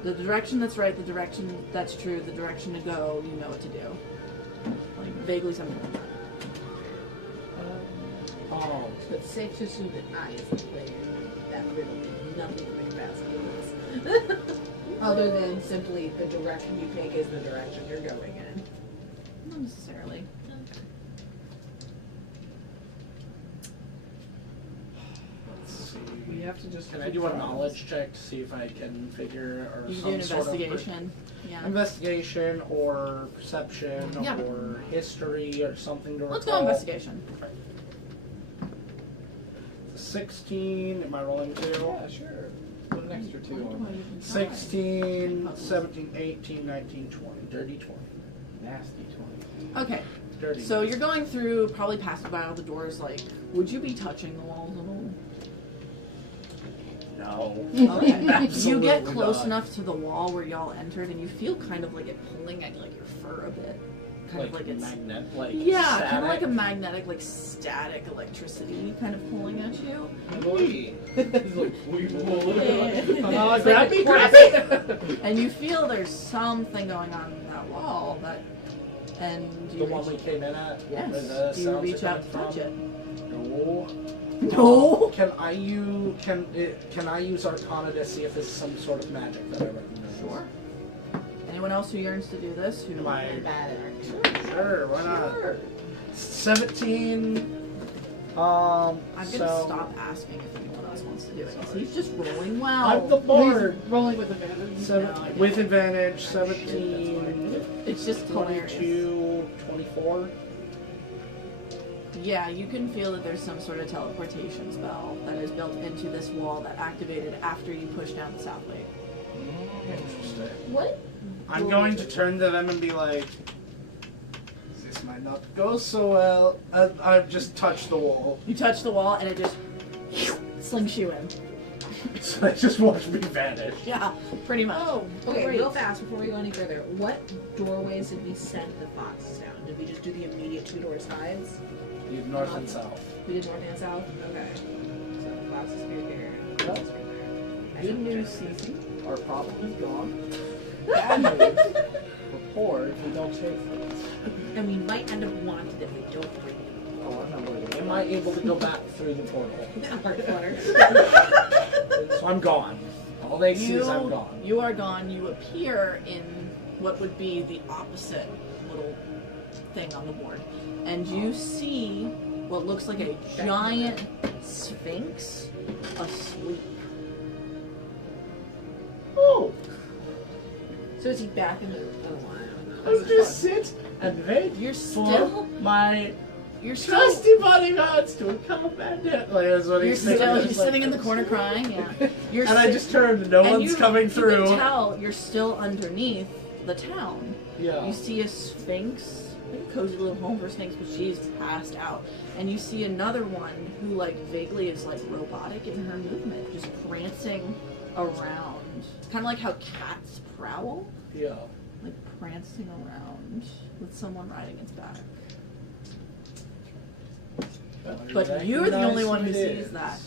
The direction that's right, the direction that's true, the direction to go. You know what to do. Like vaguely something like that. Oh. So it's safe to assume that I, as the player, that riddle did nothing in the capacity of this. Other than simply the direction you take is the direction you're going in. Not necessarily. Let's see. We have to just. Can I do a knowledge check to see if I can figure or You can some do an sort investigation. Yeah. Investigation or perception Yeah. or history or something to Let's recall. go investigation. 16, am I rolling 2? Yeah, sure. Put an extra 2 on it. 16, 17, 18, 19, 20. Dirty 20. Nasty 20. Okay. Dirty. So you're going through, probably passing by all the doors. Like, would you be touching the walls at all? No. Okay. You Absolutely get close not. enough to the wall where y'all entered, and you feel kind of like it pulling at like your fur a bit. Kind of like it's magnet, like yeah, static. kind of like a magnetic, like static electricity kind of pulling at you. He's like, we will Yeah. Grab me, grab me! And you feel there's something going on in that wall that, and you The one we came in at? yes, where the you sounds reach are out to coming touch it. from? No. No. Can I use Arcana to see if this is some sort of magic that I recognize? Sure. Anyone else who yearns to do this? Who Am I? Bad at Arcana. Sure, why not? Sure. 17. I'm gonna so stop asking if anyone else wants to do it because he's just rolling well. I'm the bard. Rolling with advantage. No, I know. With advantage, 17, It's just hilarious. 22, 24. Yeah, you can feel that there's some sort of teleportation spell that is built into this wall that activated after you push down the south gate. Interesting. What? I'm going to turn to them and be like, this might not go so well. I've just touched the wall. You touch the wall and it just slings you in. So they just watch me vanish. Yeah, pretty much. Oh, okay, Great. real fast before we go any further. What doorways did we send the foxes down? Did we just do the immediate 2 door sides? You north and south. We did north and south? Okay. So the foxes right there. And the foxes right there. Good news, Cece. Our problem is gone. Bad news. Report if we don't chase them. And we might end up wanted if we don't bring them. Oh, I'm not worried. Am I able to go back through the portal? Heart flutter. So I'm gone. All they see is I'm gone. You are gone. You appear in what would be the opposite little thing on the board. And you see what looks like a giant sphinx asleep. Oh, So is he back in the? Oh, I don't know. I'll just sit and wait You're for still my you're still trusty bodyguards to come and like that's what you're he's saying. still It's you're like- sitting in the corner crying. Yeah. You're And I just turned. No and one's coming You through. can tell you're still underneath the town. Yeah. You see a sphinx, like a cozy little home for sphinx, but she's passed out. And you see another one who like vaguely is like robotic in her movement, just prancing around. Kind of like how cats prowl, Yeah. like prancing around with someone riding its back. But you're the only one who Recognize who it sees is. that.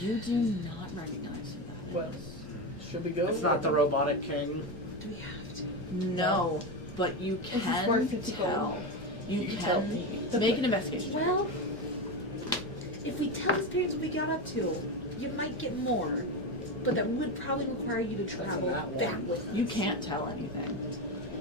You do not recognize who that What? is. Should we go? It's not the robotic king. Do we have to? No, but you This is can worth 50 gold. tell. You tell can me. make an investigation. check. Well, if we tell his parents what we got up to, you might get more. But that would probably require you to travel that back one. with us. You can't tell anything.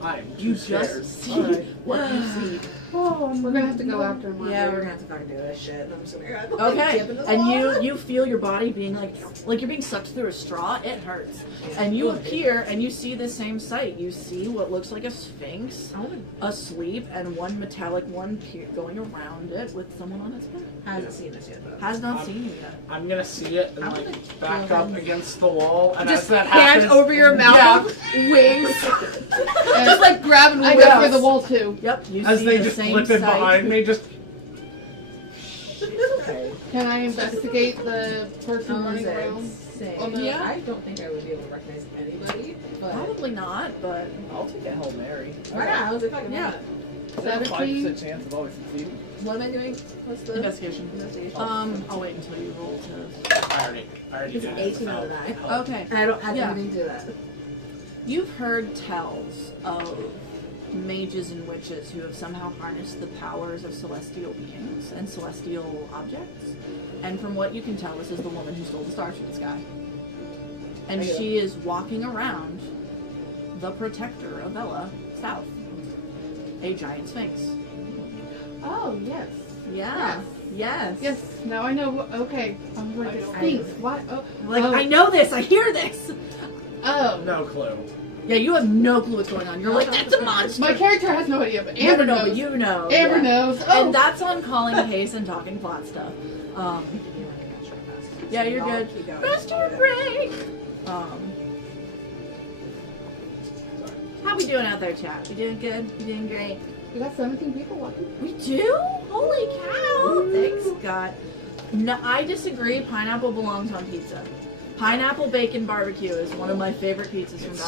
I'm You too scared. just see Alright. what you see. We're gonna have to go after him. Yeah, later. we're gonna have to fucking do this shit. I'm just gonna Okay, dip in this and water. you feel your body being like you're being sucked through a straw. It hurts, and you appear and you see the same sight. You see what looks like a sphinx asleep, and one metallic one going around it with someone on its back. Hasn't seen this yet though. Has not seen you yet. I'm gonna see it and I'm like gonna back go up ahead. against the wall, and Just as that hand happens, over your mouth, wings. And Just like grabbing I wings. go for the wall too. Yep, you as see they the just same flip it sight. behind me, just Can I investigate the person running Say, around? say, on the- yeah. I don't think I would be able to recognize anybody, but Probably not, but I'll take a Hail Mary. yeah, I was like, fucking Yeah. I have a 17. 5% chance of always succeeding. What am I doing? What's the investigation. investigation? I'll wait until you roll to. I already It's did an it. 18 out of 9. Okay. And I don't add Yeah. anything to that. You've heard tells of mages and witches who have somehow harnessed the powers of celestial beings and celestial objects. And from what you can tell, this is the woman who stole the stars from the sky. And I get she is walking around the protector of Ella, south. A giant sphinx. Oh yes. Yeah. Yes. Yes. Now I know. Okay. I was like, it stinks. What? Oh. Like, oh. I know this, I hear this! Oh. No clue. Yeah, you have no clue what's going on. You're like, that's a monster! My character has no idea, but No, Amber no, no, knows. you know. Amber yeah. knows. Oh. And that's on calling case and talking plot stuff. Yeah, you're good. Keep going. Master break! How we doing out there, chat? You doing good? You doing great? We got 17 people watching. We do? Holy cow! Thanks, God. No, I disagree. Pineapple belongs on pizza. Pineapple bacon barbecue is one of my favorite pizzas from It's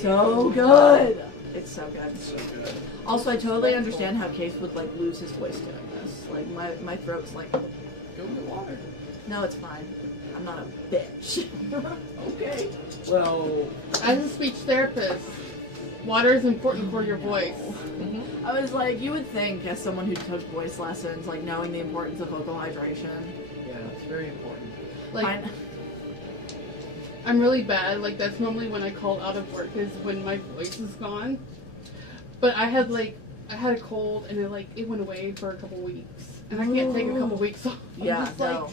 so Domino's. good. It's so good. It's so good. So good. Also, I totally understand how Case would like lose his voice doing this. Like my throat's like, Go get water. no, it's fine. I'm not a bitch. Okay. Well, As a speech therapist, water is important for your voice. I was like, you would think, as someone who took voice lessons, like knowing the importance of vocal hydration. Yeah, it's very important. Like, Pine- I'm really bad. Like, that's normally when I call out of work is when my voice is gone. But I had a cold and it went away for a couple weeks. And I can't take a couple weeks off. I'm yeah, just no.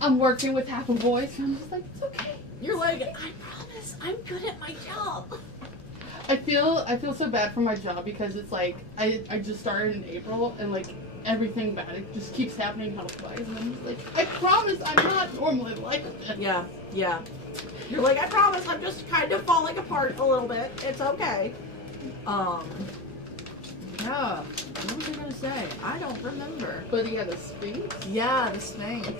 I'm working with half a voice and I'm just like, it's okay. You're like, I promise, I'm good at my job. I feel so bad for my job because it's like I just started in April and like everything bad it just keeps happening health-wise and I'm just like, I promise I'm not normally like this. Yeah, yeah. You're like, I promise, I'm just kind of falling apart a little bit. It's okay. Yeah. What was I gonna say? I don't remember. But yeah, the Sphinx. Yeah, the Sphinx.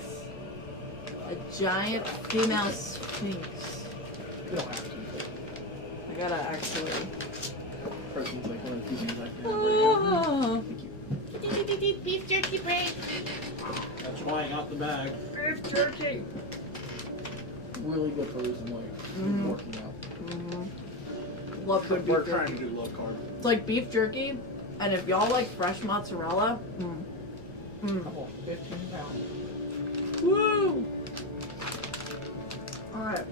A giant female Sphinx. You don't have to. I gotta actually. Person's like one of the few things I can remember. Oh. Beef jerky break. That's why I got the bag. Beef jerky. Really good for losing weight. Working out. Love good we're beef trying jerky. to do low carb. It's like beef jerky, and if y'all like fresh mozzarella, Oh, 15 pounds. woo! Alright.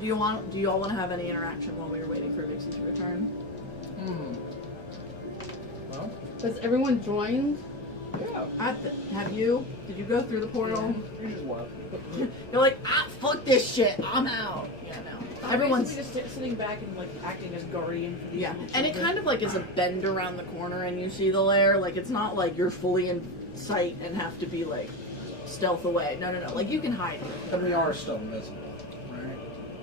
Do y'all want to have any interaction while we were waiting for Vixie to return? Well, Has everyone joined? yeah. Have you? Did you go through the portal? You just left. You're like, fuck this shit, I'm out. Yeah, no. Everyone's just sitting back and like acting as guardian for these yeah, little and it children. kind of like is a bend around the corner, and you see the lair. Like it's not like you're fully in sight and have to be like stealth away. No. Like you can hide. And we are still invisible, right?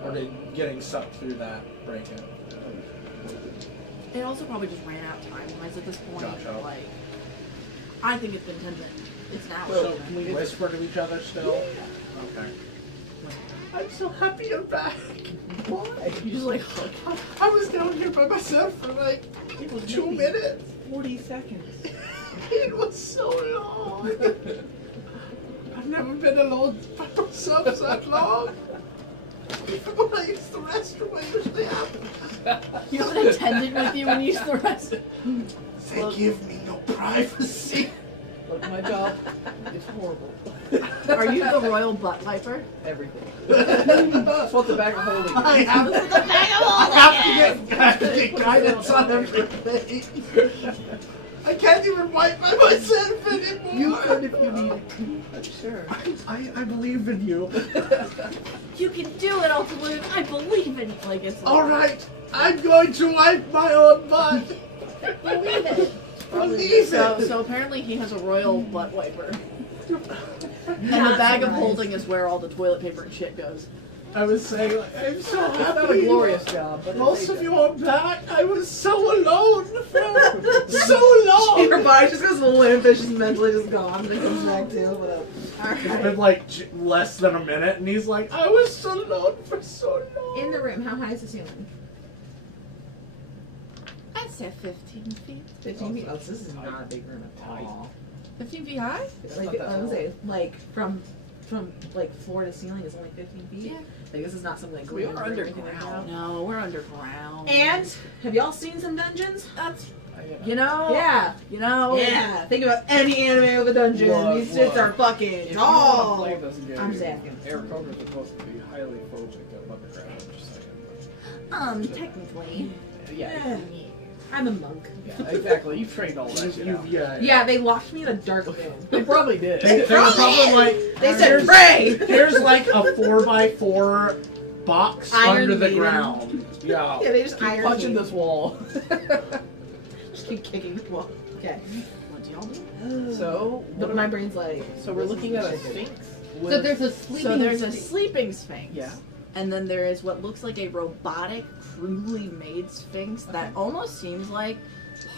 Or they getting sucked through that break-in. It also probably just ran out time-wise at this point. Gotcha. Like, I think it's been 10 minutes. It's an hour. So can we whisper to each other still? Okay. I'm so happy I'm back. Why? You just like, I was down here by myself for like 2 minutes. 40 seconds. It was so long. I've never been alone by myself that long. Even when I use the restroom, I usually have. You have an attendant with you when you use the restroom. They give me no privacy. Look, my job, it's horrible. Are you the royal butt wiper? Everything. That's what the bag of holding is. I have to get guidance on everything. I can't even wipe by myself anymore. You could if you needed to. Sure. I believe in you. You can do it, Ultimate. I believe in you. Like it's. All right, I'm going to wipe my own butt. Believe it. Believe it. So apparently he has a royal butt wiper. And the bag of holding is where all the toilet paper and shit goes. I was saying, like, I'm so It's not a happy. glorious job, but Most of you are back. I was so alone. So Your alone. body just goes limp and she's mentally just gone and it comes back to whatever. It's been like less than a minute, and he's like, I was so alone for so long. In the room, how high is the ceiling? I'd say 15 feet. 15 feet. Oh, so this is not a big room at all. 15 feet high? Like, I would say, like, from like floor to ceiling is only 15 feet. Yeah. Like, this is not something like We grand are or anything like underground. that. No, we're underground. And have y'all seen some dungeons? That's, you you know. Yeah. You know. Yeah. Think about any anime with a dungeon. What, These shits what? are fucking If you want to tall. play this game, I'm just asking. Eric Ogres is supposed to be highly phobic of underground. I'm just saying. Technically. Yeah. I'm a monk. Yeah, exactly. You've trained all that shit out. Yeah, they locked me in a dark room. They probably did. They were probably like, They said, "Pray." here's like a 4x4 box Iron under the Maiden. ground. Yeah. Yeah, they just Keep iron punching me. this wall. Just keep kicking the wall. Okay. What do y'all do? So, But my brain's like. so we're looking at a chicken. sphinx. So With, there's a sleeping. So there's a sleeping sphinx. Yeah. And then there is what looks like a robotic, crudely made sphinx that almost seems like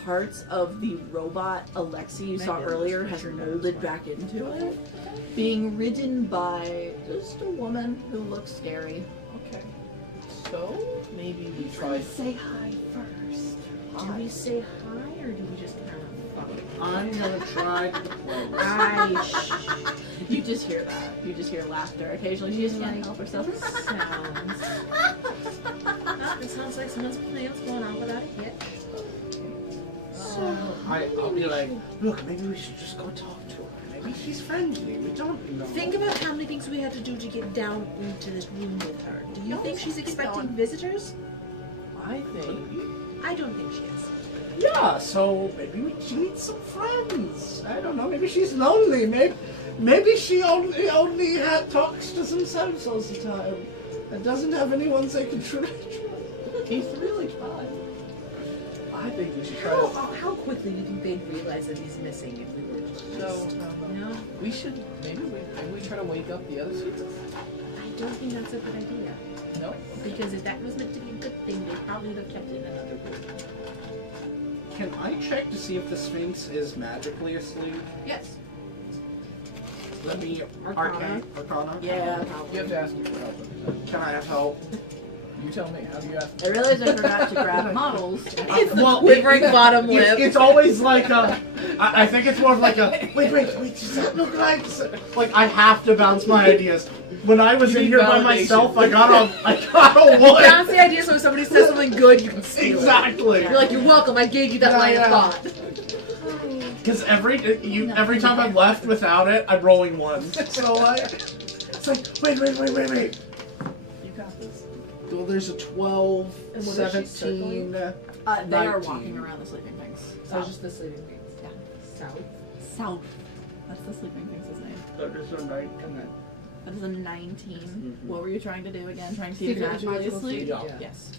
parts of the robot Alexi you saw earlier has molded back into it. Being ridden by just a woman who looks scary. Okay. So maybe we try. Say hi first. Do we say hi or do we just kind of fuck it? I'm gonna try to You just hear that. You just hear laughter. Occasionally she just can't help herself. It sounds like someone's plan's going on without a hitch. I'll be like, look, maybe we should just go talk to her. Maybe she's friendly. We don't know. Think about how many things we had to do to get down into this room with her. Do you think she's expecting visitors? I think. I don't think she is. Yeah, so maybe she needs some friends. I don't know. Maybe she's lonely. Maybe she only talks to themselves all the time and doesn't have anyone they can treat. He's really trying. I think we should try How, to. how quickly do you think they'd realize that he's missing if we were to So, No, we should maybe we try to wake up the other secrets. I don't think that's a good idea. No. Because if that was meant to be a good thing, they probably would have kept it in another room. Can I check to see if the Sphinx is magically asleep? Yes. Let me Arcana. Arcana. Yeah. You have to ask me for help. Can I have help? You tell me. How do you ask? I realized I forgot to grab models. Well, Quivering bottom lip. It's always like a. I think it's more of like a. Wait. Does that look like? Like I have to bounce my ideas. When I was You in need here by validation. myself, I got a one. Bounce the idea so if somebody says something good, you can steal it. Exactly. You're like, you're welcome. I gave you that line of thought. Because every time I'm left without it, I'm rolling ones. So it's like, wait. You got this. Well, there's a 12, And what is she 17. They are 19. walking around the sleeping things. So it's just the sleeping things. Yeah. South. South. That's the sleeping thing's name. That is a 19. That is a 19. Mhm. What were you trying to do again? Trying to see See if if you're it's magically magical asleep? sleep? Yeah. Yes.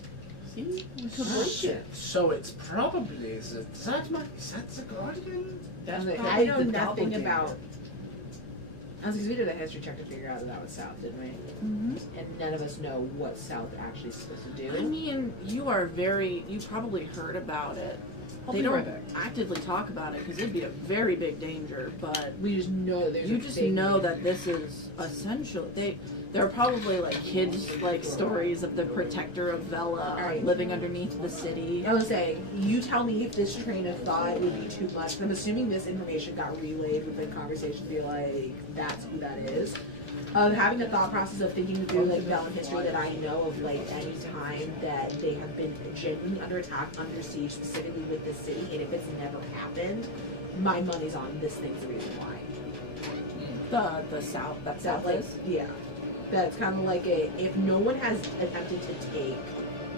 See? We could Oh, work shit. it. So it's probably is that the guardian? That's I probably know the nothing doppelganger. about. Because we did a history check to figure out that was South, didn't we? Mm-hmm. And none of us know what South actually is supposed to do. I mean, you probably heard about it. I'll they be don't right back. actively talk about it because it'd be a very big danger. But We just know there's you a just big know need. that this is essential. There are probably like kids like stories of the protector of Vela Alright. living underneath the city. I was saying, you tell me if this train of thought would be too much. I'm assuming this information got relayed within conversation to be like, that's who that is. Having a thought process of thinking through like Vellan history that I know of, like any time that they have been genuinely under attack, under siege, specifically with this city, and if it's never happened, my money's on this thing's the reason why. The south. That's That south like, is. yeah, that's kind of like if no one has attempted to take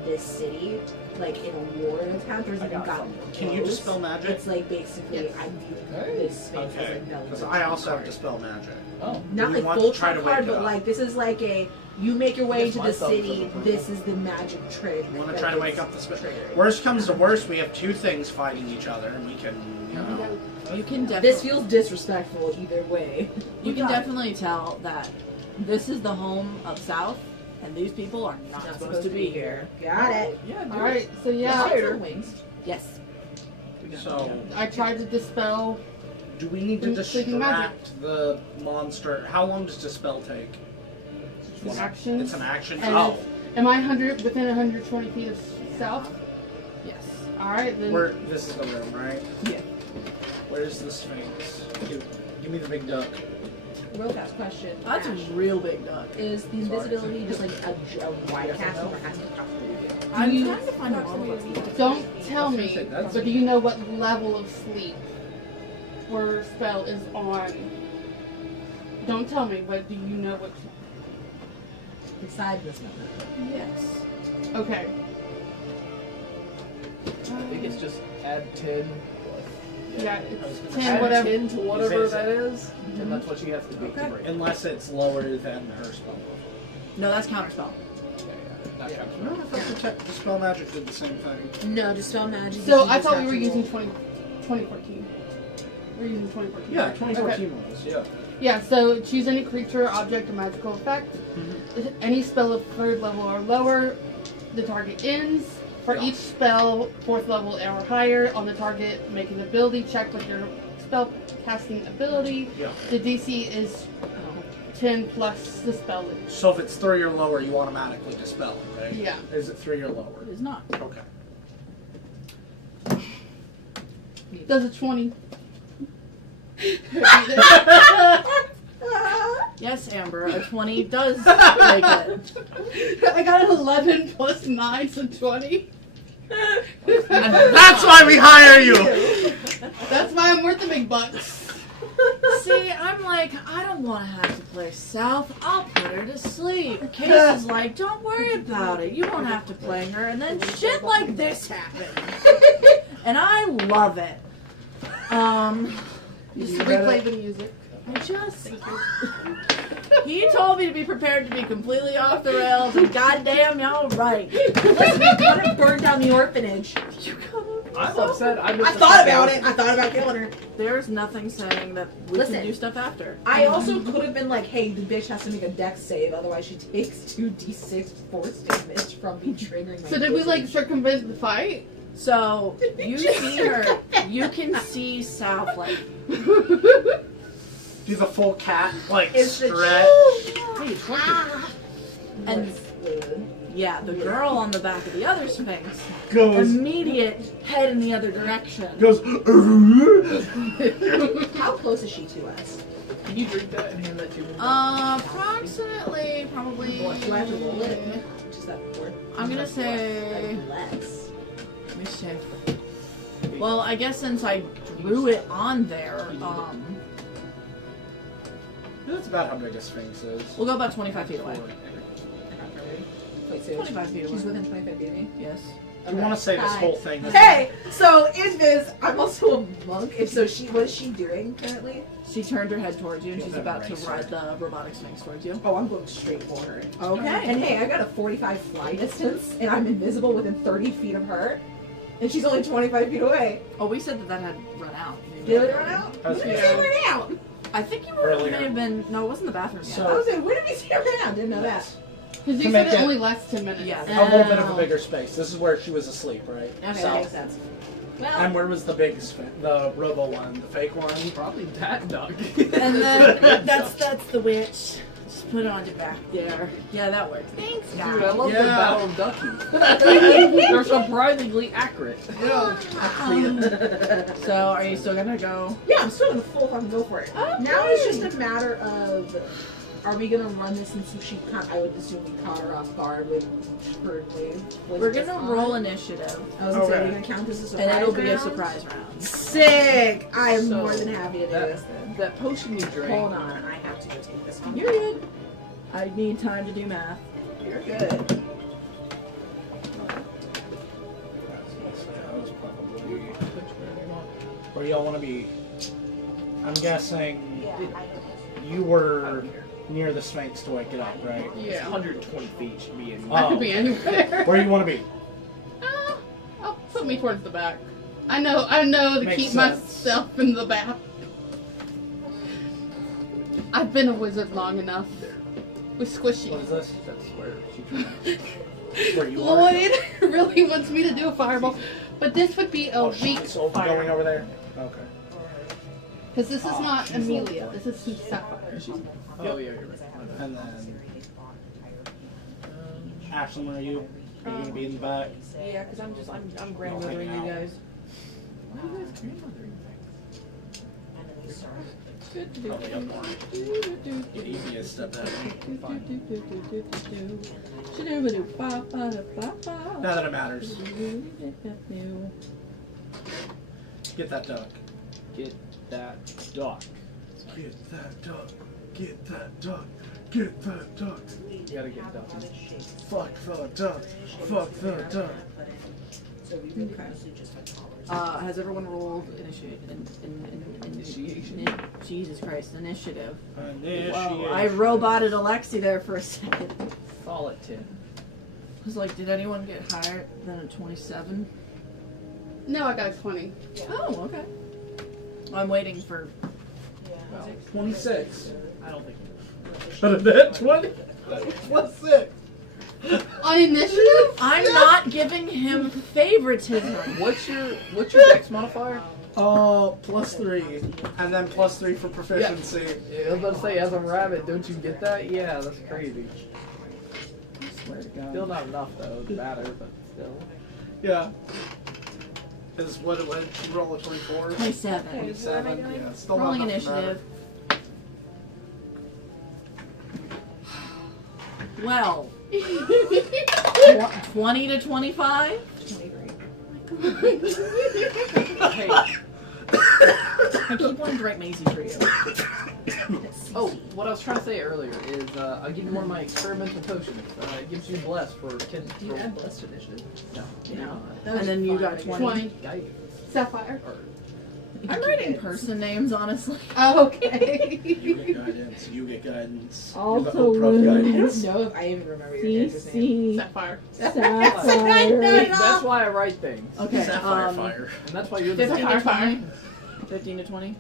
this city, like in a war attempt, or I even got gotten Can you close, dispel magic? it's like basically Yes. I'm dealing Hey. with this space Okay. as like Vellan. Because I also have dispel magic. Oh. Not Do like you want full to try trump to wake card, it but up? like this is like a you make your way Yes, into my the thumbs city. up. This is the magic trick. You want to that try to is wake up the spell? triggered. Worst comes to worst, we have two things fighting each other, and we can, you know. You can definitely. This feels disrespectful either way. You can definitely tell that this is the home of South, and these people are not supposed to be here. Got it. Yeah, All right, so yeah, Spider wings. Yes. So, I tried to dispel. do we need to Sleeping magic. distract the monster? How long does dispel take? It's an action. It's an action. And Oh, Am I within 120 feet of south? Yes. All right, then. this is the room, right? Yeah. Where's the Sphinx? Give me the big duck. Real fast question. That's a Ash, real big duck. is the invisibility just like a wide casting or has to possibly do? I'm you- trying to find a model that's easy. Don't tell I was gonna me, say, that's- but do you know what level of sleep your spell is on? Don't tell me, but do you know what? Beside this number. Yes. Okay. I think it's just add 10. Yeah, I was it's gonna 10, Add whatever. 10 to whatever Is it- that is, and that's what you have to beat to break. Unless it's lower than her spell. No, that's counterspell. Not No, counterspell. I thought the dispel magic did the same thing. No, dispel magic. So I thought we were using 2014. We're using 2014. Yeah, right? 2014 Okay. was. Yeah. Yeah, so choose any creature, object, or magical effect. Any spell of 3rd level or lower, the target ends. For Yeah. each spell, 4th level or higher, on the target, make an ability check with your spell casting ability. Yeah. The DC is 10 plus the spell. So if it's 3 or lower, you automatically dispel, right? Yeah. Is it 3 or lower? It is not. Okay. Does a 20. Yes, Amber, a 20 does make it. I got an 11 plus 9, so 20. And that's why we hire you! That's why I'm worth the big bucks. See, I'm like, I don't want to have to play South. I'll put her to sleep. Case is like, don't worry about it. You won't have to play her. And then shit like this happens. And I love it. Just replay the music. I just... He told me to be prepared to be completely off the rails, and goddamn, y'all right. Listen, you could have burned down the orphanage. I'm upset. I thought about it. I thought about killing her. There's nothing saying that we Listen. can do stuff after. I also could have been like, hey, the bitch has to make a dex save, otherwise she takes 2d6 force damage from me triggering my So did we like wizard. circumvent the fight? So, you see her, you can see South, like, Do the full cat, like, It's the stretch. hey, twerking. And, yeah, the girl on the back of the other Sphinx, Goes. immediate head in the other direction. Goes. How close is she to us? Can you drink that and hand that to me? Approximately, probably. Do I have to roll it? Which is that for? I'm gonna say. Like less. Let me see. Well, I guess since I drew it on there, That's about how big a Sphinx is. we'll go about 25 feet away. Wait, so 25 feet away. she's within 25 feet of me? Yes. You want to say this whole thing? Hey, so Invis, I'm also a monk. If so, what is she doing currently? She turned her head towards you, and Get she's that about to racer. ride the robotic Sphinx towards you. Oh, I'm going straight for her. Okay. And hey, I got a 45 fly distance, and I'm invisible within 30 feet of her, and she's only 25 feet away. Oh, we said that had run out. Did it run out? How's When did it? we see her run out? I think you Earlier. may have been. No, it wasn't the bathroom yet. So- I was like, when did we see her run out? Didn't know that. Because To you make said it it- only lasts 10 minutes. Yeah. A little bit of a bigger space. This is where she was asleep, right? Okay, So, that makes sense. And where was the big the robo one, the fake one? Probably that duck. And then that's the witch. Just put it on your back there. Yeah, that works. Thanks, guys. Dude, I love the Yeah. Battle of Ducky. They're surprisingly accurate. So, are you still gonna go? Yeah, I'm still gonna full fucking go for it. Now it's just a matter of, are we gonna run this since she I would assume we caught her off guard with her wave. We're gonna roll initiative, I was gonna say, Okay. we're gonna count this as a surprise and it'll be a round? surprise round. Sick! I am So, more than happy to do this then. That potion you drank. Hold on, I have to go take this one. You're good. I need time to do math. You're good. Where y'all want to be? I'm guessing you were near the Sphinx to wake it up, right? Yeah. 120 feet should be in. I could be anywhere. Where you want to be? Oh, put me towards the back. I know to Makes keep sense. myself in the back. I've been a wizard long enough. With Squishy. What is this? That's where she Where you are? Lloyd really wants me to do a fireball, but this would be a Oh, weak she's going over there? Okay. because this is not Amelia. This is Sapphire. Oh, yeah, you're right. And then Ashlyn, where are you? Are you gonna be in the back? Yeah, because I'm grandmothering you guys. Why are you guys grandmothering Probably up more. Get easiest step that way. Now that it matters. Get that duck. Get that duck. Get that duck. Get that duck. Get that duck. You gotta get duck. Fuck the duck. Fuck the duck. Has everyone rolled Initiation. Jesus Christ, initiative. Initiate. Whoa, I roboted Alexi there for a second. Solid 10. I was like, did anyone get higher than a 27? No, I got a 20. Oh, okay. I'm waiting for. 26. I don't think Out of that 20? What's 6? On initiative? I'm not giving him favoritism. What's your dex modifier? +3. And then +3 for proficiency. Yeah, I was about to say, as a rabbit, don't you get that? Yeah, that's crazy. I swear to God. Still not enough, though, to matter, but still. Yeah. Is what it went. You roll a 24? 27. 27. Yeah, still Rolling not enough to matter. initiative. Well, 20 to 25? Hey. I keep wanting to write Maisie for you. Oh, what I was trying to say earlier is I give you one of my experimental potions. It gives you bless for 10. Do you add blessed initiative? No. No. That was And then you fun, got I guess. 20. Guidance. Sapphire. Or, I'm writing person names, honestly. Oh, okay. You get guidance. You get guidance. Also You're the Oprah of I guidance. don't know if I even remember your character's name. Sapphire. that's why I write things. Okay, Sapphire fire. And that's why you're the 15 best. to Sapphire. 20? 15 to 20?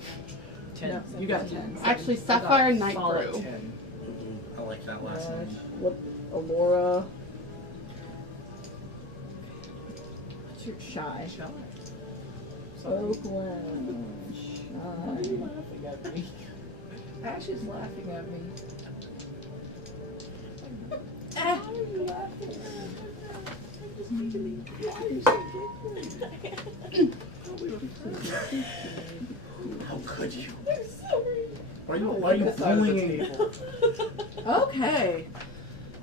10. No, you got 10. Actually, I got Sapphire Night solid Brew. 10. I like that last name. What? Alora. What's your shy? Oakland. Why are you laughing at me? Ash is laughing at me. How could you? I'm sorry. Why are Like you the side of the bullying? table. Okay.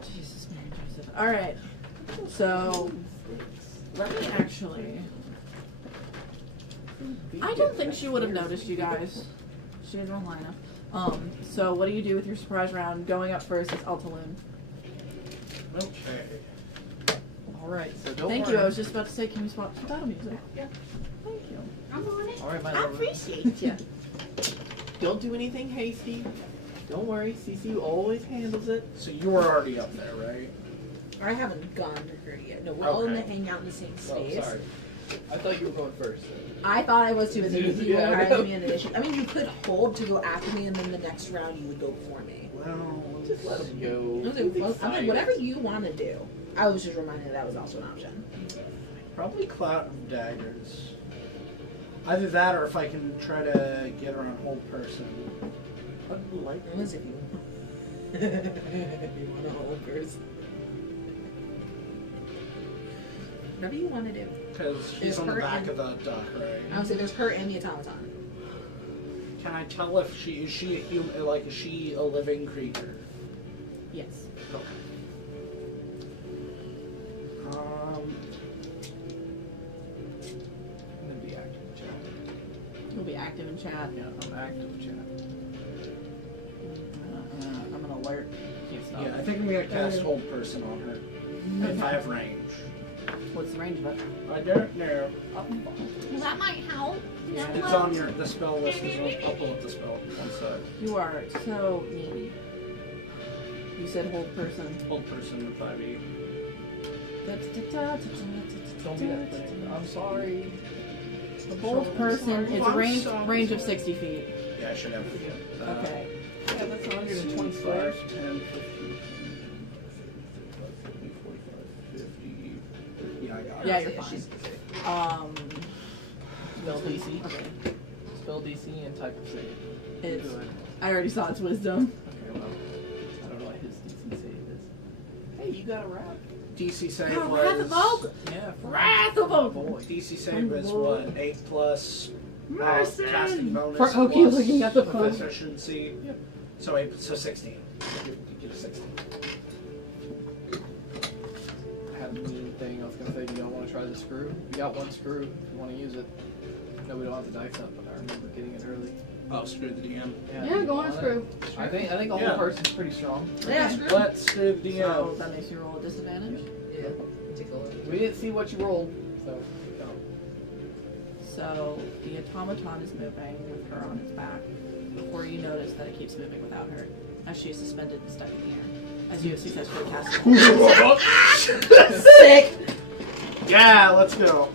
Jesus, Mary Joseph. Alright. So, let me actually. I don't think she would have noticed you guys. She didn't roll high enough. So what do you do with your surprise round? Going up first is Altaloon. Okay. Alright, so don't Thank worry. you. I was just about to say, can we swap to battle music? Yeah. Thank you. I'm on it. Alright, my I lord. appreciate you. Don't do anything hasty. Don't worry, CC always handles it. So you were already up there, right? I haven't gone to her yet. No, we're all in the Okay. hang out in the same Oh, space. sorry. I thought you were going first. I thought I was too, but then you Yeah, were I know. hiring me an initiative. I mean, you could hold to go after me, and then the next round you would go before me. Well, Just let him go. I'm like, whatever you want to do. I was just reminded that was also an option. probably Cloud of Daggers. Either that, or if I can try to get her on hold person. Like Unless if you if you want to hold person. Whatever you want to do. Because she's There's on the her back and- of the duck, right? I would say there's her and the automaton. Can I tell if she is a human? Like, is she a living creature? Yes. Okay. I'm gonna be active in chat. You'll be active in chat. Yeah, I'm active in chat. I'm gonna alert. Can't stop. Yeah, I think I'm gonna cast hold person on her. If I have range. What's the range of it? I don't know. Well, that might help. It's on the spell list. I'll pull up the spell. One sec. You are so needy. You said hold person. Hold person 5e. Don't be that thing. I'm sorry. The hold person is a range of 60 feet. Yeah, I should have. Okay. Yeah, that's 120 5, squares. 10, 15, 50. Yeah, I got it. Yeah, you're fine. Spell DC. Spell DC and type of save. It's, Good. I already saw its wisdom. Okay, well, I don't know what his DC save is. Hey, you got a rat? DC save Oh, Wrath of was. Oak! Yeah. Wrath of Oak! Boy. DC save was what? 8 plus. Mercy! Casting bonus. For Okie plus looking at the phone. proficiency. Yep. So 8, so 16. You get a 16. I had a mean thing. I was gonna say, do y'all want to try the screw? You got one screw. If you want to use it. No, we don't have the dice up, but I remember getting it early. Oh, screw the DM. Yeah, go on, screw. I think the whole Yeah. person's pretty strong. Yeah, screw. Let's screw the DM. So that makes you roll a disadvantage. Yeah. Take a look. We didn't see what you rolled, so no. So the automaton is moving with her on its back before you notice that it keeps moving without her as she is suspended and stuck in the air. As you have successfully cast Sick! Yeah, let's go.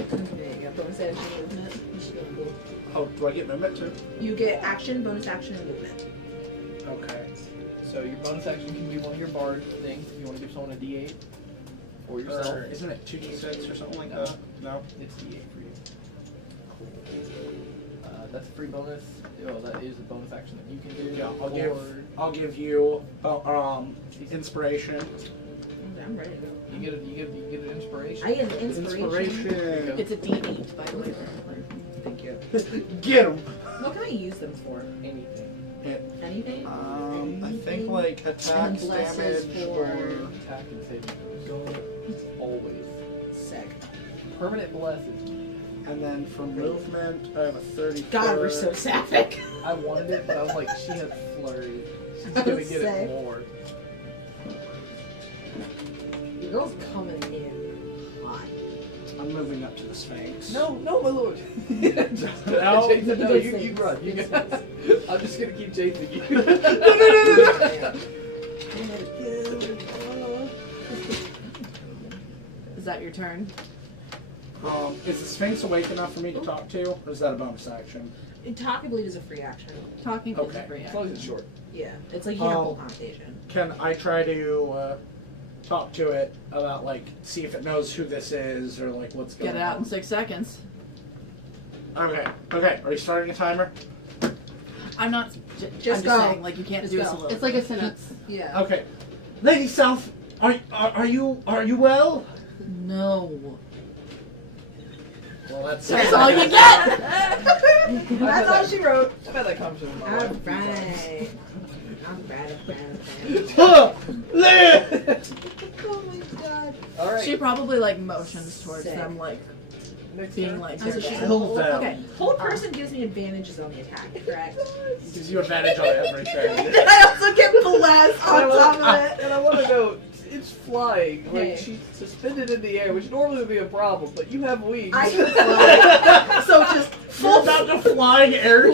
Okay, you got bonus action movement. You should go cool. Oh, do I get movement too? You get action, bonus action, and movement. Okay. So your bonus action can be one of your bard things if you want to give someone a D8 or yourself. Or isn't it 2d6 or something like that? No. It's D8 for you. That's a free bonus. Well, that is a bonus action that you can do. Yeah, Or I'll give you inspiration. I'm ready to go. you get an inspiration. I get an inspiration. There you It's a D8, by the way. Thank you. Get him. What can I use them for? Anything. Anything? I think like attacks, And blesses damage, for- or Attack and saving throws. Always. Sick. Permanent blesses. and then for movement, I have a 30. God, we're so sapphic. I wanted it, but I was like, she has flurry. She's I gonna would get say. it more. The girl's coming in hot. I'm moving up to the Sphinx. No, my lord. No. Jason, no, you Sphinx. run. You Big guys. I'm just gonna keep chasing you. Is that your turn? Is the Sphinx awake enough for me to talk to, or is that a bonus action? Talk, I believe, is a free action. Talking is Okay. a free As long as action. it's short. Yeah, it's like you have full conversation. Can I try to talk to it about, like, see if it knows who this is, or, like, what's going Get on? it out in 6 seconds. Okay. Are you starting a timer? I'm not. Just I'm go. saying, like, you can't Just do go. a solo. It's like a sentence. Yeah. Okay. Lady South, are you well? No. Well, that's all you get! That's all she wrote. I've had that conversation with my All wife. right. Oh my god. Alright. She probably, like, motions towards Sick. them, like, Next being turn. like, Oh, so she's a Kill hold. them. Okay. Hold person gives me advantages on the attack, correct? gives you advantage on everything. I also get blessed on top of it. And I want to know, it's flying. Hey. Like, she's suspended in the air, which normally would be a problem, but you have wings. I can fly. So just Full about to flying air.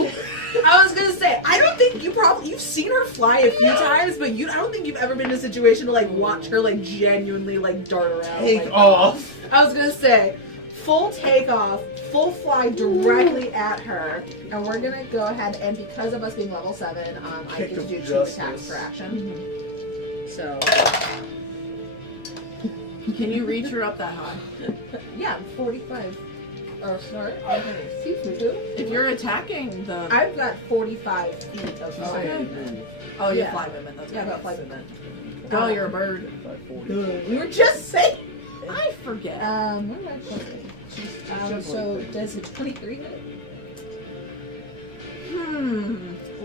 I was gonna say, I don't think you've seen her fly a few times, but I don't think you've ever been in a situation to like watch her like genuinely like dart around. Take like, off. I was gonna say, full takeoff, full fly directly at her, and we're gonna go ahead and because of us being level 7, I Kick get to of do 2 justice. attacks per action. So can you reach her up that high? yeah, 45. Oh, sorry. Excuse me, who? If you're attacking the... I've got 45 feet of fire Okay. movement. Oh, you Yeah. fly movement. That's Yeah, I've right. got flight movement. Oh, you're a bird. We were just saying. I forget. What did I put? So does a 23 hit?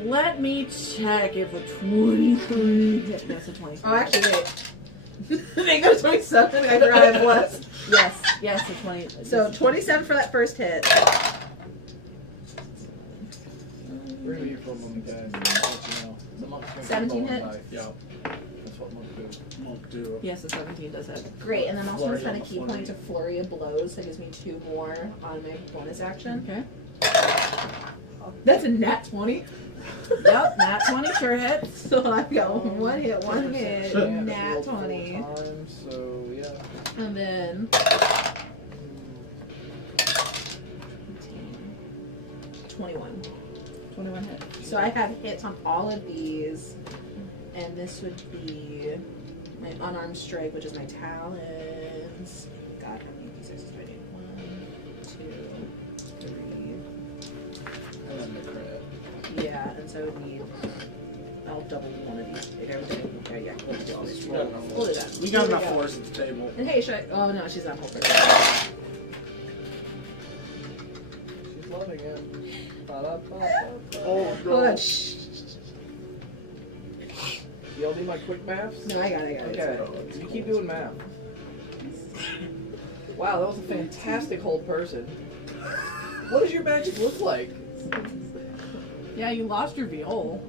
Let me check if a 23 hit. Yes, a 23. Oh, actually, wait. They go 27. I forgot I was. Yes, a 20. So 27 for that first hit. We're gonna be here for a moment, guys. I'll let you know. The monk's gonna keep 17 rolling hit? dice. Yeah. That's what monks do. Won't do. Yes, a 17 does hit. Great, and then also Flurry spend a on the key flurry. point to Flurry of Blows. That gives me 2 more on my bonus action. Okay. That's a nat 20. Yep, nat 20 sure hits. So I've got one hit, Yeah, nat rolled 20. 4 times, so yeah. And then 21. 21 hits. So I have hits on all of these. And this would be my unarmed strike, which is my talons. God, how many d6s do I need? 1, 2, 3. And then the crit. Yeah, and so I would need. I'll double one of these. Like everything. Okay, yeah, we'll do all this. We got enough We'll do floors. that. We got Here enough go. floors at the table. And hey, should I? Oh no, she's on hold for She's loving it. Ba-da-ba-ba-ba. Oh, Hold on. Shh. Y'all do my quick maths? No, I got it. Okay, you keep doing math. Wow, that was a fantastic hold person. What does your magic look like? Yeah, you lost your viol.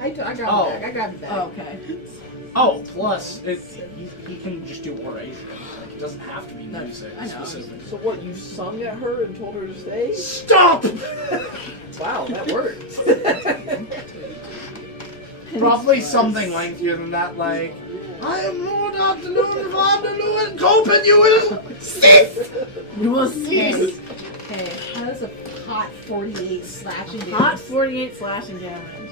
I got it Oh. back. I got it back. Oh, okay. Oh, plus, he can just do oration. Like, it doesn't have to be No, music I know. specifically. So what, you sung at her and told her to stay? Stop! Wow, that worked. Probably something lengthier than that, like, I am Lord Afternoon Von der Lewin, Copen, you will cease! You will see. Okay, that is a hot 48 slashing damage. Hot 48 slashing damage.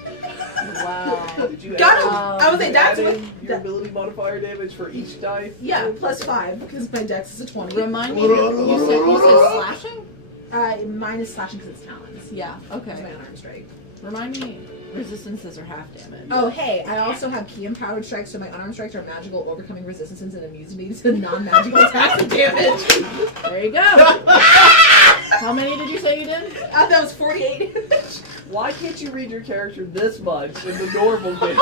Wow. Did you Got him! Um, I was like, that's add what. in your ability modifier damage for each die? Yeah, plus 5 because my dex is a 20. Remind me, you said slashing? Mine is slashing because it's talons. Yeah, That's my okay. unarmed strike. Remind me, resistances are half damage. Oh, hey, I also have key empowered strikes, so my unarmed strikes are magical, overcoming resistances and immunity to non-magical attacks and damage. There you go. How many did you say you did? That was 48. Why can't you read your character this much in the normal game?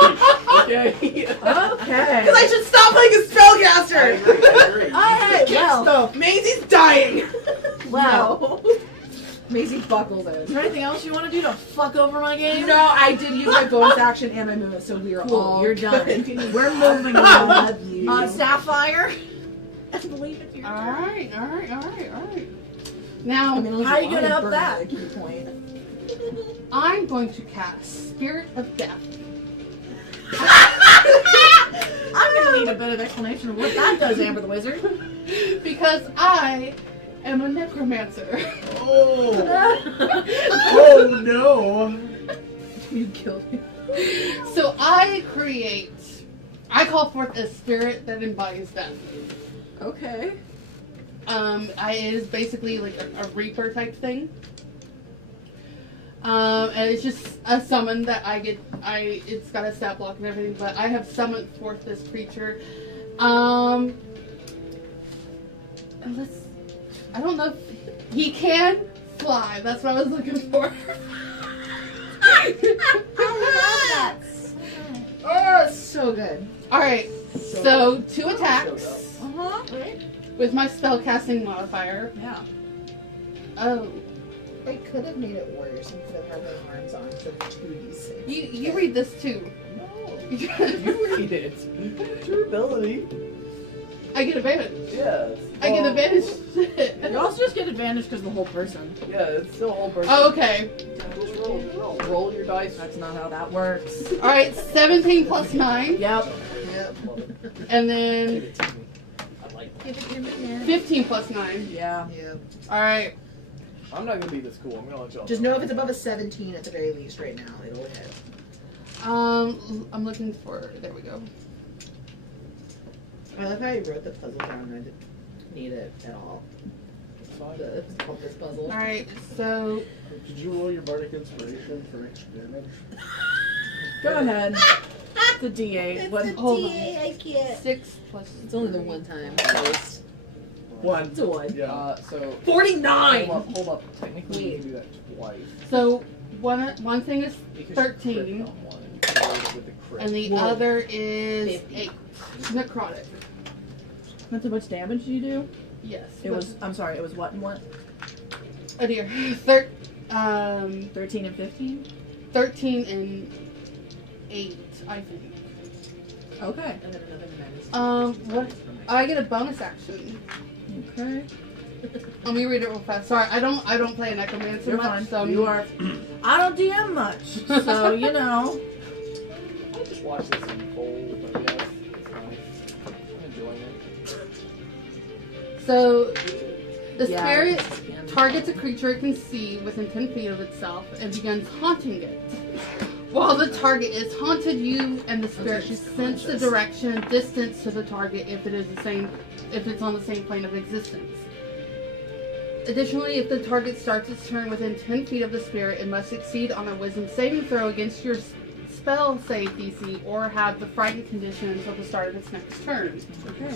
Okay? Okay. Because I should stop playing a spellcaster! I agree. Alright, well, No, Maisie's dying! well. No. Maisie buckled Is in. there anything else you want to do to fuck over my game? No, I did use my bonus action and my movement, so we are Cool, all you're done. good. We're moving on. Sapphire? I believe it's your turn. Alright. Now, How you gonna up that? Key point. I'm going to cast Spirit of Death. I'm gonna need a bit of explanation of what that does, Amber the Wizard. Because I am a necromancer. Oh! Oh no! You killed me. So I call forth a spirit that embodies death. Okay. It is basically like a reaper type thing. And it's just a summon that it's got a stat block and everything, but I have summoned forth this creature. I don't know if he can fly. That's what I was looking for. Oh, it's so good. Alright, so 2 attacks Uh-huh. with my spellcasting modifier. Yeah. Oh. I could have made it worse and could have had my arms on instead of 2d6. You read this too. No, you read it. It's your ability. I get advantage. Yes. I get advantage. You also just get advantage because of the whole person. Yeah, it's still a whole person. Oh, okay. Just roll your dice. That's not how that works. Alright, 17 plus 9. Yep. And then I like 15 plus 9. Yeah. Yeah. Alright. I'm not gonna be this cool. I'm gonna let y'all. Just know if it's above a 17 at the very least right now, it'll hit. I'm looking for. There we go. I love how you wrote the puzzle down and I didn't need it at all. the compass puzzle. Alright, so Did you roll your bardic inspiration for extra damage? Go ahead. The D8. What? hold on. I can't. 6 plus. It's only the one time. It's One. a one. Yeah. So 49! hold up. Technically, you can do that twice. So one thing is Because you 13, crit on one, and you can roll it with the crit. and the Whoa. other is 50. 8. Necrotic. That's how much damage you do? Yes. It was. I'm sorry. It was what and what? Oh dear. 13 and 15. 13 and 8, I think. Okay. And then another menace. What? I get a bonus action. Okay. Let me read it real fast. Sorry, I don't play necromancer You're much. fine. So You are. I don't DM much, so you know. I'll just watch this unfold, but yes, it's nice. I'm enjoying it. So the Yeah. spirit targets a creature it can see within 10 feet of itself and begins haunting it. While the target is haunted, you and the spirit sense the direction and distance to the target if it's on the same plane of existence. Additionally, if the target starts its turn within 10 feet of the spirit, it must succeed on a wisdom saving throw against your spell save DC or have the frightened condition until the start of its next turn. Okay.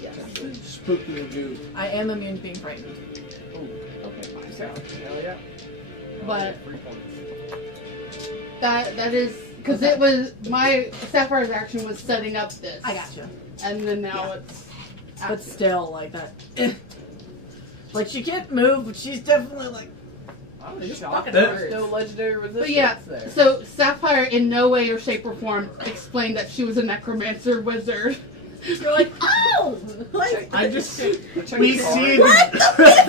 Yes. Spooky and goo. I am immune to being frightened. Okay, fine. So, hell yeah. But 3 points. that is because it was my Sapphire's action was setting up this. I gotcha. And then now it's. But still, like that. Like she can't move, but she's definitely like. I was Just shocked fucking there was hurts. no legendary resistance But yeah, there. so Sapphire in no way or shape or form explained that she was a necromancer wizard. You're like, oh! Like, I just. Check We the card. see what the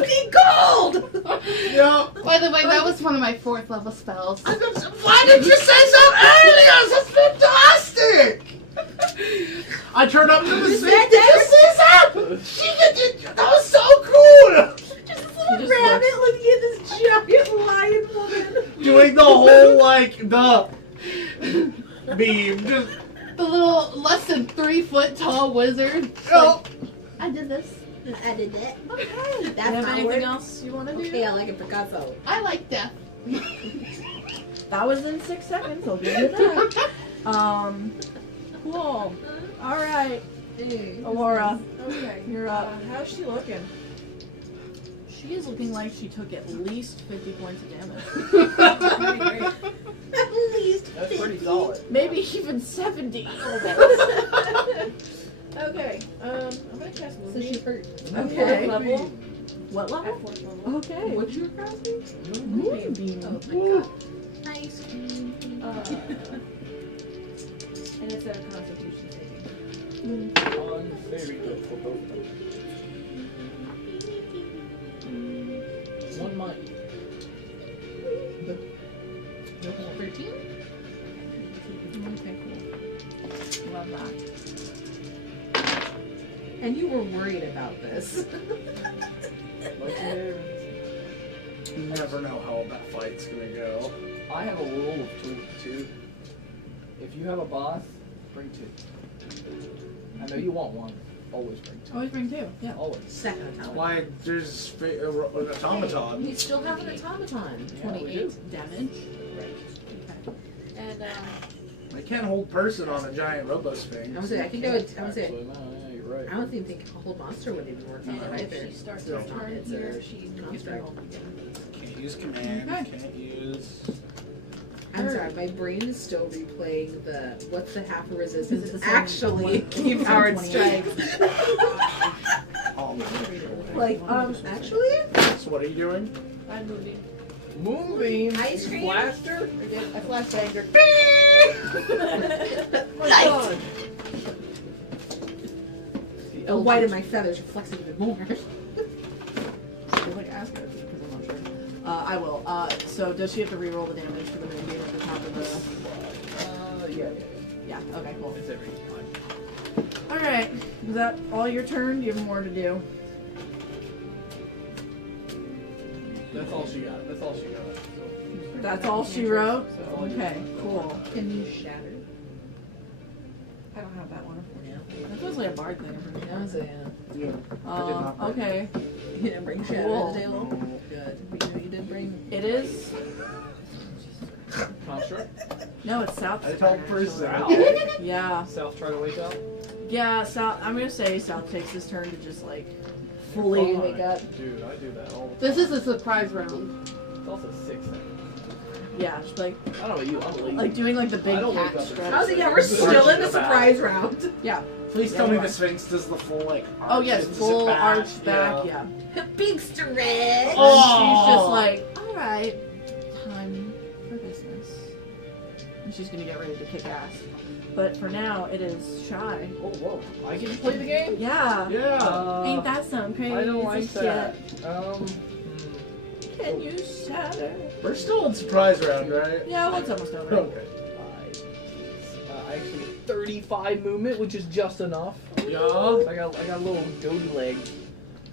50 gold? Yeah. By the way, that was one of my 4th level spells. Why did you say so earlier? That's fantastic! I turned up to the scene. Did you see that? That was so cool! Just this little rabbit looking at this giant lion woman. Doing the whole, like, the beam. Just, The little less than 3 foot tall wizard. oh. I did this. I did that. Okay. That's Do you have my anything word. else you want to do? Okay, I like a Picasso. I like death. That was in 6 seconds. I'll give you that. Cool. All right, Aurora, Okay. you're up. How's she looking? She is looking like she took at least 50 points of damage. At least That's pretty solid. Maybe even 70. Okay. I'm gonna cast So she Moonbeam. hurt. Okay. Fourth level. What level? At 4th level. Okay. What's your casting? Moonbeam. Oh my god. Nice. And it's a Constitution saving. Very good for both of them. 1 might. 13? Okay, cool. Love that. And you were worried about this. Legendary. You never know how that fight's gonna go. I have a rule of two. If you have a boss, bring 2. I know you want 1. Always bring 2. Always bring 2. Yeah. Always. Second automaton. Why, there's an automaton. We still have an automaton. Yeah, we 28 damage. And I can't hold person on a giant robo sphinx. I would say, I think I would say, Actually, no, yeah, you're right. I don't even think a whole monster would even work on it if either. she starts No. her turn It's here, a she construct. Can't use command. Okay. Can't use. I'm sorry, my brain is still replaying the what's the half a resistance? Is it the same Actually, one? key powered 28. strikes. Oh, Like, actually? so what are you doing? I'm moving. Moonbeam. Ice cream? Blaster. I flash banger. Light! The white of my feathers reflects it even more. Should I ask her because I'm not sure. I will. So does she have to reroll the damage for the moonbeam at the top of the? Yeah. Yeah. Okay. Cool. It's every time. All right. Was that all your turn? Do you have more to do? That's all she got. That's all she got. That's all she wrote. So all you Okay. Cool. Can you shatter? I don't have that one. Yeah. That feels like a bard thing. Yeah, so, yeah. Okay. You didn't bring shit Cool. to the table? Good. You did bring... It is. Construct. No, it's South. I Side, told actually. Bruce Yeah. South try to wake up. Yeah, South. I'm gonna say South takes this turn to just like fully wake up. Dude, I do that all the time. This is a surprise round. It's also 6 seconds. Yeah, just like I don't know about you, I'm late. like doing like the big I don't wake cat up at stretch. I was like, yeah, we're still in the surprise round. Yeah. Please tell me the Sphinx does the full like. Oh arch yes, and full sit back. arch back. Yeah. Big stretch. And she's just like, all right, time for business, and she's gonna get ready to kick ass. But for now, it is Shy. Oh, whoa. I get to play the game? Yeah. Yeah. Ain't that some crazy I don't like shit? that. Can you shatter? We're still in surprise round, right? Yeah, well, it's almost over. Okay. I actually get 35 movement, which is just enough. Yeah. I got a little goaty leg.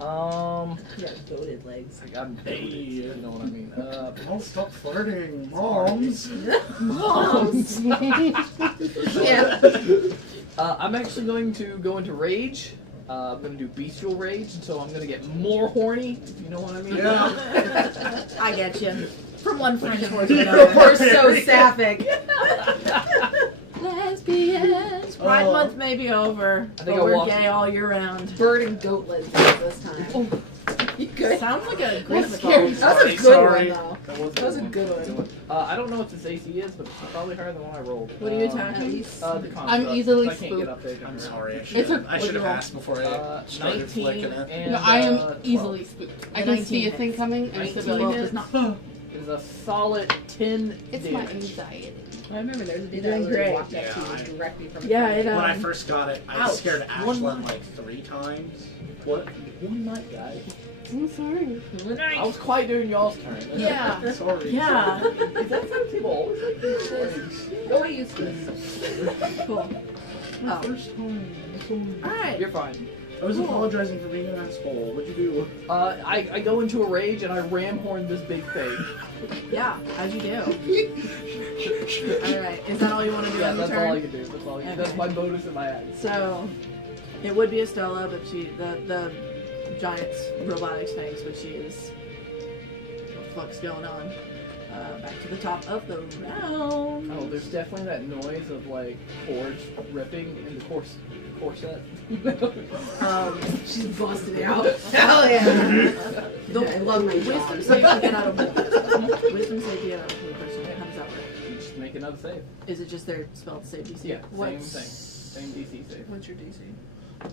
Yeah, goated legs. I'm you know what I mean. Don't stop flirting, moms. Moms. Yeah. I'm actually going to go into rage. I'm going to do bestial rage, so I'm going to get more horny, if you know what I mean. Yeah. I get you. From one French word to another. We're so sapphic. Lesbians. Pride Oh. month may be over, I think but I we're walked- gay all year round. Bird and goat lesbians this time. You good? Sounds like a Greek That's scary. mythology. That was a good Sorry. one, though. That was a good one. I don't know what this AC is, but it's probably higher than what I rolled. What are you At attacking? least. The construct, I'm easily I can't get up there. I'm sorry. I It's should a- have asked before I started 19 flicking it. and No, I am 12. easily spooked. I can see a thing coming and it's 19 like, hits. It is a solid 10 it's my damage. anxiety. I remember there's a dude You're that doing literally great. walked next to Yeah, you directly from Yeah, the it, When I first got it, I Ouch. scared One Ashlyn night. like 3 times. What? One night, guys. I'm sorry. I was quiet during y'all's turn. Yeah. Sorry. Yeah. Is that how people always like this? Go get used to this. Cool. Oh. First time. Alright. You're fine. I was apologizing for being an asshole. What'd you do? I go into a rage and I ram horn this big thing. Yeah, as you do. Alright, is that all you want to do Yeah, on your that's all I turn? can do. That's all. Okay. That's my bonus in my act. So, it would be Estella, but the giant's robotic sphinx, but she is. What the fuck's going on? Back to the top of the round. Oh, there's definitely that noise of like cords ripping in the corset. She's busted out. Hell yeah. The I love my wisdom job. save get out of one. Wisdom save get out of one person. How does that work? You just make another save. Is it just their spell to save DC? Yeah, What's- same thing. Same DC save. What's your DC?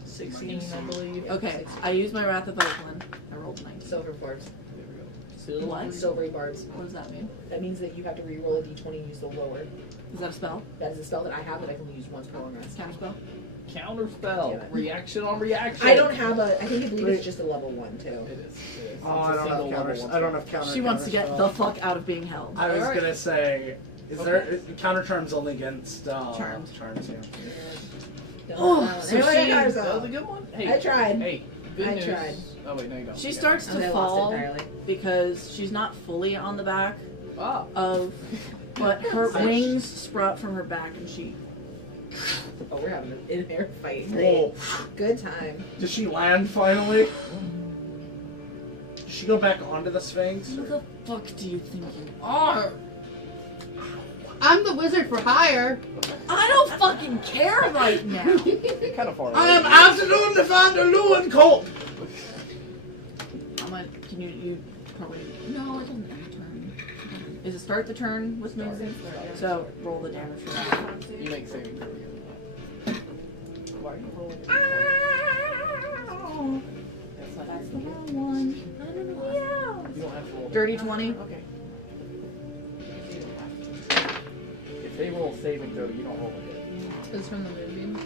16, I believe. Okay, I used my Wrath of Oakland. I rolled 19. Silver barbs. There we go. What? Silvery barbs. What does that mean? That means that you have to re-roll a d20 and use the lower. Is that a spell? That is a spell that I have that I can use once per long It's rest. counter spell? Counter spell. Yeah. Reaction on reaction. I don't have a. I believe Wait. it's just a level 1 too. It is. Oh, I don't have counters. I don't have counter. She wants to get the counter fuck out of being held. spell. I was Alright. gonna say, is there counter charms only against Charms. Charms, yeah. Oh, so Anyway, she- I got That was a herself. good one. Hey, I tried. Hey, good I news. tried. Oh wait, no you don't. She You starts Oh, to I lost fall it entirely. because she's not fully on the back got it. of, but her wings sprout from her back and she. Oh, we're having an in-air fight. Whoa. Good time. Does she land finally? Does she go back onto the Sphinx? Who the fuck do you think you are? I'm the wizard for hire. I don't fucking care right now. You're kind of far away. I am Absalom the Vanderlooen Colt! I'm like, can you probably. No, it doesn't end the turn. Is it start the turn with movement? So roll the damage for that. You make saving throw again. Why are you rolling? That's the wrong one. I don't know. Yeah. You don't have to roll. Dirty 20. Okay. If they roll a saving throw, you don't roll a hit. It's from the movie.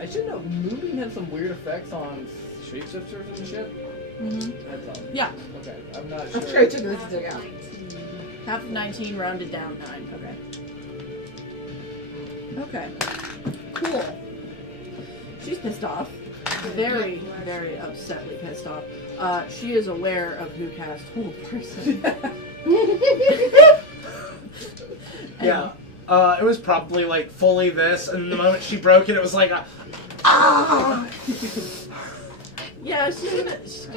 I should know. Moving has some weird effects on shapeshifters and shit. Mm-hmm. That's all. Yeah. Okay, I'm not I'm sure. sure I took this into account. Half of 19 rounded down 9. Okay. Cool. She's pissed off. Very, very upsetly pissed off. She is aware of who cast Hold Person. Yeah. It was probably like fully this, and the moment she broke it, it was like a ah. Yeah, she's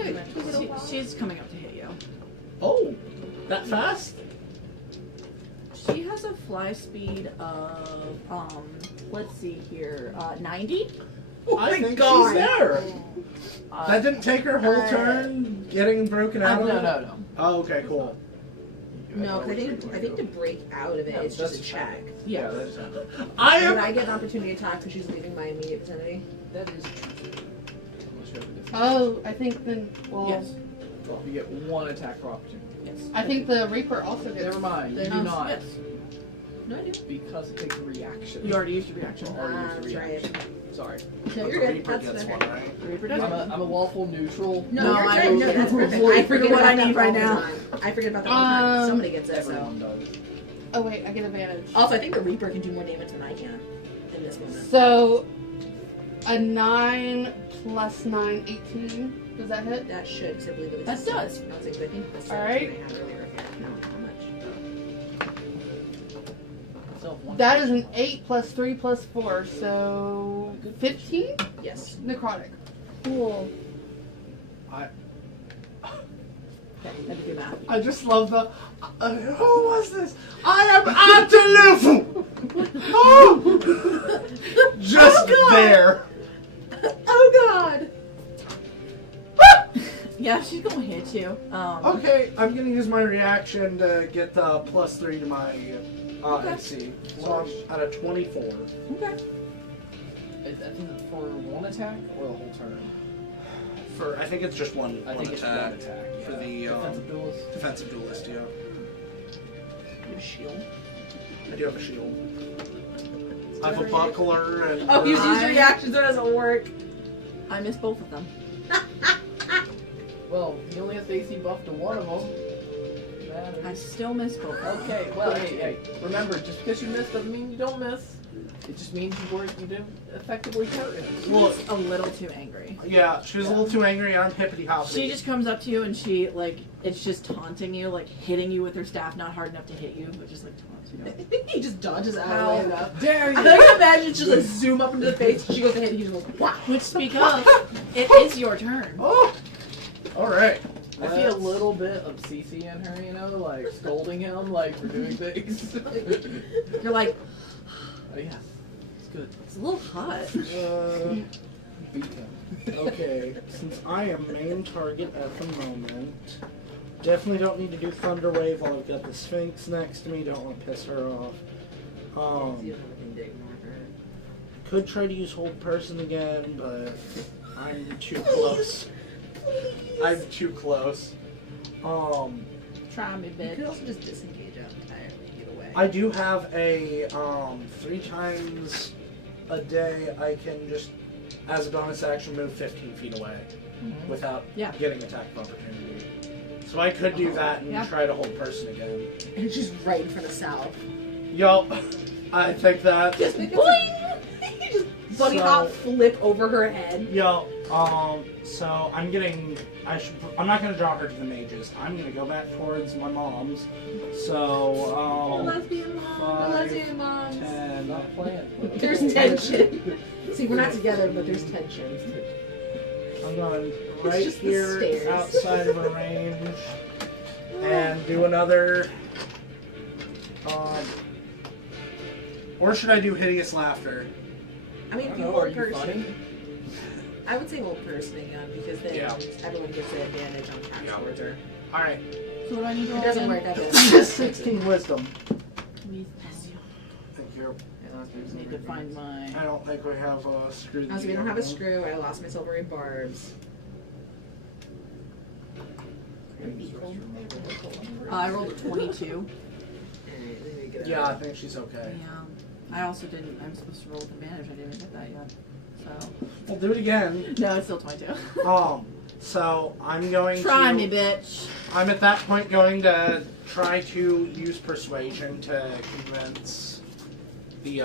coming up to hit you. Oh, that fast? She has a fly speed of let's see here, 90. I think God. she's there. That didn't take her whole turn getting broken out of it? No. Oh, okay, cool. No, I think to break out of it, No, it's just a that's check. Yeah, that's I Would am. I get an opportunity attack because she's leaving my immediate vicinity? that is true. Unless you have a different- Oh, I think then. Well, Yes. Well, you get one attack per opportunity. Yes. I think the Reaper also gets. Never mind. You do Um, not. yes. No, I do. Because it takes a reaction. You already used your reaction. Already used a That's reaction. Sorry. No, The you're good. Reaper That's gets okay. one, right? The Reaper does. I'm a lawful neutral. No, No, you're I good. No, will that's perfect. avoid I forget what I about need that right all the now. time. I forget about that all the time. Somebody gets it, so. Everyone does. Oh wait, I get advantage. Also, I think the Reaper can do more damage than I can in this moment. So, a 9 plus 9, 18. Does that hit? That should, because I believe it was. That does. I was like, I think that's All right. I had earlier. Yeah, no, how much? So, one That is an 8 plus 3 plus 4, so 15 Yes. necrotic. Cool. I Okay, had to do that. I just love the. Who was this? I am Antelufu! Oh! Just there. Oh God! Yeah, she's gonna hit you. Okay, I'm gonna use my reaction to get the +3 to my AC. So I'm at a 24. Okay. I think it's for one attack or the whole turn. I think it's just one. I think it's one attack. for yeah. the defensive duelist. defensive duelist. Yeah, You have a shield. I do have a shield. I have a buckler and. Oh, he's used I- reaction, so it doesn't work. I missed both of them. Well, he only has the AC buff to one of them. I Matters. still missed both of them. Okay, well, hey, remember, just because you miss doesn't mean you don't miss. It just means you didn't effectively hurt him. Look, She's a little too angry. yeah, she was a little too angry, and I'm hippity hoppity. She just comes up to you and she it's just taunting you, like hitting you with her staff, not hard enough to hit you, but just like taunts you. He just dodges out How of the way enough. dare I you? like to imagine just like zoom up into the face. She goes ahead and he just goes wow. Which speak of, it is your turn. Oh, all right. I see a little bit of CC in her, you know, like scolding him, like for doing things. You're like, Oh yeah, it's good. it's a little hot. Beat him. Okay, since I am main target at the moment, definitely don't need to do Thunder Wave while I've got the Sphinx next to me. Don't want to piss her off. Could try to use Hold Person again, but I'm too close. I'm too close. Try me, You bitch. could also just disengage out entirely. Either way. I do have a 3 times a day I can just, as a bonus action, move 15 feet away without Yeah. getting attack of opportunity. So I could do that and Yeah. try to Hold Person again. And she's right in front of Sal. Yup, I think that. Just boing! You just bunny hop flip over her head. Yo, so I'm getting. I'm not gonna draw her to the mages. I'm gonna go back towards my mom's. So, Lesbian mom. 5, Lesbian mom. 10. Not playing. There's tension. See, we're not together, but there's tension. I'm going It's right just the here stairs. outside of her range and do another. Or should I do Hideous Laughter? I mean, if you Are hold you person, funny? I would say hold person again because then Yeah. everyone gets the advantage on attacks Yeah. towards her. Alright. So what do I need to If roll it doesn't again? work, I bet. 16 wisdom. Thank you. Need to find my. I don't think we have a screw. Also, we don't have a screw. I lost my silvery barbs. I rolled a 22. Alright, let me get Yeah, I out. think she's okay. Yeah. I also didn't. I'm supposed to roll with advantage. I didn't get that yet. So. We'll do it again. No, it's still 22. So I'm going Try to. me, bitch. I'm at that point going to try to use persuasion to convince the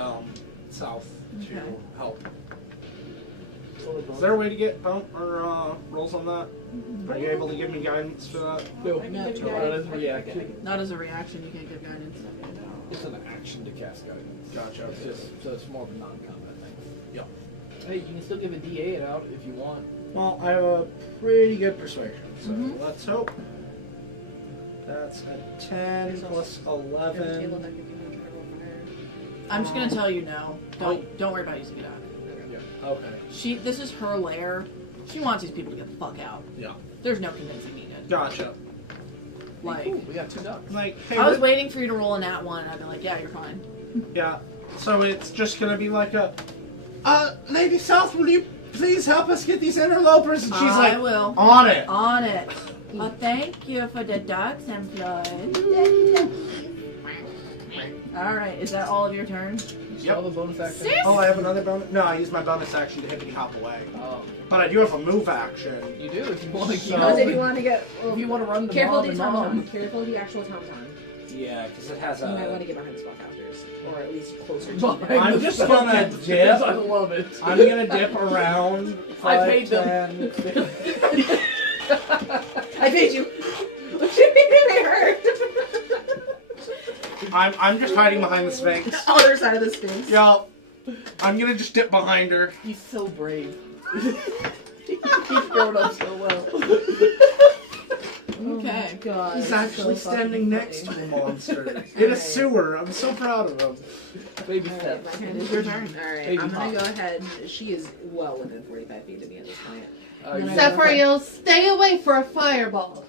South to Okay. help. Is there a way to get bump or rolls on that? Are you able to give me guidance for that? No, No. that is reaction. Not as a reaction. You can't give guidance. It's an action to cast guidance. Gotcha. It's just so it's more of a non-combat thing. Yep. Hey, you can still give a D8 out if you want. Well, I have a pretty good persuasion, so Mhm. let's hope. That's a 10 plus 11. I'm just gonna tell you no. Don't worry about using it out. Okay. This is her lair. She wants these people to get the fuck out. Yeah. There's no convincing needed. Gotcha. Like, Cool, we got 2 ducks. Like, hey, I was waiting for you to roll a nat 1, and I'd be like, yeah, you're fine. yeah. So it's just gonna be like a, Lady South, will you please help us get these interlopers? And she's I like, will. on it. On it. Well, thank you for the ducks employed. Alright, is that all of your turn? You still have a bonus action? Oh, I have another bonus? No, I use my bonus action to hippity hop away. Oh, But I do have a move action. you do if you want to keep. So- If you want to get, If you want to run the careful mob of and the mom. tom-tom. Careful of the actual tom-tom. Yeah, because it has You might want a. to get behind the spellcasters, or at least closer to Behind them. I'm the just spell gonna casters. dip. I love it. I'm gonna dip around. I 5, paid them. 10, 15. I paid you. What do you mean they hurt? I'm just hiding behind the Sphinx. Other side of the Sphinx. Yo, I'm gonna just dip behind her. He's so brave. He's grown up so well. Okay. God. He's actually standing next to a monster in a sewer. I'm so proud of him. Baby Alright, steps. my turn. It's your turn. Alright, Baby I'm gonna hop. go ahead. She is well within 45 feet of me at this point. You- Sapphire yells, "Stay away for a fireball."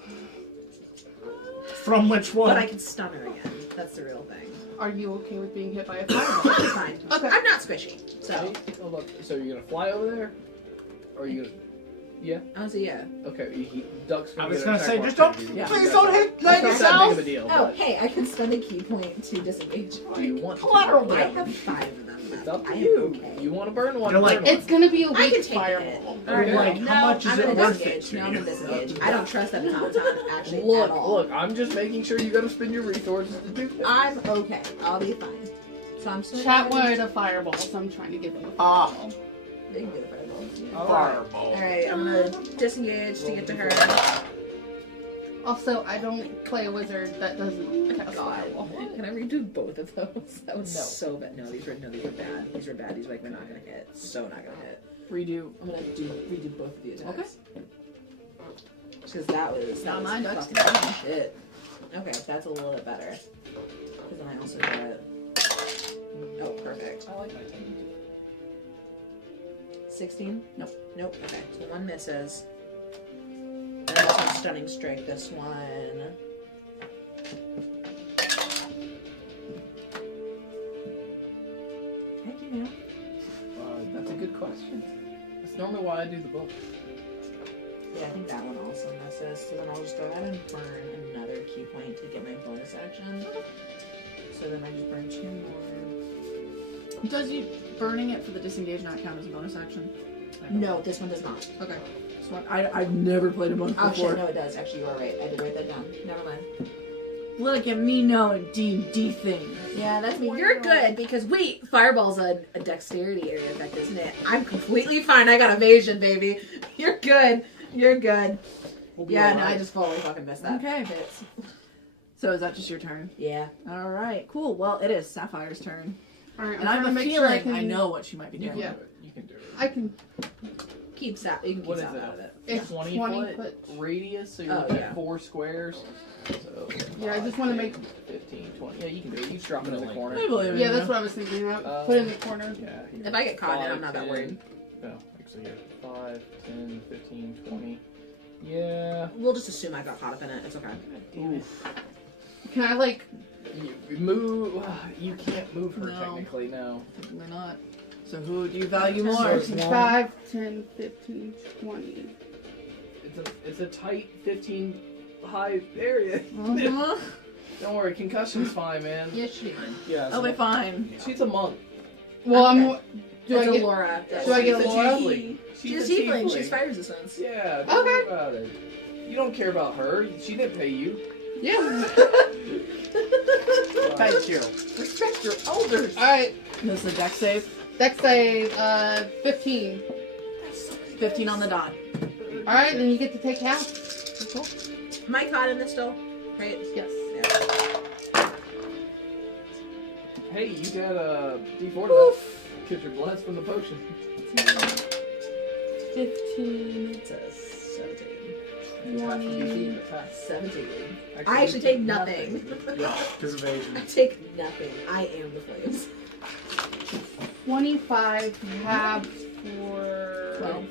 From which one? But I can stun her again. That's the real thing. Are you okay with being hit by a fireball? It's fine. Okay. I'm not squishy. So, Hey, hold up. So you're gonna fly over there, or are you gonna? Yeah. honestly, yeah. Okay. Ducks. I was get gonna an say, attack just don't, opportunity. Yeah. please don't hit It's Lady not that South. big of a deal. Oh, but hey, I can spend a key point to disengage. do you want to? Collateral I damage. have 5 of them. It's up I to am you. okay. You want to burn one? You're like- burn one. It's gonna be a I can weak take it. fireball. Alright, Like, no, how much is I'm it gonna worth it disengage. to No, I'm you? gonna disengage. I don't trust that automaton actually at Look, all. look. I'm just making sure you gotta spend your resources to do that. I'm okay. I'll be fine. So I'm still Chat wanted a fireball, so I'm trying to give him a Ah. fireball. They can get a fireball. Yeah. Fireball. Alright, I'm gonna disengage to get to her. Also, I don't play a wizard that doesn't cast fireball. Can I redo both of those? That was No. so bad. No, these were bad. These were bad. These were like we're not gonna hit. So not gonna hit. Redo. I'm gonna redo both of the attacks. Okay. Because that was Not mine, ducks. fucking shit. Okay, that's a little bit better. Because then I also get. Oh, perfect. I like my team. 16? Nope. Nope. Okay, so one misses. And I'm also stunning strike this one. Heck yeah. That's a good question. That's normally why I do the book. Yeah, I think that one also misses. So then I'll just go ahead and burn another key point to get my bonus action. So then I just burn 2 more. Does you burning it for the disengage not count as a bonus action? I don't No, know. this one does not. Okay. This one, I've never played a bonus Oh before. shit, no it does. Actually, you are right. I did write that down. Never mind. Look at me knowing D&D things. Yeah, that's me. You're good because wait, fireball's a dexterity area effect, isn't it? I'm completely fine. I got evasion, baby. You're good. You're good. We'll be Yeah, all no, I right. just fully fucking missed that. Okay. Hits. So is that just your turn? Yeah. All right. Cool. Well, it is Sapphire's turn, Alright, and I have trying a to make sure feeling I know what she might be You doing. can Yeah. do it. You can do it. I can. Keep sap. You can keep What is sap it? out of it. It's 20 foot radius, so you're Oh, looking yeah. at 4 squares. So, Yeah, I just wanna 10, make- 15, 20. Yeah, you can do it. You just drop it in the Really? corner. I believe in Yeah, you. that's what I was thinking. Put it in the corner. Yeah. here. If I get caught in it, 5, I'm not that 10, worried. No, actually, here. 5, 10, 15, 20. Yeah. We'll just assume I got caught up in it. It's okay. Oof. Can I like? You move. You can't move her No. technically. No. We're not. So who do you value more? So it's long. 5, 10, 15, 20. It's a tight 15 high area. Uh-huh. Don't worry, concussion's fine, man. Yeah, she'll be fine. Yeah. I'll be fine. She's a monk. Well, Okay. I'm. Do I It's a get? Laura. Do I get She's a Laura? tiefling. She's a tiefling. She's fire resistance. Yeah. Don't worry Okay. about it. You don't care about her. She didn't pay you. Yeah. Thank you. Respect your elders. All right. This is a dex save. Dex save. 15. 15 on the dot. All right, then you get to take half. Cool. Am I caught in this still? Right? Yes. Yeah. Hey, you got a D4 to that. Because you're blessed from the potion. 15. It says 17. Half the DC, but half. 17. Actually, I actually you take nothing. Yeah, because evasion. I take nothing. I am the flames. 25 halves for 12.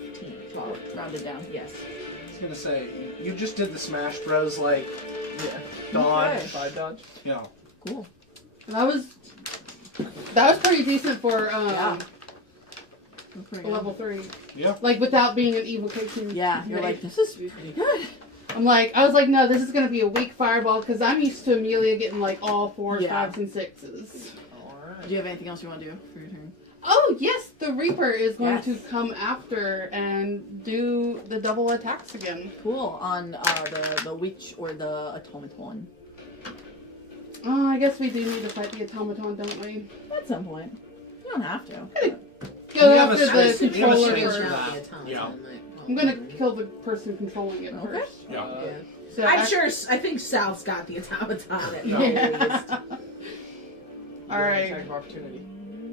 Rounded down. Yes. I was gonna say, you just did the smash bros like Yeah. dodge. 5 dodge. Yeah. Cool. That was pretty decent for Pretty a good. level 3. Yeah. Like without being an evil Casey. Yeah, you're like, this is pretty good. I was like, no, this is gonna be a weak fireball because I'm used to Amelia getting like all 4s, Yeah. 5s, and 6s. Alright. Do you have anything else you want to do for your turn? Oh yes, the Reaper is going Yes. to come after and do the double attacks again. Cool. On the witch or the automaton. Oh, I guess we do need to fight the automaton, don't we? At some point. You don't have to. Go We have a after space- the we have a controller space first. for that. Yeah. I'm gonna kill the person controlling it Okay. first. Yeah. So I'm sure. I think South's got the automaton at Yeah. least. All right. Attack of opportunity.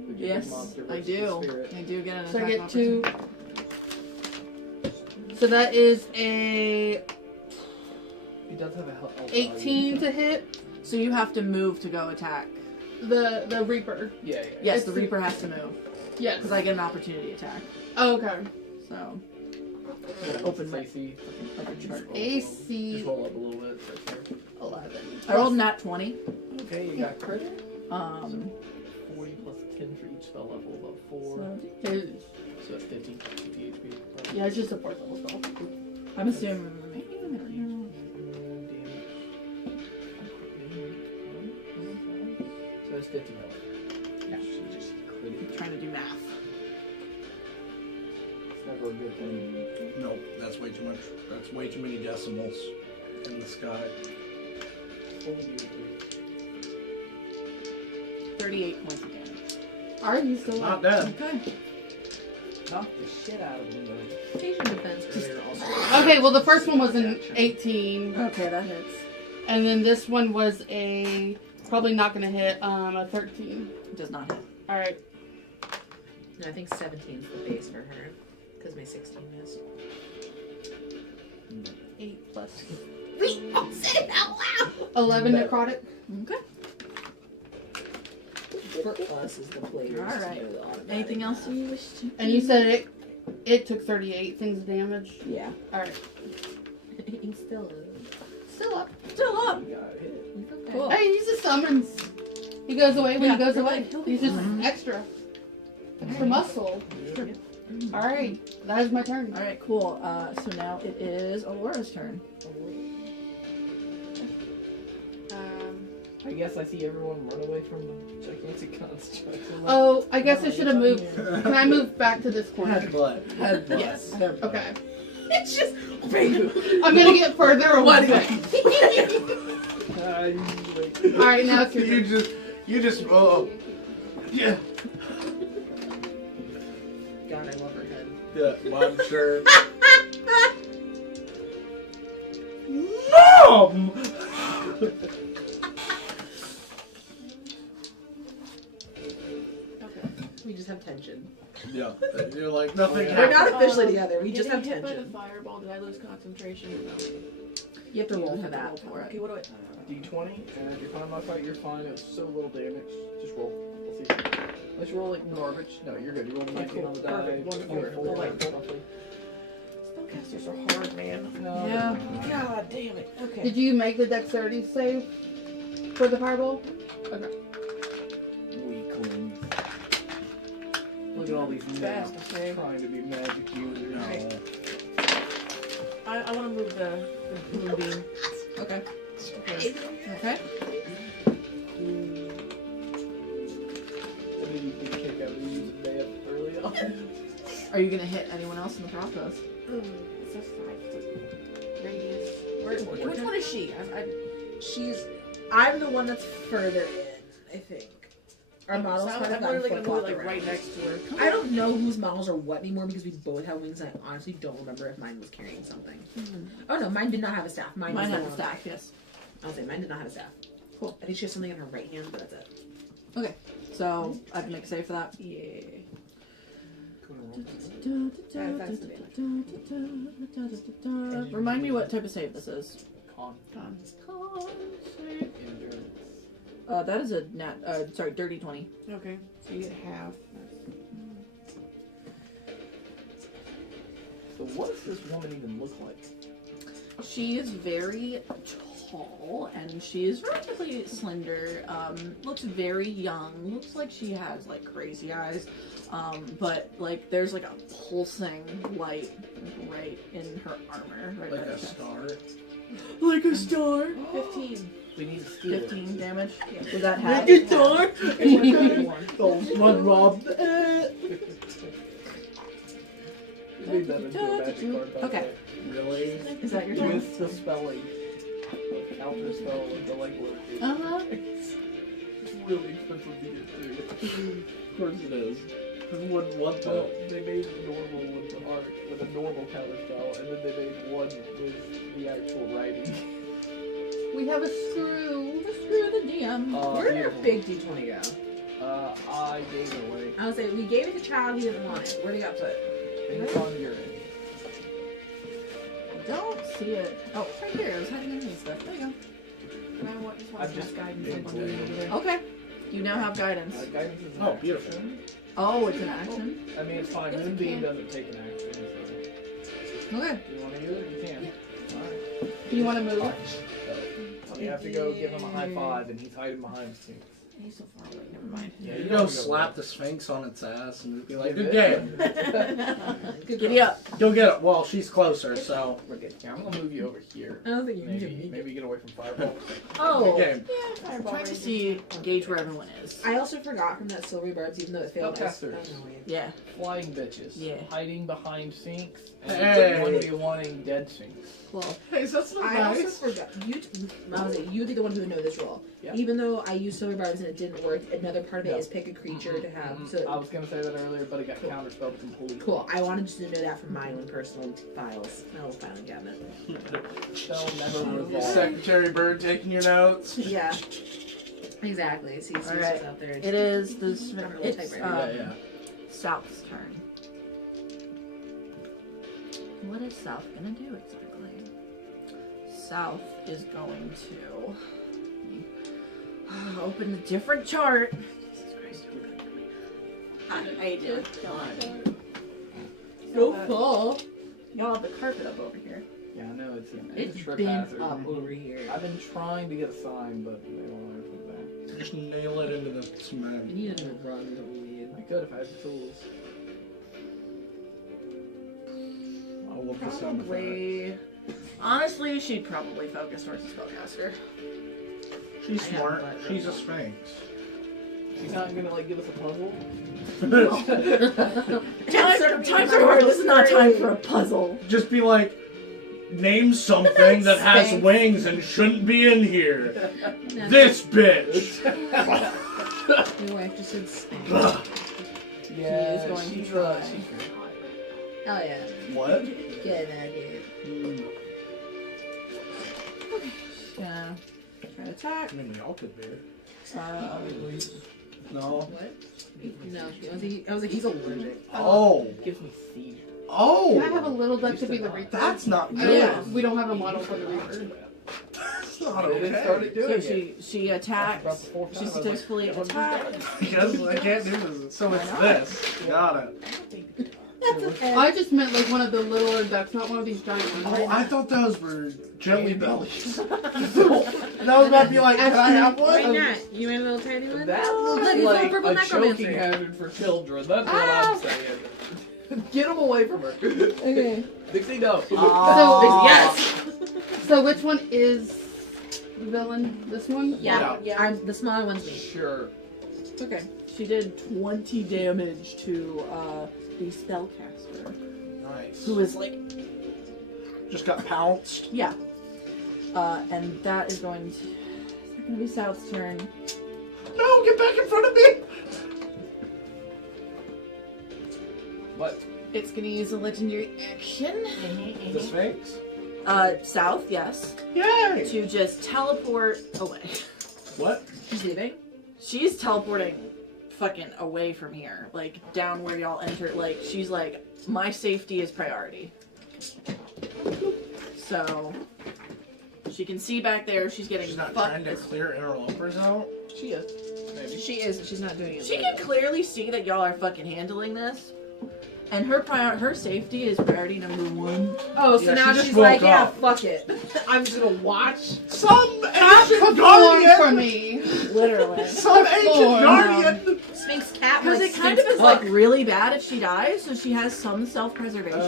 Would you Yes, give monster I versus do. the spirit? I do get an So I attack get of 2. opportunity. So that is a He does have a health. 18 to hit So you have to move to go attack. the Reaper. Yeah. Yes, It's the the- Reaper has to move. Yes. Because I get an opportunity attack. Oh, okay. So. Gotta open my AC. AC Just roll up a little bit. For sure. 11. I rolled nat 20. Okay, you got crit. 40 40 plus 10 for each spell level above 4. It- So that's 50 HP. Yeah, it's just a 4th level spell. I'm assuming maybe So it's 50 health. Yeah. She just crit I'm it. trying to do math. It's never a good thing. No, that's way too much. That's way too many decimals in the sky. 38 points of damage. Are you still Not up? dead. Okay. Knock the shit out of them though. Station defense earlier also. Okay, well the first one was an 18, Okay, that hits. and then this one was a probably not gonna hit a 13. Does not hit. All right. No, I think 17 is the base for her. Because my 16 missed. 8 plus We all said it out loud! 11 necrotic. Okay. For us is the players. Alright. to know the automatic Anything else math. you wish to? And you said it took 38 things of damage. Yeah. All right. He's still Still up. Still up. You got hit. okay. Cool. Hey, he's just summons. He goes away when Yeah, he goes he'll away. be- he'll be He's just fine. extra. Extra muscle. All right. That is my turn. All right, cool. So now it is Aurora's turn. I guess I see everyone run away from the gigantic construct. I'm like, Oh, I guess I should have moved. Headbutt. Can I move back to this corner? Headbutt. Yes. Headbutt. Okay. It's just. Bang. I'm gonna get further away. like, All right, now it's your You turn. just, yeah. God, I love her head. Yeah, well, I'm sure. Mom! We just have tension. Yeah, you're like, nothing We're happened. not officially together. We just Getting have hit by the tension. fireball, did I lose concentration or no? You have to roll You for have to roll that. for it. Okay, what do I? D20, and you're fine, modifier, you're fine. It was so little damage. Just roll. We'll see. Unless you roll like garbage. No, you're good. You roll a 19 on the die. Perfect. Wonderful. You're at full Wonderful. roughly. Spellcasters are hard, man. No, Yeah. God damn it. Okay. Did you make the dexterity save for the fireball? Weakling. Look at all these Fast, names okay. trying to be magic users. No. I want to move the moonbeam. Okay. Okay. Okay. I knew you'd get a kick out of using that early on. Are you gonna hit anyone else in the process? It's a 5 radius. Which one is she? I'm the one that's further in, I think. Our models kind of I'm got literally gonna move flip-flopped like around. right next to her. I don't know whose models are what anymore because we both have wings and I honestly don't remember if mine was carrying something. Oh no, mine did not have a staff. Mine Mine was had the a one- staff, yes. I'll say mine did not have a staff. Cool. I think she has something in her right hand, but that's it. Okay. So I have to make a save for that. Yeah. That's the Remind me what type of save this is. Con. Endurance. That is a dirty 20. Okay. So you get half. So what does this woman even look like? She is very tall and she is relatively slender. Looks very young. Looks like she has like crazy eyes. But like there's like a pulsing light right in her armor. Right Like by her a chest. star. Like a star. 15. We need to steal it. 15 damage. Would that have? Like a star. Oh, one rob. We made that into a magic card, by the Okay. way. Really? Is that your turn? With the spelling. Counter spell with the like lowercase. Uh-huh. It's really expensive to get through. Of course it is. Who would want Well, that? they made normal with the art, with a normal counter spell, and then they made one with the actual writing. We have a screw. Screw the DM. Where did our big D20 go? I gave it away. I was like, we gave it to child, he didn't want it. Where did he got put? It's on your end. Don't see it. Oh, it's right here. I was hiding underneath stuff. There you go. I've just guidance. Okay. You now have guidance. Guidance is an Oh, action. beautiful. Oh, it's an action. I mean, it's fine. Yes, it Moonbeam can. doesn't take an action, so Okay. if you want to use it, you can. Alright. You want to move? So, you have to go give him a high five, and he's hiding behind Sphinx. He's so far away. Never mind. Yeah, You don't go have to slap the Sphinx on its ass and be like, Give good it. game. Giddy up. You'll get it. Well, she's closer, so. We're good. Yeah, I'm gonna move you over here. I don't think you can Maybe get away from fireball. Oh. Good game. I'm trying to see, gauge where everyone is. I also forgot from that silvery barbs, even though it failed. Casters. Yeah. Flying bitches. Yeah. Hiding behind Sphinx. And Hey. 1v1ing dead Sphinx. Cool. Hey, that's not I also forgot. You'd be the one who would know this role. Yeah. Even though I used silver barbs and it didn't work, another part of it Yeah. is pick a creature to have. I So was gonna say that earlier, but it got counterspelled completely. cool. I wanted to know that from my own personal files, my old filing cabinet. They'll never resolve. Secretary Bird taking your notes. Yeah. Exactly. See, All right. out there. It is this. Whatever, It's typewriter. Yeah. South's turn. What is South gonna do exactly? South is going to open a different chart. Jesus Christ! I did. Go full. Y'all have the carpet up over here. Yeah, I know it's a It's trip been hazard. up over here. I've been trying to get a sign, but they won't let me put that. Just nail it into the cement. We need a run that we need. I could if I had the tools. I'll look the sound effect. Probably. Honestly, she'd probably focus towards the spellcaster. She's I know, smart. but- She's a Sphinx. She's not gonna like give us a puzzle. Time for her. This is not time for a puzzle. Just be like, name something that has Sphinx. wings and shouldn't be in here. This bitch. Your wife just said Sphinx. Yeah, is going to she's try. she's very high. Hell yeah. What? Get out of here. Yeah. Try to attack. I mean, we all could be. No. What? No, I was like, he's allergic. Oh. Gives me seizure. Oh. Can I have a little duck to be the Reaper? That's not I good. don't- We don't have a model for the Reaper. That's not They didn't start it okay. doing So it. she attacks. About the fourth She time, I was like, successfully "What is attacks. that?" Because I can't do this. So it's this. Got it. That's okay. I just meant like one of the littler ducks, not one of these giant ones. Oh, I thought those were jelly bellies. And I was about to be like, can I have Why one? not? You want a little tiny one? That Look, looks he's a like purple a necromancer. choking hazard for children. That's what I'm saying. Get him away from her. Okay. Dixie, no. Yes. So which one is villain? This one? Yeah. The smaller one's me. Sure. Okay. She did 20 damage to the spellcaster, Nice. who is like, Just got pounced. yeah. And that is going to. Is that going to be South's turn? No, get back in front of me. What? It's going to use a legendary action. The Sphinx. South, yes. Yay. To just teleport away. What? She's leaving. She's teleporting fucking away from here, like down where y'all enter. Like she's like, my safety is priority. So she can see back there. She's getting She's not fucked. trying to clear interlopers out. She is. Maybe. She is. She's not doing it. She can clearly see that y'all are fucking handling this, and her safety is priority number one. Oh, so Yeah, now she just she's like, woke yeah, up. fuck it. I'm just gonna watch. Some ancient Perform for guardian! me. Literally. Some ancient Perform. guardian! Sphinx cat. Because like, it kind of Sphinx is like fuck. really bad if she dies, so she has some self-preservation.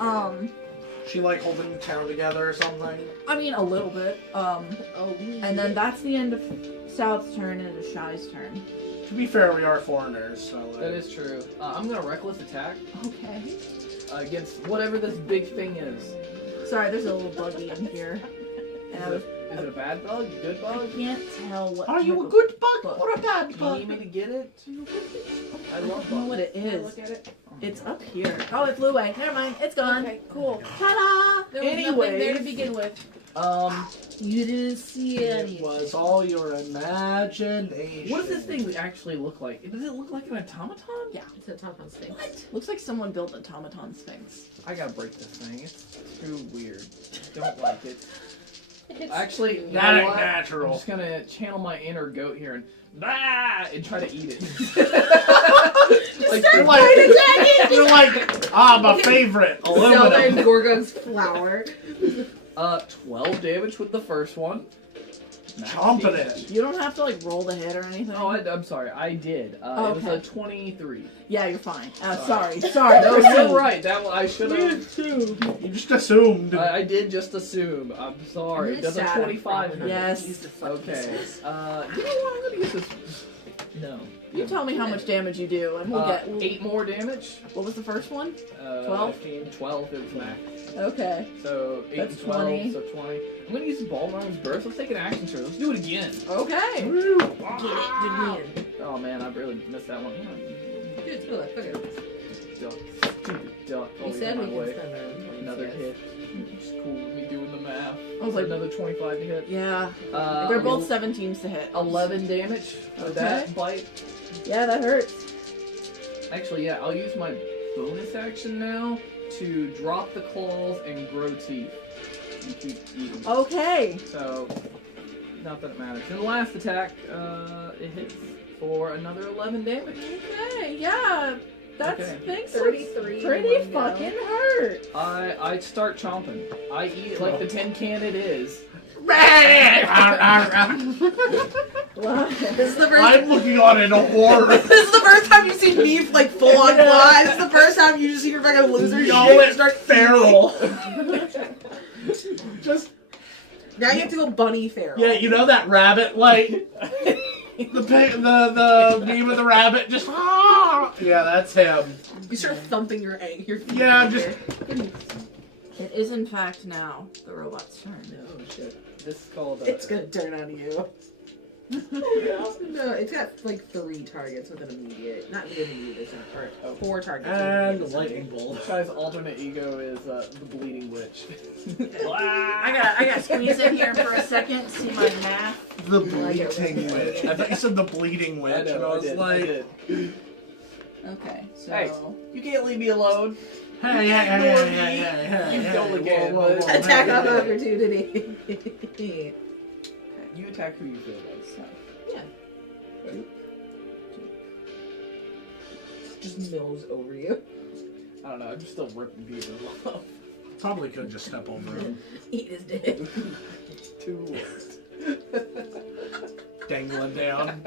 Oh. She like holding the town together or something. I mean a little bit. And then that's the end of South's turn and it is Shy's turn. To be fair, we are foreigners, so. That is true. I'm gonna reckless attack Okay. against whatever this big thing is. Sorry, there's a little buggy in here. And I was Is it a bad bug? Good I bug? can't tell what. Are you type a of good bug bug. or a bad Do you bug? need me to get it? I I love don't know what bugs. it is. Look at it. It's up here. Oh, it flew away. Never mind. It's gone. Okay, cool. Ta-da! There was nothing there to begin with. You didn't see It was all your imagination. What does this thing actually look like? Does it look like an automaton? Yeah. It's a top on Sphinx. What? Looks like someone built an automaton sphinx. I gotta break this thing. It's too weird. Don't like it. It's Actually, you That know ain't what? I'm natural. just gonna channel my inner goat here and try to eat it. You're like, my favorite, Zelda and aluminum. Gorgon's flower. 12 damage with the first one. Chomping it. You don't have to like roll the hit or anything. Oh, I'm sorry. I did. It was Okay. a 23. Yeah, you're fine. Sorry. Sorry. No, proceed. you're right. That one, I should have. You just assumed. I did just assume. I'm sorry. I'm Does a sad. 25 hit? Yes. Okay. You know what? I'm gonna use this. No. You tell me how much damage you do, and we'll get. 8 more damage. What was the first one? 12? 12 is max. Okay. So 8 That's and 12, 20. so 20. I'm gonna use the Ballroom's Burst. Let's take an action turn. Let's do it again. Okay. Get it. Good Oh man, I really missed that one. Dude, it's good. Look at it. Duck. Stupid duck. He Always said in we my can way. spend our points, Another yes. hit. It's cool with me doing the math. I was like, Another 25 to hit. yeah. They're I'll both do 17s to hit. 11 damage with that bite. Yeah, that hurts. Actually, yeah, I'll use my bonus action now to drop the claws and grow teeth. And keep eating. Okay. So, not that it matters. And the last attack, it hits for another 11 damage. Okay. Yeah. That's Okay. thanks. 33 Pretty in one go. fucking hurt. I start chomping. I eat it like the tin can it is. This is the first. I'm looking on in horror. This is the first time you've seen me like full on fly. This is the first time you just see your fucking loser Y'all shit went and start feral. Just Now you have to go bunny feral. yeah, you know that rabbit like the meme of the rabbit just yeah, that's him. You start thumping your egg. Your feet Yeah, in just there. It is in fact now the robot's turn. Oh shit. This is called It's gonna turn on you. No, it's got like 3 targets with an immediate. Not the immediate, it's not 4 targets. with an and immediate. lightning bolt. Shy's alternate ego is the bleeding witch. I gotta squeeze in here for a second. See my math. The bleeding witch. I thought you said the bleeding witch, and I was like, Okay. So. Hey. You can't leave me alone. hey, hey, hey, hey, hey, hey, You hey, don't whoa, again, whoa, but- whoa, Attack hey, of hey. opportunity. You attack who you feel like. So. Just mills over you. I don't know, I'm just still ripping Beaver off. Probably could just step over him. Eat his dick. Too late. Dangling down.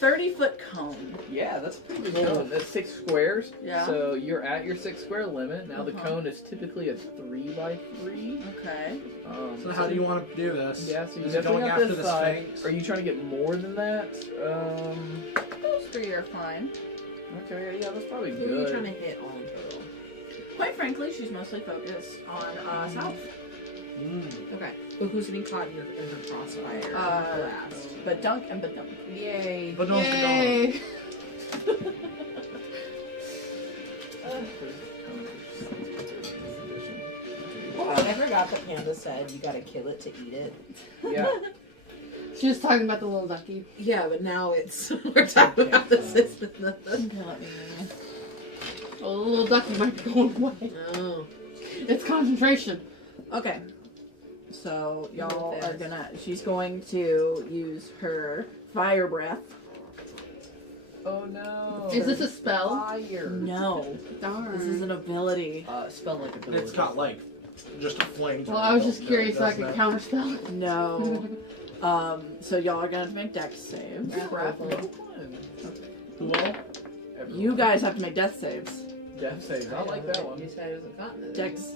30-foot cone. Yeah, that's a pretty good cone. That's 6 squares. Yeah. So you're at your 6 square limit. Now the Uh-huh. cone is typically a 3 by 3. Okay. So how do you want to do this? Yeah, so you Is it definitely going got after this the side. Sphinx? Are you trying to get more than that? Those 3 are fine. Okay, yeah, that's probably Who are you trying to good. hit all in total? Quite frankly, she's mostly focused on South. Okay. But who's getting caught in her crossfire? Last. But dunk and but dunk. Yay. But don't Yay! I forgot that Panda said you gotta kill it to eat it. Yeah. She was talking about the little ducky. Yeah, but now it's we're talking about the system. Okay, let me. Oh, the little ducky might be going away. Oh. It's concentration. Okay. So y'all are gonna. She's going to use her fire breath. Oh no. Is this a spell? Fire. No, Darn. this is an ability. Spell like ability. It's got like just a flame. Well, I was just curious so I could counterspell. No. So y'all are gonna have to make dex saves. Well, You guys have to make death saves. Death saves. I like that one. You said it was a continent. Dex.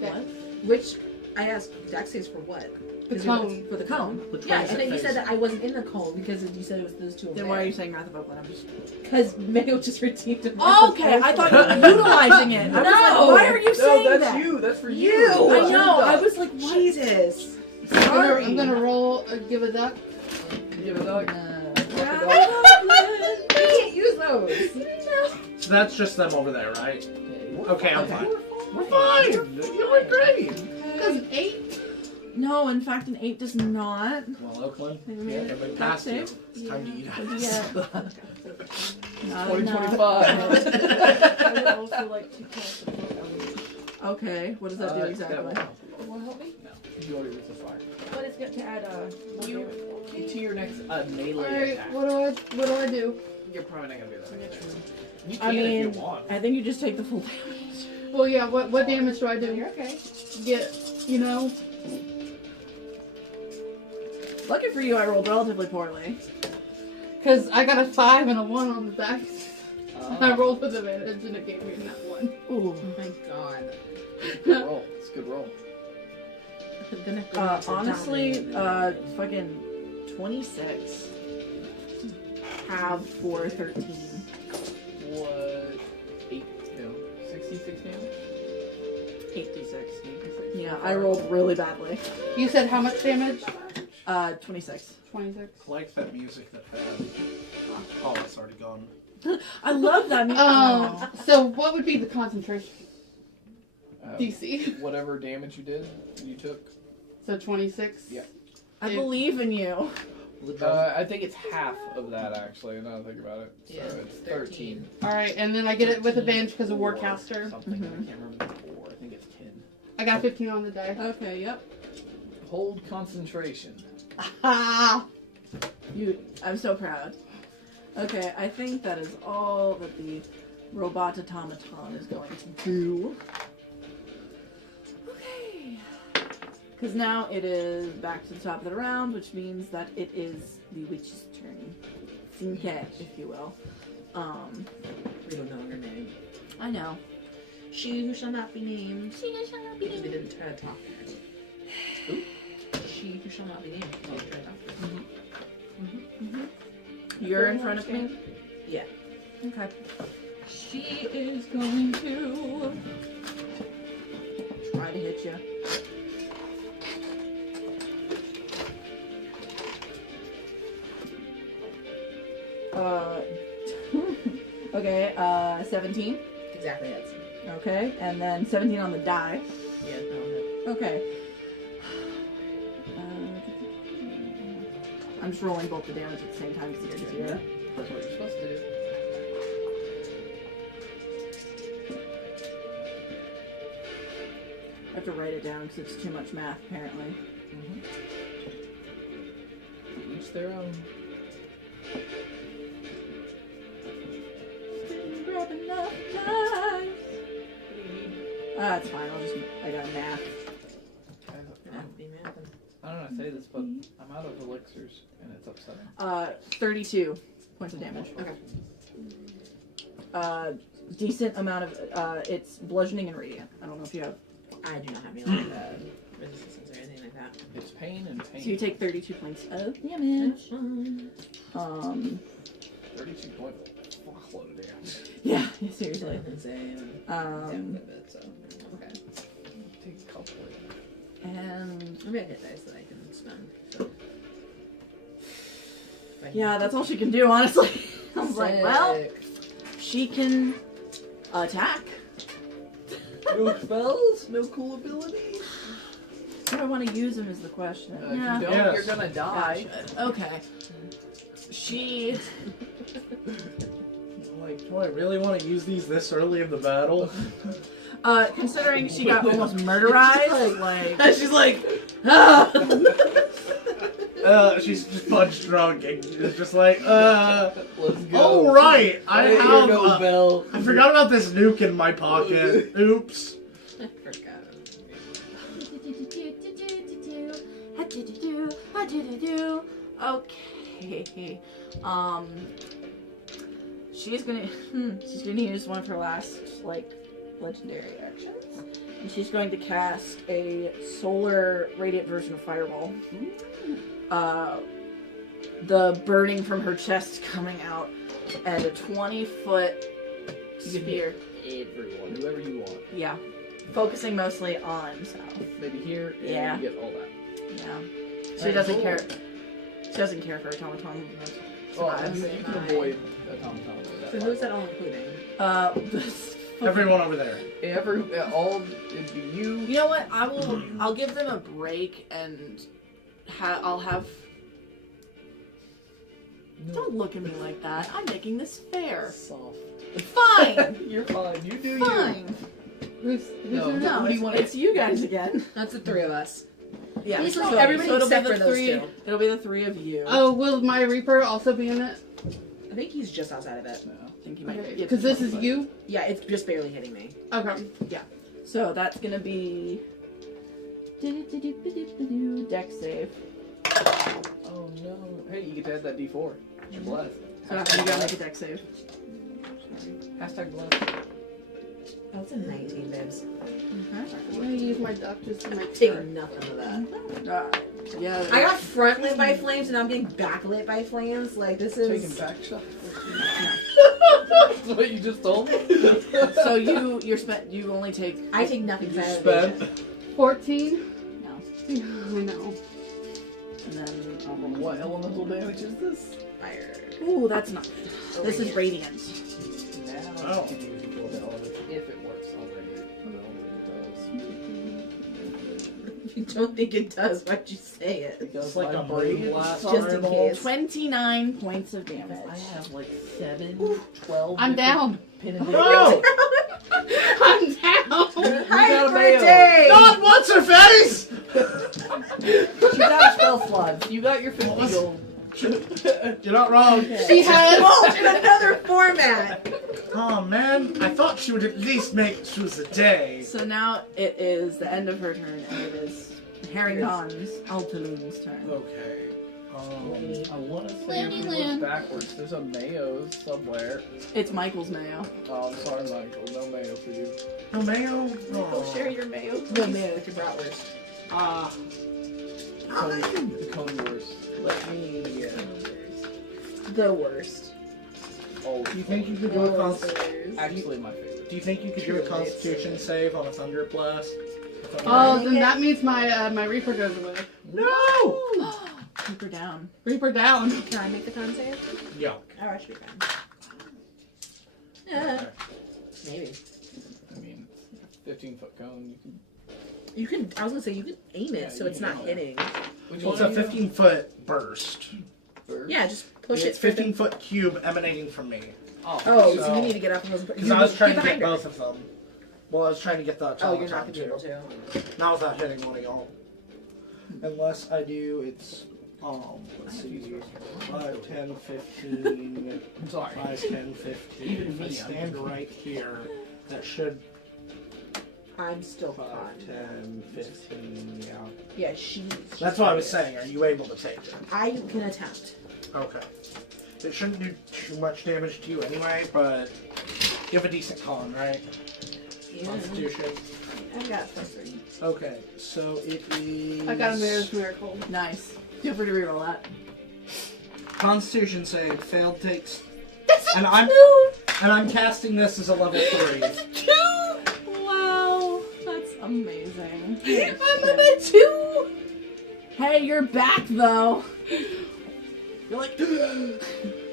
What? Which I asked dex saves for what? The cone. For the cone. Yeah, and then you said that I wasn't in the cone because you said it was those two. Then why are you saying Wrath of Oakland? I'm just. Because Mayo just redeemed it. Okay, I thought you were utilizing it. I was like, why are you saying that's that? you. That's for you. I know. I was like, what? Jesus. I'm gonna roll. Give a duck. Give a dog. You can't use those. so that's just them over there, right? Okay, I'm fine. We're fine. You were great. Does an 8? No, in fact, an 8 does not. Well, Oakland, Yeah. everybody passed you. save? It's time to eat What'd you ice. get? Not 2025. I would also like to cast a book element. Okay, what does that do exactly? Want to help me? No. You already used the fire. What is it to add You to your next melee Alright, attack. what do I do? You're probably not gonna be that next turn. You I can mean, if you want. I think you just take the full damage. Well, yeah. What damage do I do? You're okay. Get, you know. Lucky for you, I rolled relatively poorly. Because I got a 5 and a 1 on the dice. I Uh, rolled with advantage and it gave me that 1. Ooh. Oh my god. good roll. It's a good roll. I'm gonna go to Honestly, dominate. fucking 26. Half for 13. What? 8? No. 66 damage? 8d6. 86. Yeah, I rolled really badly. You said how much damage? 26. 26. I like that music that had. Oh, it's already gone. I love that music. So what would be the concentration Uh, DC? Whatever damage you did, you took. So 26? Yeah. I believe in you. I think it's half of that actually. Now that I think about it, so Yeah, it's 13. Alright, and then I get it with advantage because of Warcaster. Something. Mhm. I can't remember the 4. I think it's 10. I got 15 on the die. Okay, yep. Hold concentration. Ah! I'm so proud. Okay, I think that is all that the robot automaton is going to do. Okay. Because now it is back to the top of the round, which means that it is the witch's turn. Sinke, if you will. We don't know her name. I know. She who shall not be named. She who shall not be Because we named. didn't try to talk to her. She who shall not be named. We didn't try to talk to her. You're in front of me? Yeah. Okay. She is going to try to hit you. Okay, 17. Exactly. That's Okay, and then 17 on the die. yeah. No. Okay. I'm just rolling both the damage at the same time because it's easier. That's what you're supposed to do. I have to write it down because it's too much math, apparently. Each their own. Didn't grab enough knives. It's fine. I got math. Be mapping. I don't know how to say this, but I'm out of elixirs and it's upsetting. 32 points of damage. Okay. Decent amount of, it's bludgeoning and radiant. I don't know if you have. I do not have any like resistance or anything like that. It's pain and pain. So you take 32 points of damage. 32 points. Fuckload of damage. Yeah, seriously. So okay. Take a couple of And I'm gonna hit dice that I can spend. So. If I can yeah, that's all she can do, honestly. I was like, well, Sick. she can attack. No spells? No cool abilities? Do I want to use him is the question. If you don't, Yes. you're gonna die. Okay. She. Like, do I really want to use these this early in the battle? Considering she got almost murderized, like. She's like, ah! She's just punch drunk and it's just like, Let's go. oh right, I Here have, you go, Belle. I forgot about this nuke in my pocket. Oops. I forgot. Okay. She's gonna use one of her last legendary actions, and she's going to cast a solar radiant version of Fireball. The burning from her chest coming out, and a 20-foot spear. Everyone, whoever you want. Yeah, focusing mostly on South. Maybe here, and Yeah. you get all that. Yeah, she Alright, doesn't cool. care. She doesn't care for automaton. Oh, survives. you can avoid automaton with So that. who's that all including? This Everyone over there. It'd be you. You know what? I'll give them a break and I'll have. Don't look at me like that. I'm making this fair. Soft. Fine. You're fine. You do you. Fine. Who's No. your No, Who do you want? it's you guys again. That's the three of us. Yeah. Basically, so everybody it'll be except the for those three. two. It'll be the three of you. Oh, will my Reaper also be in it? I think he's just outside of it. No. I think you might Okay. get Because this is you? Yeah, it's just barely hitting me. Okay. So that's gonna be. Deck save. Oh no. Hey, you get to add that D4. It's your blast. So you gotta make a deck save. Hashtag blast. That's a 19, babes. I'm gonna use my duck just to make Take sure. nothing of that. Yeah. I got front lit by flames and I'm getting back lit by flames. Like, this Taking is. back shot. That's what you just told me. So you only take. I take nothing You because I have spent. evasion. 14? No. I know. And then. What elemental damage is this? Fire. Ooh, that's not. This is Radiant. radiant. Now Oh. you can use equal to element if it works already. I don't think it does. If you don't think it does, why'd you say it? It's like a brain brain blast. Just in case. 29 points of damage. I have like 7, 12. I'm down. No! I'm down. Happy birthday! God, what's her face? She's out of spell slots. You got your 50 What was- gold. You're not wrong. She has. Well, in another format! Oh man, I thought she would at least make choose a day. So now it is the end of her turn, and it is Harrington's Altaloon's turn. Okay. I want to say Lanny if you Lan. look backwards, there's a mayo somewhere. It's Michael's mayo. Oh, I'm sorry, Michael. No mayo for you. No mayo? your mayo. No, man, with your bratwurst. Ah. The cone wars. Let me. The worst. Oh, Do you think you could do a actually my favorite. Do you think you could do a Constitution save on a Thunder Blast? Oh, then that means my my Reaper goes away. No! Keep her down. Reaper down. Can I make the con save? Yuck. Oh, I should be fine. Maybe. I mean, 15-foot cone. You can, I was gonna say, you can aim it Yeah, so you it's can not aim it. hitting. Well, it's a 15-foot burst. Yeah, just push It's it. 15-foot cube emanating from me. Oh, so So- you need to get up and Because I was trying to get behind her. both of them. Well, I was trying to get the Oh, you're not automaton gonna be able too. to. Not without hitting one of y'all. Unless I do, it's, let's see, 5, 10, 15, I'm sorry. 5, 10, 15. Even If I me, stand right here, that should, I'm still 5, con. 10, 15, yeah. Yeah, she's. That's what I was saying. Are you able to take it? I can attempt. Okay. It shouldn't do too much damage to you anyway, but you have a decent con, right? Yeah. Constitution. I've got +3. Okay, so it is. I got a Mayor's Miracle. Nice. Feel free to reroll that. Constitution save failed takes. And I'm casting this as a level 3. Wow, that's amazing. I'm up at 2! Hey, you're back though. You're like.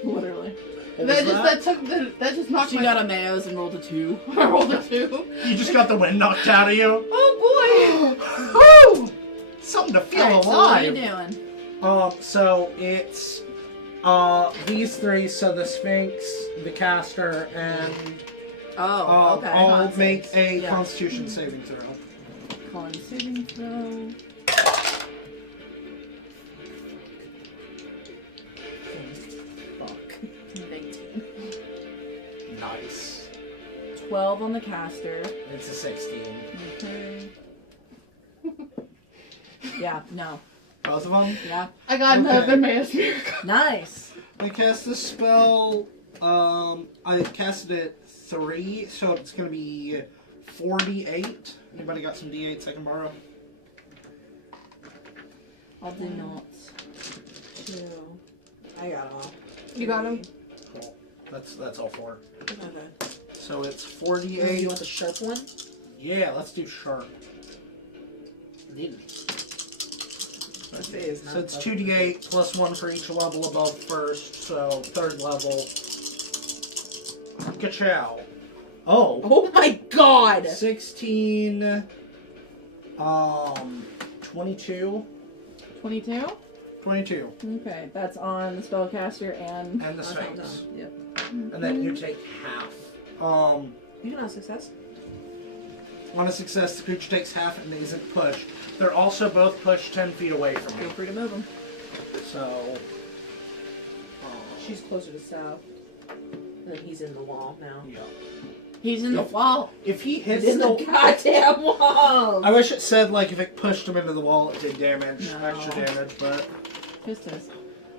Literally. That just knocked She my. got a mayos and rolled a 2. I rolled a 2. You just got the wind knocked out of you. Oh boy! something to feel Alright, so what are you alive. doing? So it's these three. So the Sphinx, the caster, and Oh, okay. I'll make a Yeah. Constitution saving throw. Constitution throw. Fuck. 19. Nice. 12 on the caster. It's a 16. Okay. Yeah, no. Both of them. Yeah. I got Okay. another Man's Miracle. Nice. I cast this spell. I casted it 3, so it's gonna be 48. Anybody got some D8s I can borrow? I'll do not. 2. I got them all. You got him? Cool. That's all 4. Okay. So it's You 48. want the sharp one? Yeah, let's do sharp. Let's say it's not. So it's 2d8 plus 1 for each level above first, so 3rd level. Ka-chow. Oh. Oh my god! 16. 22. 22? 22. Okay, that's on the spellcaster and. And the Oh, Sphinx. hold on. Yep. And then you take half. You can have success. On a success, the creature takes half and isn't pushed. They're also both pushed 10 feet away from Feel you. free to move them. So. She's closer to south. And then he's in the wall now. Yeah. He's in the Yep. wall. If he hits He's in the goddamn wall! I wish it said, like, if it pushed him into the wall, it did damage, No. extra damage, but. Pistis.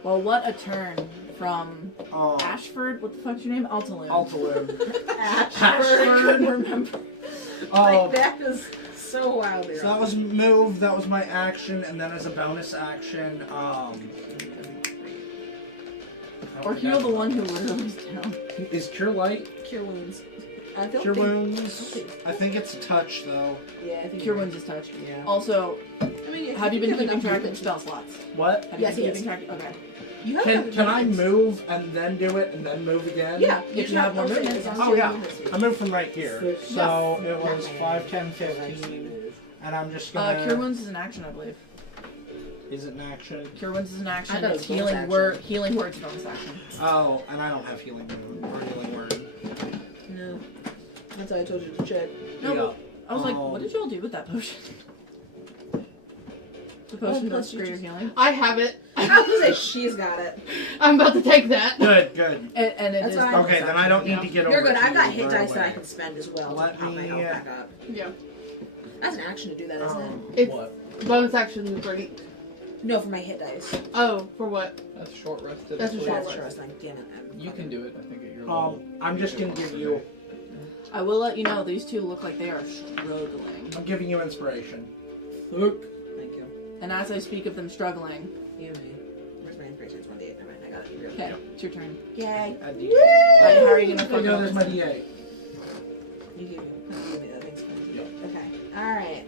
Well, what a turn from Um, Ashford. What the fuck's your name? Altaloon. Altaloon. Ashford. Remember? Like, that is so wildly So that was move, that was my action, and then as a bonus action, Or heal the one who literally is down. Is Cure Light? Cure wounds. I don't Cure think... Wounds? I think it's a touch, though. Yeah, I think Cure Wounds is touch. Yeah. Also, I mean, have you been keeping enough track of movement. spell slots? What? Have Yes, you he been is. keeping track? Okay. You have Can I move and then do it and then move again? Yeah, If you have more movement, as long Oh, as yeah. movement speed. I moved from right here. So it was Yes. 5, 10, 15, and I'm just gonna... Cure Wounds is an action, I believe. Is it an action? Cure Wounds is an action. I thought it It's was bonus healing action. word. Healing words bonus action. Oh, and I don't have healing or healing word. No. That's why I told you to check. No, Yeah. I was like, what did y'all do with that potion? The potion plus does you greater just- healing. I have it. I was gonna say she's got it. I'm about to take that. Good, good. And it That's is fine. bonus Okay, then action, I don't yeah. need to get over You're good. to I've got you hit right dice that I away. can spend as well Let to pop my me, health back up. Yeah. That's an action to do that, isn't it? It's What? bonus action for any. No, for my hit dice. Oh, for what? That's short rested. That's a I short believe. That's rest. true. I was like, damn it. You can do it, I think, at your level. I'm just gonna give you... I will let you know these two look like they are struggling. I'm giving you inspiration. Thank you. And as I speak of them struggling, You me. Where's my inspiration? It's 1d8. Never mind. I got it. okay, it's your turn. Yay. Add D8. Alright, how are you gonna There you fuck go, up there's this my thing? D8. You give me that. Thanks. Yep. Okay. Alright.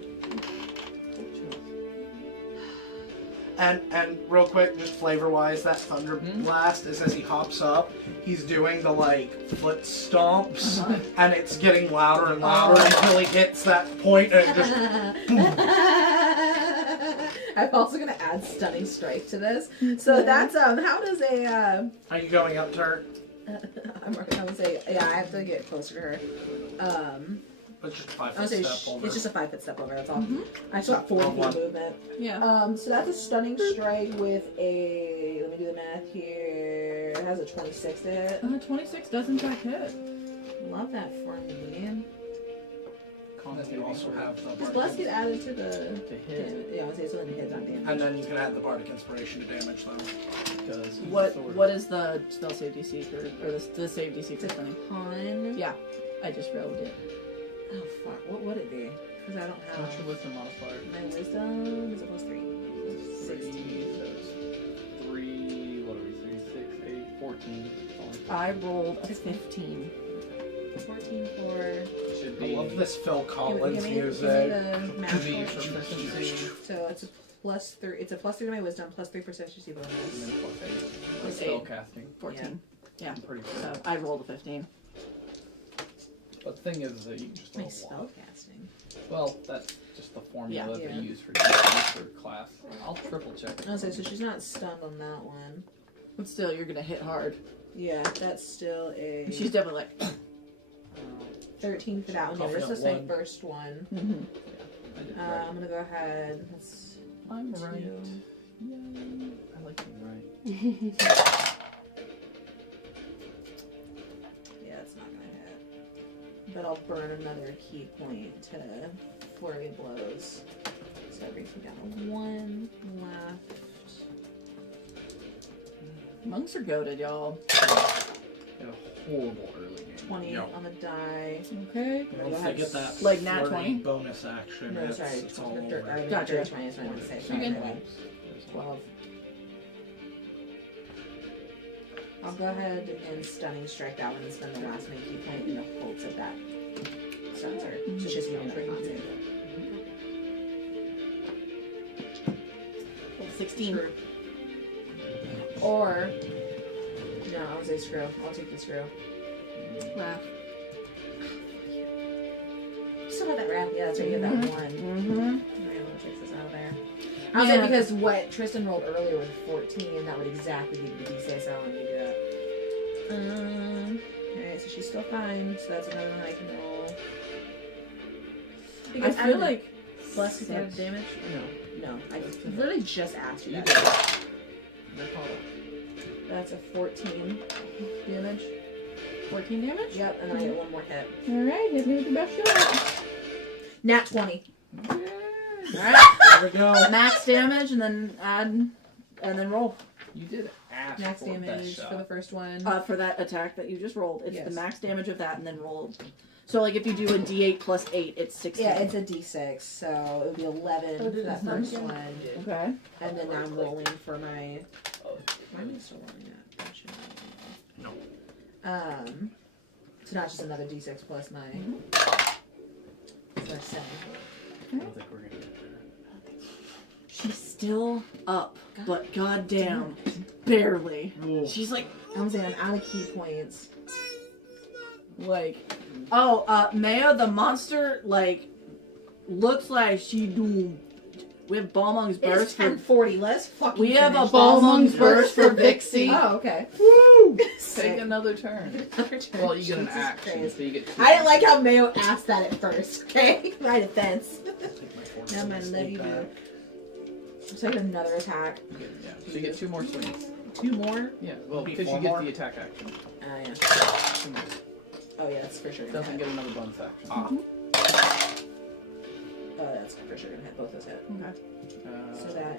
And real quick, just flavor-wise, that Thunder Blast is as he hops up, he's doing the, like, foot stomps, Uh-huh. and it's getting louder and louder until he hits that point, and it just... I'm also gonna add Stunning Strike to this. So that's how does a Are you going up to her? I'm gonna say yeah, I have to get closer to her. It's just a I 5-foot would say step over. it's just a 5-foot step over. That's all. Mhm. I still have 40 Wrong feet one. of movement. Yeah. So that's a Stunning Strike with a. Let me do the math here. It has a 26 to hit. 26 does in fact hit. Love that for me. And then you also have the Does Bardic Bless get added to the? To hit. Yeah, I would say so. Then it hits on damage. And then you can add the Bardic Inspiration to damage, though. Because he's What sword. what is the spell save DC for, or the save DC for stunning? Con. Yeah, I just rolled it. Oh fuck! What would it be? Because I don't have. What's your wisdom modifier? My wisdom is a +3. 3, so it's 3, what are we, 3, 6, 8, 14. I rolled a 15. 14 for. Should I be. love this Phil Collins give me music. the math Should be for it. proficiency. So it's a +3. It's a +3 to my wisdom, +3 proficiency And bonus. then plus 8. Plus Spell 8. casting. 14. I'm pretty sure. So I rolled a 15. But the thing is that you can just My roll spell walk. casting. Well, that's just the formula Yeah. that they use for your class. I'll triple check it. I was like, so she's not stunned on that one. But still, you're gonna hit hard. Yeah, that's still a She's definitely like. 13 for that one. Yeah, Confident just the same one. first one. Mm-hmm. I did right. I'm gonna go ahead. Let's I'm right. two. Yay. I like being right. Yeah, it's not gonna hit. But I'll burn another key point to flurry of blows. So that brings me down to 1 left. Monks are goated, y'all. In a horrible early game. 20 on the die. Okay. Once they get that Like nat flurry 20? bonus action, No, it's, sorry. it's all the over. dirty Gotcha. 20 is what I want to say. You Sorry, can- my bad. 12. I'll go ahead and stunning strike that one and spend the last main key point in the hopes that that stuns her. So she's going to con save. 16. Or, no, I'll say screw. I'll take the screw. Laugh. You still have that wrap? Yeah, that's right. You have that one. Mm-hmm. Alright, we'll take this out of there. I was like, because what Tristan rolled earlier was 14, that would exactly give you the D6. I don't want you to do that. Alright, so she's still fine. So that's another one I can roll. I Because feel like plus six out of damage. No. I literally just asked you You that. did. That's a 14 damage. 14 damage? Yep, and then I get one more hit. Alright, hit me with your best shot. Nat 20. Alright. There we go. Max damage and then add and then roll. You did ask Max for best damage shot. for the first one. For that attack that you just rolled. It's Yes. the max damage of that and then roll. So like if you do a D8 plus 8, it's 16. Yeah, it's a D6, so it would be 11 for that first one. Okay. And then I'm rolling for my. Why am I still rolling that? That should be rolling. So not just another D6 plus my. So that's 7. I don't think we're gonna get there. She's still up, but goddamn, barely. Ooh. She's like, I'm saying I'm out of key points. Maya the monster, like, looks like she do. We have Balmung's burst It's for. 10:40. Let's fucking. We have a finish Balmung's this. burst for Vixie. Oh, okay. Woo! Take another turn. Well, you get an Jesus action, Christ. so you get 2. I didn't like how Mayo asked that at first. Okay, my defense. Take my force Never and mind, let sneak you do. back. So I get another attack. Yeah, so you get 2 more swings. 2 more. Yeah, well, Be because you 4 get more? the attack action. Yeah. 2 more. Oh yeah, that's for sure gonna Doesn't hit. get another bonus action. Oh, that's for sure gonna hit. Both those hit. So that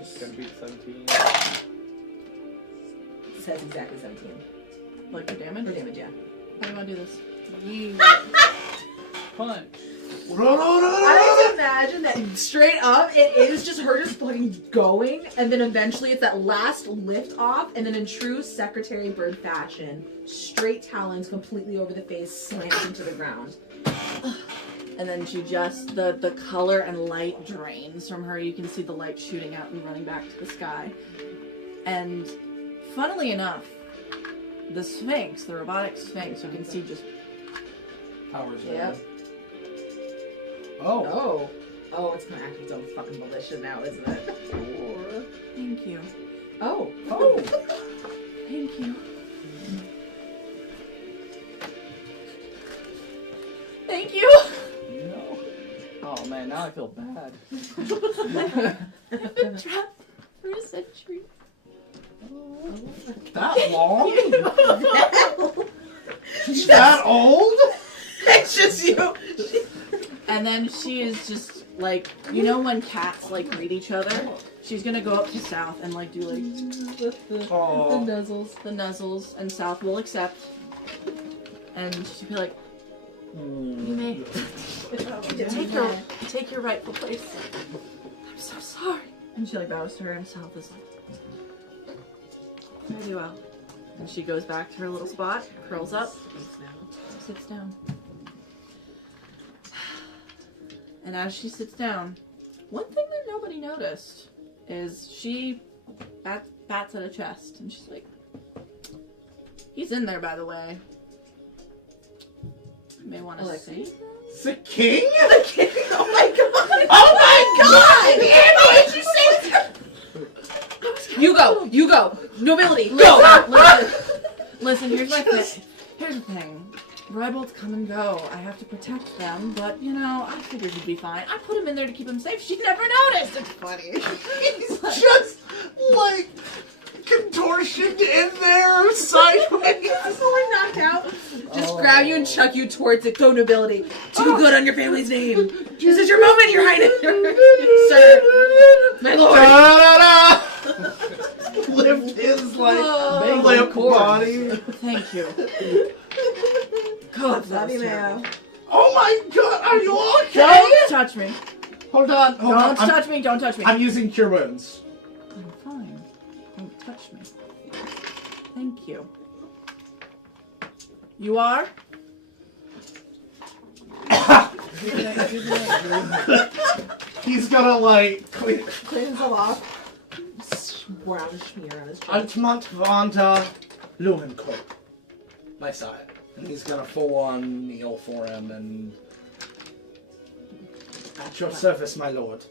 It's gonna is. be 17. Says exactly 17. Like the damage? For damage, yeah. How do you want to do this? Punch. I like to imagine that straight up, it is just her just fucking going, and then eventually it's that last lift off, and then in true Secretary Bird fashion, straight talons completely over the face, slams into the ground. And then she just, the color and light drains from her. You can see the light shooting out and running back to the sky. And funnily enough, the Sphinx, the robotic Sphinx, you can see just Powers Yep. on. Oh. Oh, it's gonna act its own fucking volition now, isn't it? thank you. Oh. Oh. Thank you. Thank you. No. Oh man, now I feel bad. I've been trapped for a century. That long? She's that old? It's just you. And then she is just like, you know when cats like greet each other? She's gonna go up to South and like do like the Oh. nuzzles, and South will accept. And she'll be like, you may take your rightful place. I'm so sorry. And she like bows to her, and South is like, very well. And she goes back to her little spot, curls up, sits down. And as she sits down, one thing that nobody noticed is she bats at a chest, and she's like, he's in there, by the way. may want to Alexei? see. The king? The king? Oh my god! Oh my god! Anna, did you say that? You go! Nobility, Listen, listen, here's my thing. Here's the thing. Rybolts come and go. I have to protect them, but, you know, I figured he'd be fine. I put him in there to keep him safe. She never noticed. It's funny. He's just, like, contortioned in there sideways. So we're knocked out. Just grab you and chuck you towards it. Go nobility. Do good on your family's name. This is your moment, your highness. Sir. My lord. Da-da-da-da. Lift his, like, limp body. Thank you. God, that was terrible. Oh my god, are you okay? Don't touch me. Hold on, hold on. Don't touch me. Don't touch me. I'm using Cure Wounds. I'm fine. Don't touch me. Thank you. You are? He's gonna, like, clean. Cleans him off. Brown smear on his chin. Altmont Vanta Lumenko. My side. And he's gonna full on kneel for him and. At your service, my lord.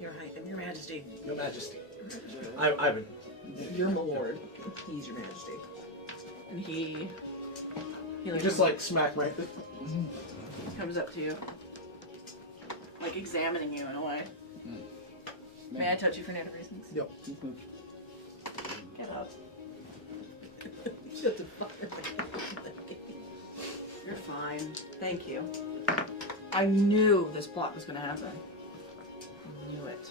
Your majesty. Your majesty. I would. You're my lord. He's your majesty. And he Just like smack my. comes up to you, like examining you in a way. May I touch you for native reasons? Yep. Get up. Shut the fuck up. You're fine. Thank you. I knew this plot was gonna happen. I knew it.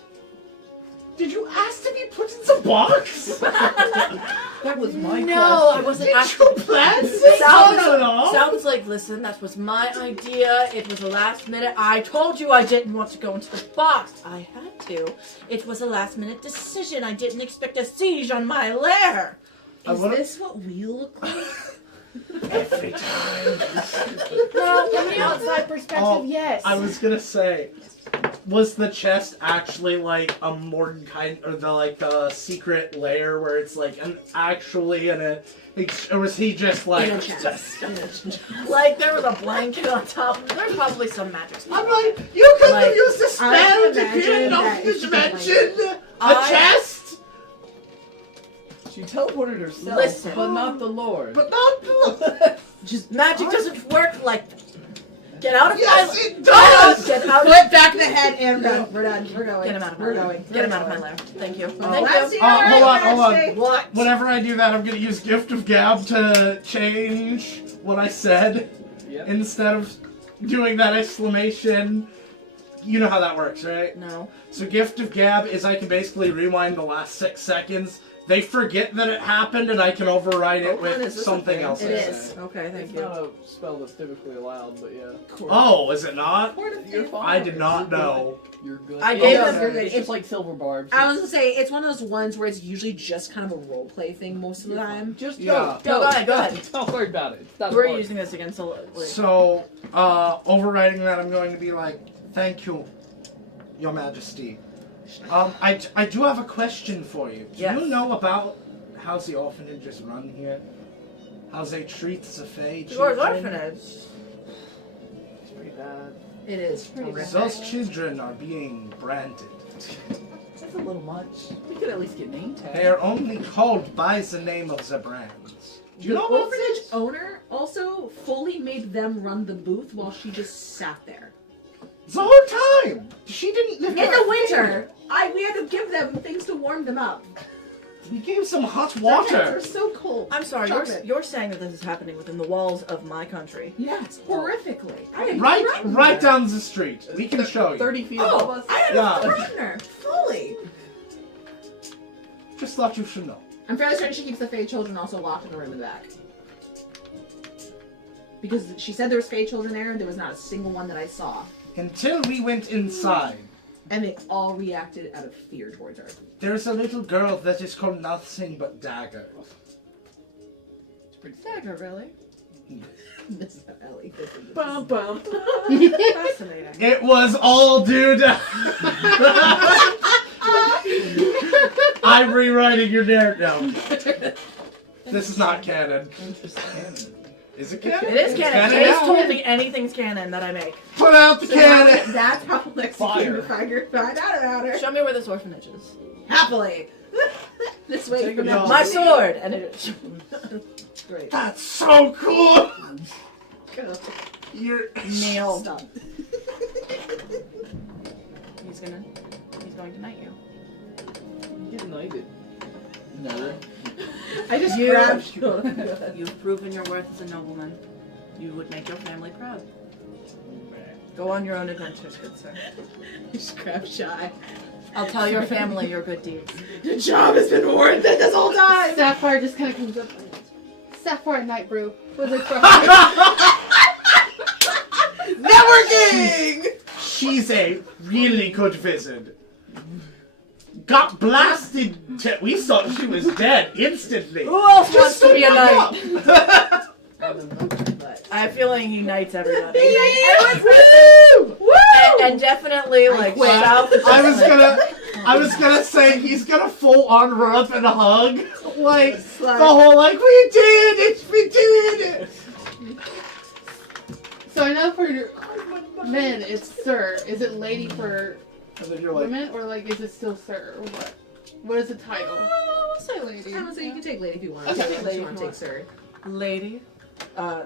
Did you ask to be put in the box? That was my question. No, I wasn't Did asking. you plan this at all? Sounds like, listen, that was my idea. It was a last minute. I told you I didn't want to go into the box. I had to. It was a last minute decision. I didn't expect a siege on my lair. Is this what we look like? Every time. Well, from the outside perspective, yes. I was gonna say, was the chest actually like a Mordenkainen, or the secret lair where it's like actually or was he just like In a chest. Like, there was a blanket on top. There's probably some magic stuff. I'm like, you could have Like, used the spell I to imagine get that off the it's just a dimension. A I- chest, She teleported herself, Listen. but not the Lord. but not. Just magic doesn't work like that. Get out of Yes, my it does. Get out of Foot back the head and go. We're done. We're going. Get him out of my We're lair. going. Get him out of my lair. Thank you. Let's Thank see you. our Hold on, majesty. What? Whenever I do that, I'm gonna use Gift of Gab to change what I said. Yep. Instead of doing that exclamation. You know how that works, right? No. So Gift of Gab is I can basically rewind the last 6 seconds. They forget that it happened, and I can override it with is this something a thing? else. It I is. say. Okay, thank It's you. not a spell that's typically allowed, but yeah. Oh, is it not? You're fine. I did not know. You're good. I It's gave just- them- It's just like silver barbs. I was gonna say it's one of those ones where it's usually just kind of a role play thing most of the time. Just Yeah. Go ahead, go ahead. Don't worry about it. It's not We're important. using this against the. So, overriding that, I'm going to be like, thank you, Your Majesty. I do have a question for you. Do Yes. you know about how the orphanages run here? How they treat the Fae Yours children? orphanage. It's pretty bad. It is. Those children are being branded. That's a little much. We could at least get name tags. They are only called by the name of the brands. Do you The know about orphanage this? owner also fully made them run the booth while she just sat there. The whole time! She didn't live In the winter, we had to give them things to warm them up. We gave some hot Their heads water. are so cold. I'm sorry, Chocolate. you're saying that this is happening within the walls of my country. Yes, horrifically. I had Right, threatened right her. down the street. We can show you. 30 feet above Oh, us. I had Yeah. to threaten her fully. Just thought you should know. I'm fairly certain she keeps the Fae children also locked in the room in the back. Because she said there was Fae children there, and there was not a single one that I saw. Until we went inside, And they all reacted out of fear towards her. there's a little girl that is called nothing but Dagger. It's pretty Dagger, really? This is Ellie. This is Bum bum. Fascinating. It was all due to... I'm rewriting your narrative. No. This is not canon. Interesting. Is it canon? It is It's canon. canon Case now? told me anything's canon that I make. Put out the cannon! That's how Lexi came to find out about her. Show me where this orphanage is. Happily. This way Take from it that off. My sword! And it is. Great. That's so cool! Go. You're Nailed. Stop. He's going to knight you. Get knighted. No. I just You- grabbed. You've proven your worth as a nobleman. You would make your family proud. Go on your own adventures, good sir. Just grabbed Shy. I'll tell your family your good deeds. Your job has been worth it this whole time. Sapphire just kind of comes up. Sapphire Night Brew. Wizard for Networking. She's a really good wizard. Got blasted. We thought she was dead instantly. Who else wants Just to be a stood knight? up. I have a feeling he knights everybody. Woo! And definitely, like, quit. south of I was gonna say he's gonna full on run up and hug, like the whole like we did it, we did it. So I know for men it's sir. Is it lady for And then you're like, women, or like is it still sir? Or what? What is the title? I'll say lady. I would say you can take lady if you want. Okay, Take lady lady if you want if to take you sir. Lady.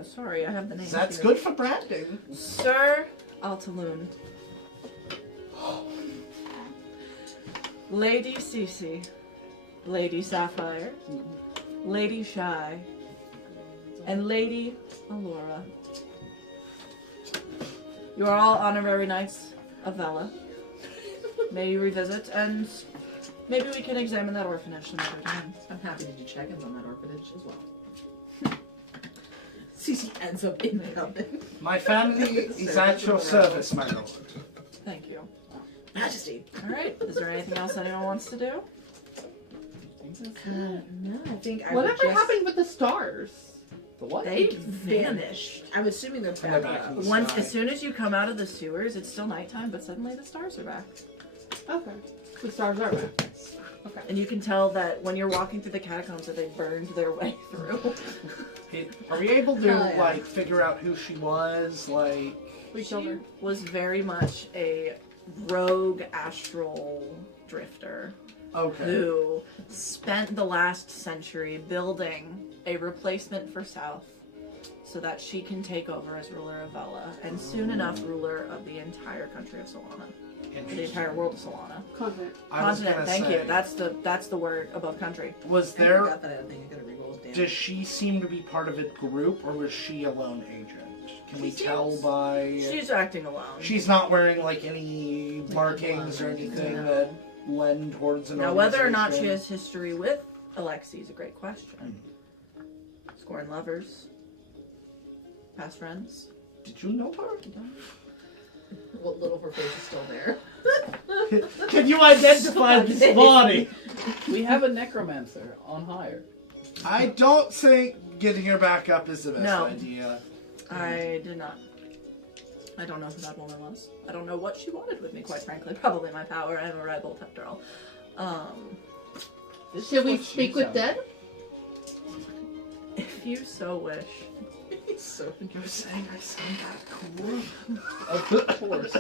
Sorry, I have the name. that's here. good for branding. Sir Altaloon. Lady Cece. Lady Sapphire. Lady Shy. And Lady Allura. You are all honorary knights of Vela. May you revisit, and maybe we can examine that orphanage some other time. I'm happy to do check-ins on that orphanage as well. Cece ends up in the oven. My family is at your service, my lord. Thank you. Majesty. Alright, is there anything else anyone wants to do? No, I think I Whatever would just... happened with the stars? The what? They vanished. I'm assuming they're they're back back up. in the Once, sky. as soon as you come out of the sewers, it's still nighttime, but suddenly the stars are back. Okay. The stars are back. Okay. And you can tell that when you're walking through the catacombs that they burned their way through. Are we able to Oh, yeah. like figure out who she was? Like, We killed her. Was very much a rogue astral drifter okay, who spent the last century building a replacement for South so that she can take over as ruler of Vela and soon enough ruler of the entire country of Solana. Or the entire world of Solana. Continent. I was Continent, gonna thank say, you. That's the word above country. Was I there? forgot that I think I could have re-rolled damage. Does she seem to be part of a group, or was she a lone agent? Can we She tell seems- by? She's acting alone. She's not wearing like any markings or anything No. that lend towards an Now, whether or not she organization. has history with Alexi is a great question. Scorn lovers, past friends. Did you know her? What little of her face is still there. Can you identify this body? We have a necromancer on hire. I don't think getting her back up is the best No. idea. I did not. I don't know who that woman was. I don't know what she wanted with me, quite frankly. Probably my power. I'm a rebel petrol. This Should is we what she speak with sounded dead? If you so wish. So You're saying I sound that cool? like. Of course.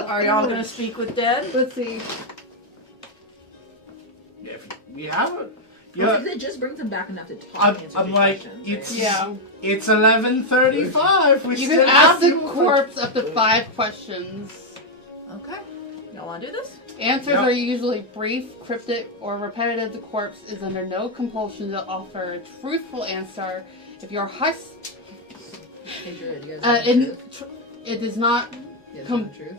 Are y'all gonna speak with dead? Let's see. If we have a, yeah. yeah. It just brings them back enough to talk. I'm, and answer I'm the like, questions, it's right? Yeah. it's 11:35. We You still can ask have the to- corpse up to 5 questions. Okay. Y'all wanna do this? Answers Yep. are usually brief, cryptic, or repetitive. The corpse is under no compulsion to offer a truthful answer. If you're Hey, Druid, you guys know the in, truth? it does not. You guys know the truth?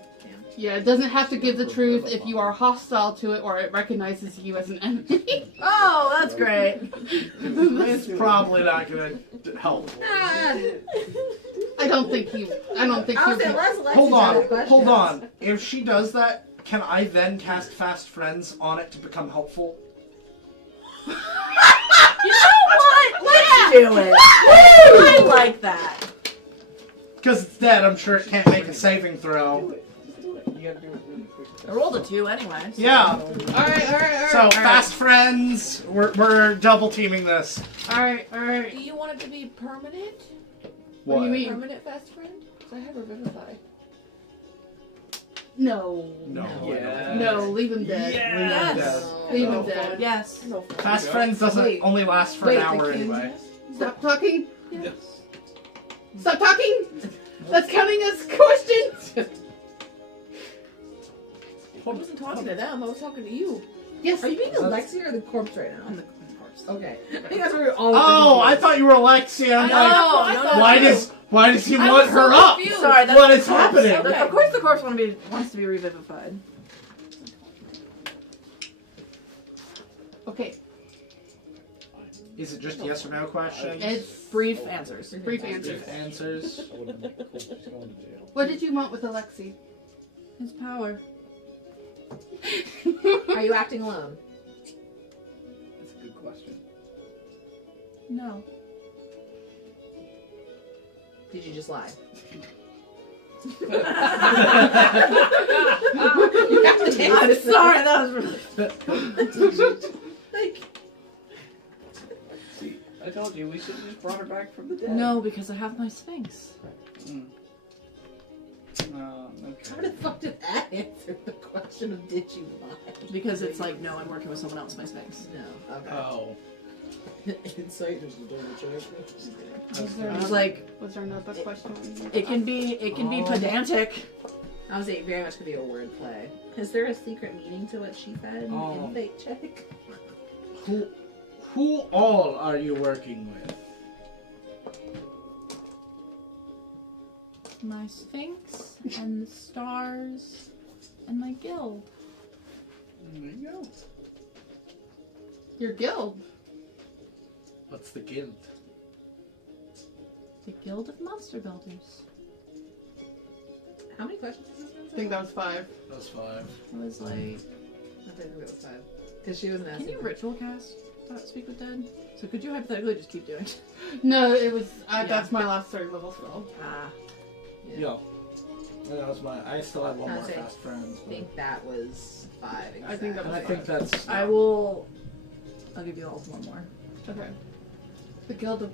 Yeah, it doesn't have to give the truth if you are hostile to it or it recognizes you as an enemy. Oh, that's great. It's probably not gonna help. I don't think he. I was saying, let's let Hold you try that on, question. hold on. If she does that, can I then cast Fast Friends on it to become helpful? You know what? Let's do it. I like that. Because it's dead, I'm sure it can't make a saving throw. You gotta do it really quick. I rolled a 2 anyway. So. Yeah. Alright. So fast friends, we're double teaming this. Alright. Do you want it to be permanent? What do you mean? Permanent fast friend? Because I have Revivify. No. Yeah. No, leave him dead. Yes. Leave him dead. Yes. Fast friends doesn't Wait. only last for an hour anyway. Stop talking. Yes. Stop talking. That's counting as questions. I wasn't talking to them. I was talking to you. Yes. Are you being Alexia or the corpse right now? I'm the corpse. Okay. I think that's what we're all. Oh, I thought you were Alexia. I'm like, No, why does he I want was her so up? confused. Sorry, that's What the is corpse. happening? Okay. Of course the corpse wants to be revivified. Okay. Is it just yes or no questions? It's Brief answers. brief answers. Brief answers. I wouldn't make cool. She's going to jail. What did you want with Alexi? His power. Are you acting alone? That's a good question. No. Did you just lie? I'm sorry, that was really. See, I told you we should have just brought her back from the dead. No, because I have my Sphinx. No, How the fuck did that answer the question of did you lie? Because it's like, no, I'm working with someone else, my Sphinx. No. Okay. Oh. Insight is the double check. I was like, Was there another question? it can be pedantic. I was saying very much could be a word play. Is there a secret meaning to what she said in fake check? Who all are you working with? My Sphinx and the stars and my guild. There you go. Your guild. What's the guild? The Guild of Monster Builders. How many questions is this? I think that was 5. That's 5. I was like, I think it was 5. Because she wasn't can asking. you ritual cast Speak with Dead? So could you hypothetically just keep doing it? No, it was. Yeah. That's my last 3rd level spell. Ah. Yeah. And that was I still have one more Okay. fast friend. I think that was 5. Exactly. I think that And was I think that's. I'll give you all one more. Okay. The Guild of.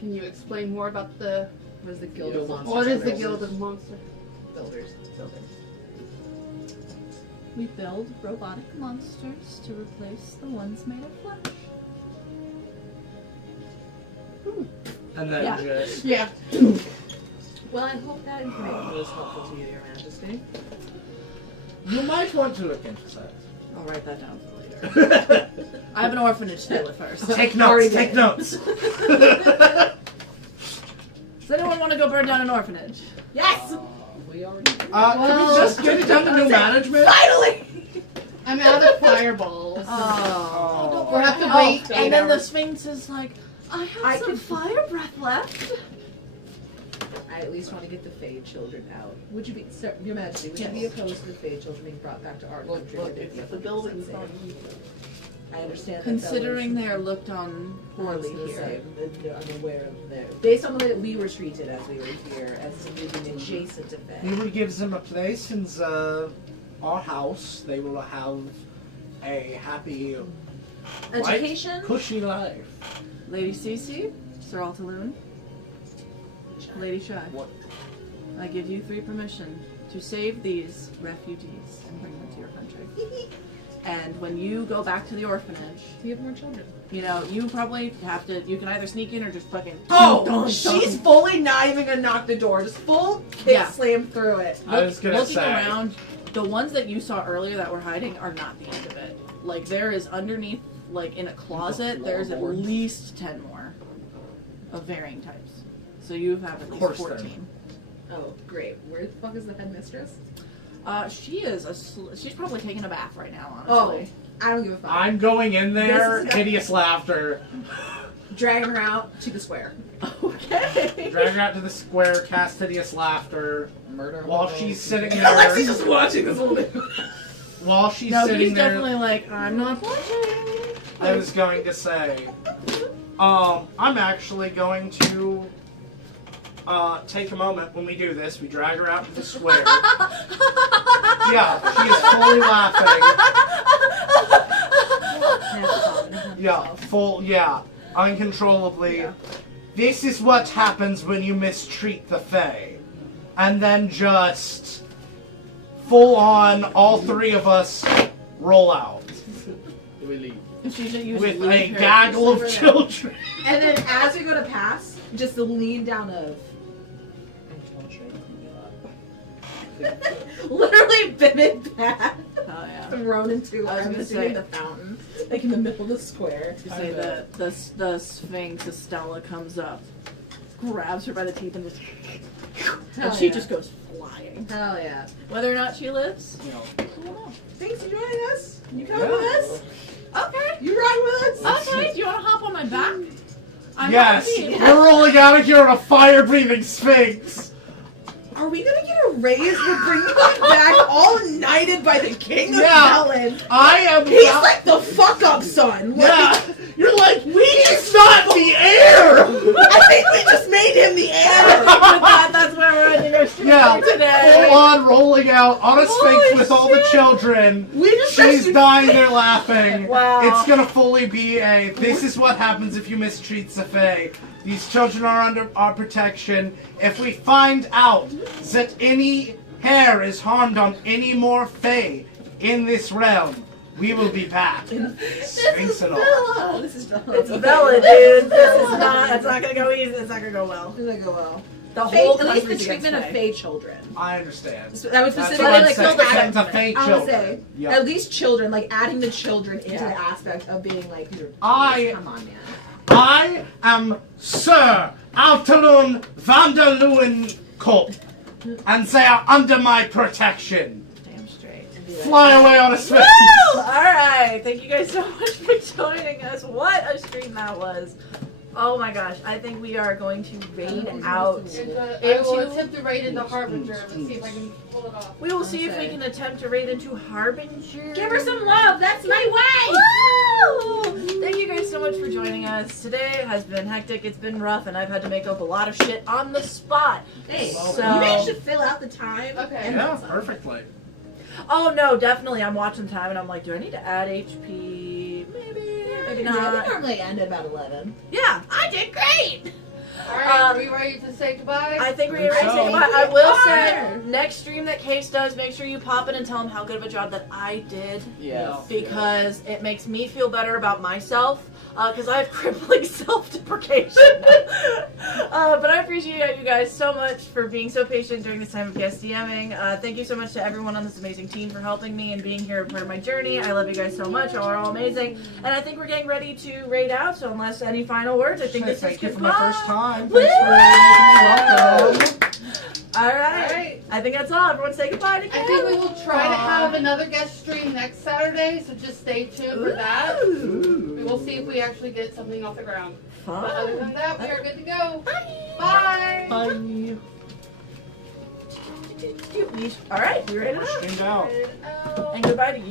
Can you explain more about the? What is the Guild Yeah, of Monster What is the Builders? Guild of Monster? Builders? We build robotic monsters to replace the ones made of flesh. And then Yeah. just. Yeah. Well, I hope that information was helpful to you, Your Majesty. You might want to look into that. I'll write that down for later. I have an orphanage to deal with first. Take Already notes. Take did. notes. Does anyone want to go burn down an orphanage? Yes! We already. Can Well- we just get it done to new management? Finally! I'm out of fireballs. Oh. We'll have to wait. And then the Sphinx is like, I have I some can- fire breath left. I at least want to get the Fade children out. Would you be, sir, Your Majesty, would you be Yes. opposed to the Fade children being brought back to our Look, country? look, where they'd it's be the able to building's be not safe? I understand Considering that they are looked on poorly Fellas here. I'm aware of that. Based on the way that we were treated as we were here, as living adjacent to We Fade. will give them a place in our house. They will have a happy, Education? light, cushy life. Lady Cece, Sir Altaloon, Lady Shy. What? I give you 3 permission to save these refugees and bring them to your country. And when you go back to the orphanage, We have more children. you know, you probably have to, you can either sneak in or just fucking... Oh, she's fully not even gonna knock the door. Just full kick Yeah. slam through it. I was gonna Looking say. around, the ones that you saw earlier that were hiding are not the end of it. Like, there is underneath, like, in a closet, there's at Floorboards. least 10 more of varying types. So you have at least course there. 14. Oh, great. Where the fuck is the headmistress? She is she's probably taking a bath right now, Oh, honestly. I don't give a fuck. I'm going in there. This is- Hideous laughter. Dragging her out to the square. Okay. Drag her out to the square. Cast hideous laughter. Murder. While she's sitting there. Alexi's just watching this whole thing. While she's No, sitting he's there. definitely like, I'm not watching. I was going to say. I'm actually going to take a moment when we do this. We drag her out to the square. Yeah, she is fully laughing. Yeah, uncontrollably. Yeah. This is what happens when you mistreat the Fae. And then just full on, all three of us roll out. We leave. She should use With leave a her gaggle of just over children. And then as we go to pass, just the lean down of. Literally vivid path there. Oh yeah. thrown into I was I'm gonna assuming say- the fountain, like in the middle of the square. You say the Sphinx, Estella, comes up, grabs her by the teeth, and just and she just goes flying. Hell yeah! Whether or not she lives, You know, I don't know. Thanks for joining us. You come Yeah. with us. Okay. You ride with us. Okay. Do you want to hop on my back? I'm yes, happy. we're rolling out of here on a fire-breathing Sphinx. Are we gonna get a raise for bringing us back all knighted by the king of Yeah. Vellan? I am. He's like the fuck up son. Like, Yeah, you're like, he's not the heir! I think we just made him the heir. With that, that's where we're ending our stream Yeah, for today. full on rolling out on a Sphinx Holy with all the shit. children. We just She's actually- dying there laughing. Wow. It's gonna fully be a, this is what happens if you mistreat the Fae. These children are under our protection. If we find out that any hair is harmed on any more Fae in this realm, we will be back. Sphinx and all. Oh, this is Vellan. It's Bella, dude. This is not. It's not gonna go easy. It's not gonna go well. Does that go well? The Fae, whole at least the country's treatment of against Fae children. I understand. So that was That's specifically what I'm like saying. adding- The Fae I would children. say Yeah. at least children, like adding the children into Yeah. the aspect of being like, you're, I- come on, man. I am Sir Altalun Vanderleeuwen Kolp, and they are under my protection. Damn straight. Fly away on a Sphinx. Woo! Alright, thank you guys so much for joining us. What a stream that was. Oh my gosh, I think we are going to raid out. I will attempt to raid into Harbinger. Let's see if I can pull it off. We will see if we can attempt to raid into Harbinger. Give her some love. That's my way. Woo! Thank you guys so much for joining us. Today has been hectic, it's been rough, and I've had to make up a lot of shit on the spot. Hey, So- you guys should fill out the time. Okay. Yeah, perfectly. Oh no, definitely. I'm watching time and I'm like, do I need to add HP? Maybe Yeah, not. we normally end at about 11. Yeah, I did great. Alright, are we ready to say goodbye? I think we're Think ready to say so. goodbye. I will Are. say, next stream that Case does, make sure you pop in and tell him how good of a job that I did. Yes. Because it makes me feel better about myself. Because I have crippling self-deprecation. But I appreciate you guys so much for being so patient during this time of guest DMing. Thank you so much to everyone on this amazing team for helping me and being here part of my journey. I love you guys so much. Y'all are all amazing. And I think we're getting ready to raid out. So unless any final words, I think this is Thank you for goodbye. my first time. Woo! Thanks for making me welcome. All right. I think that's all. Everyone say goodbye to I Ken. think we will try to have another guest stream next Saturday, so just stay tuned for that. We will see if we actually get something off the ground. But other than that, we are good to go. Bye! Bye. All right, we ready to go. Streamed out. And goodbye to you.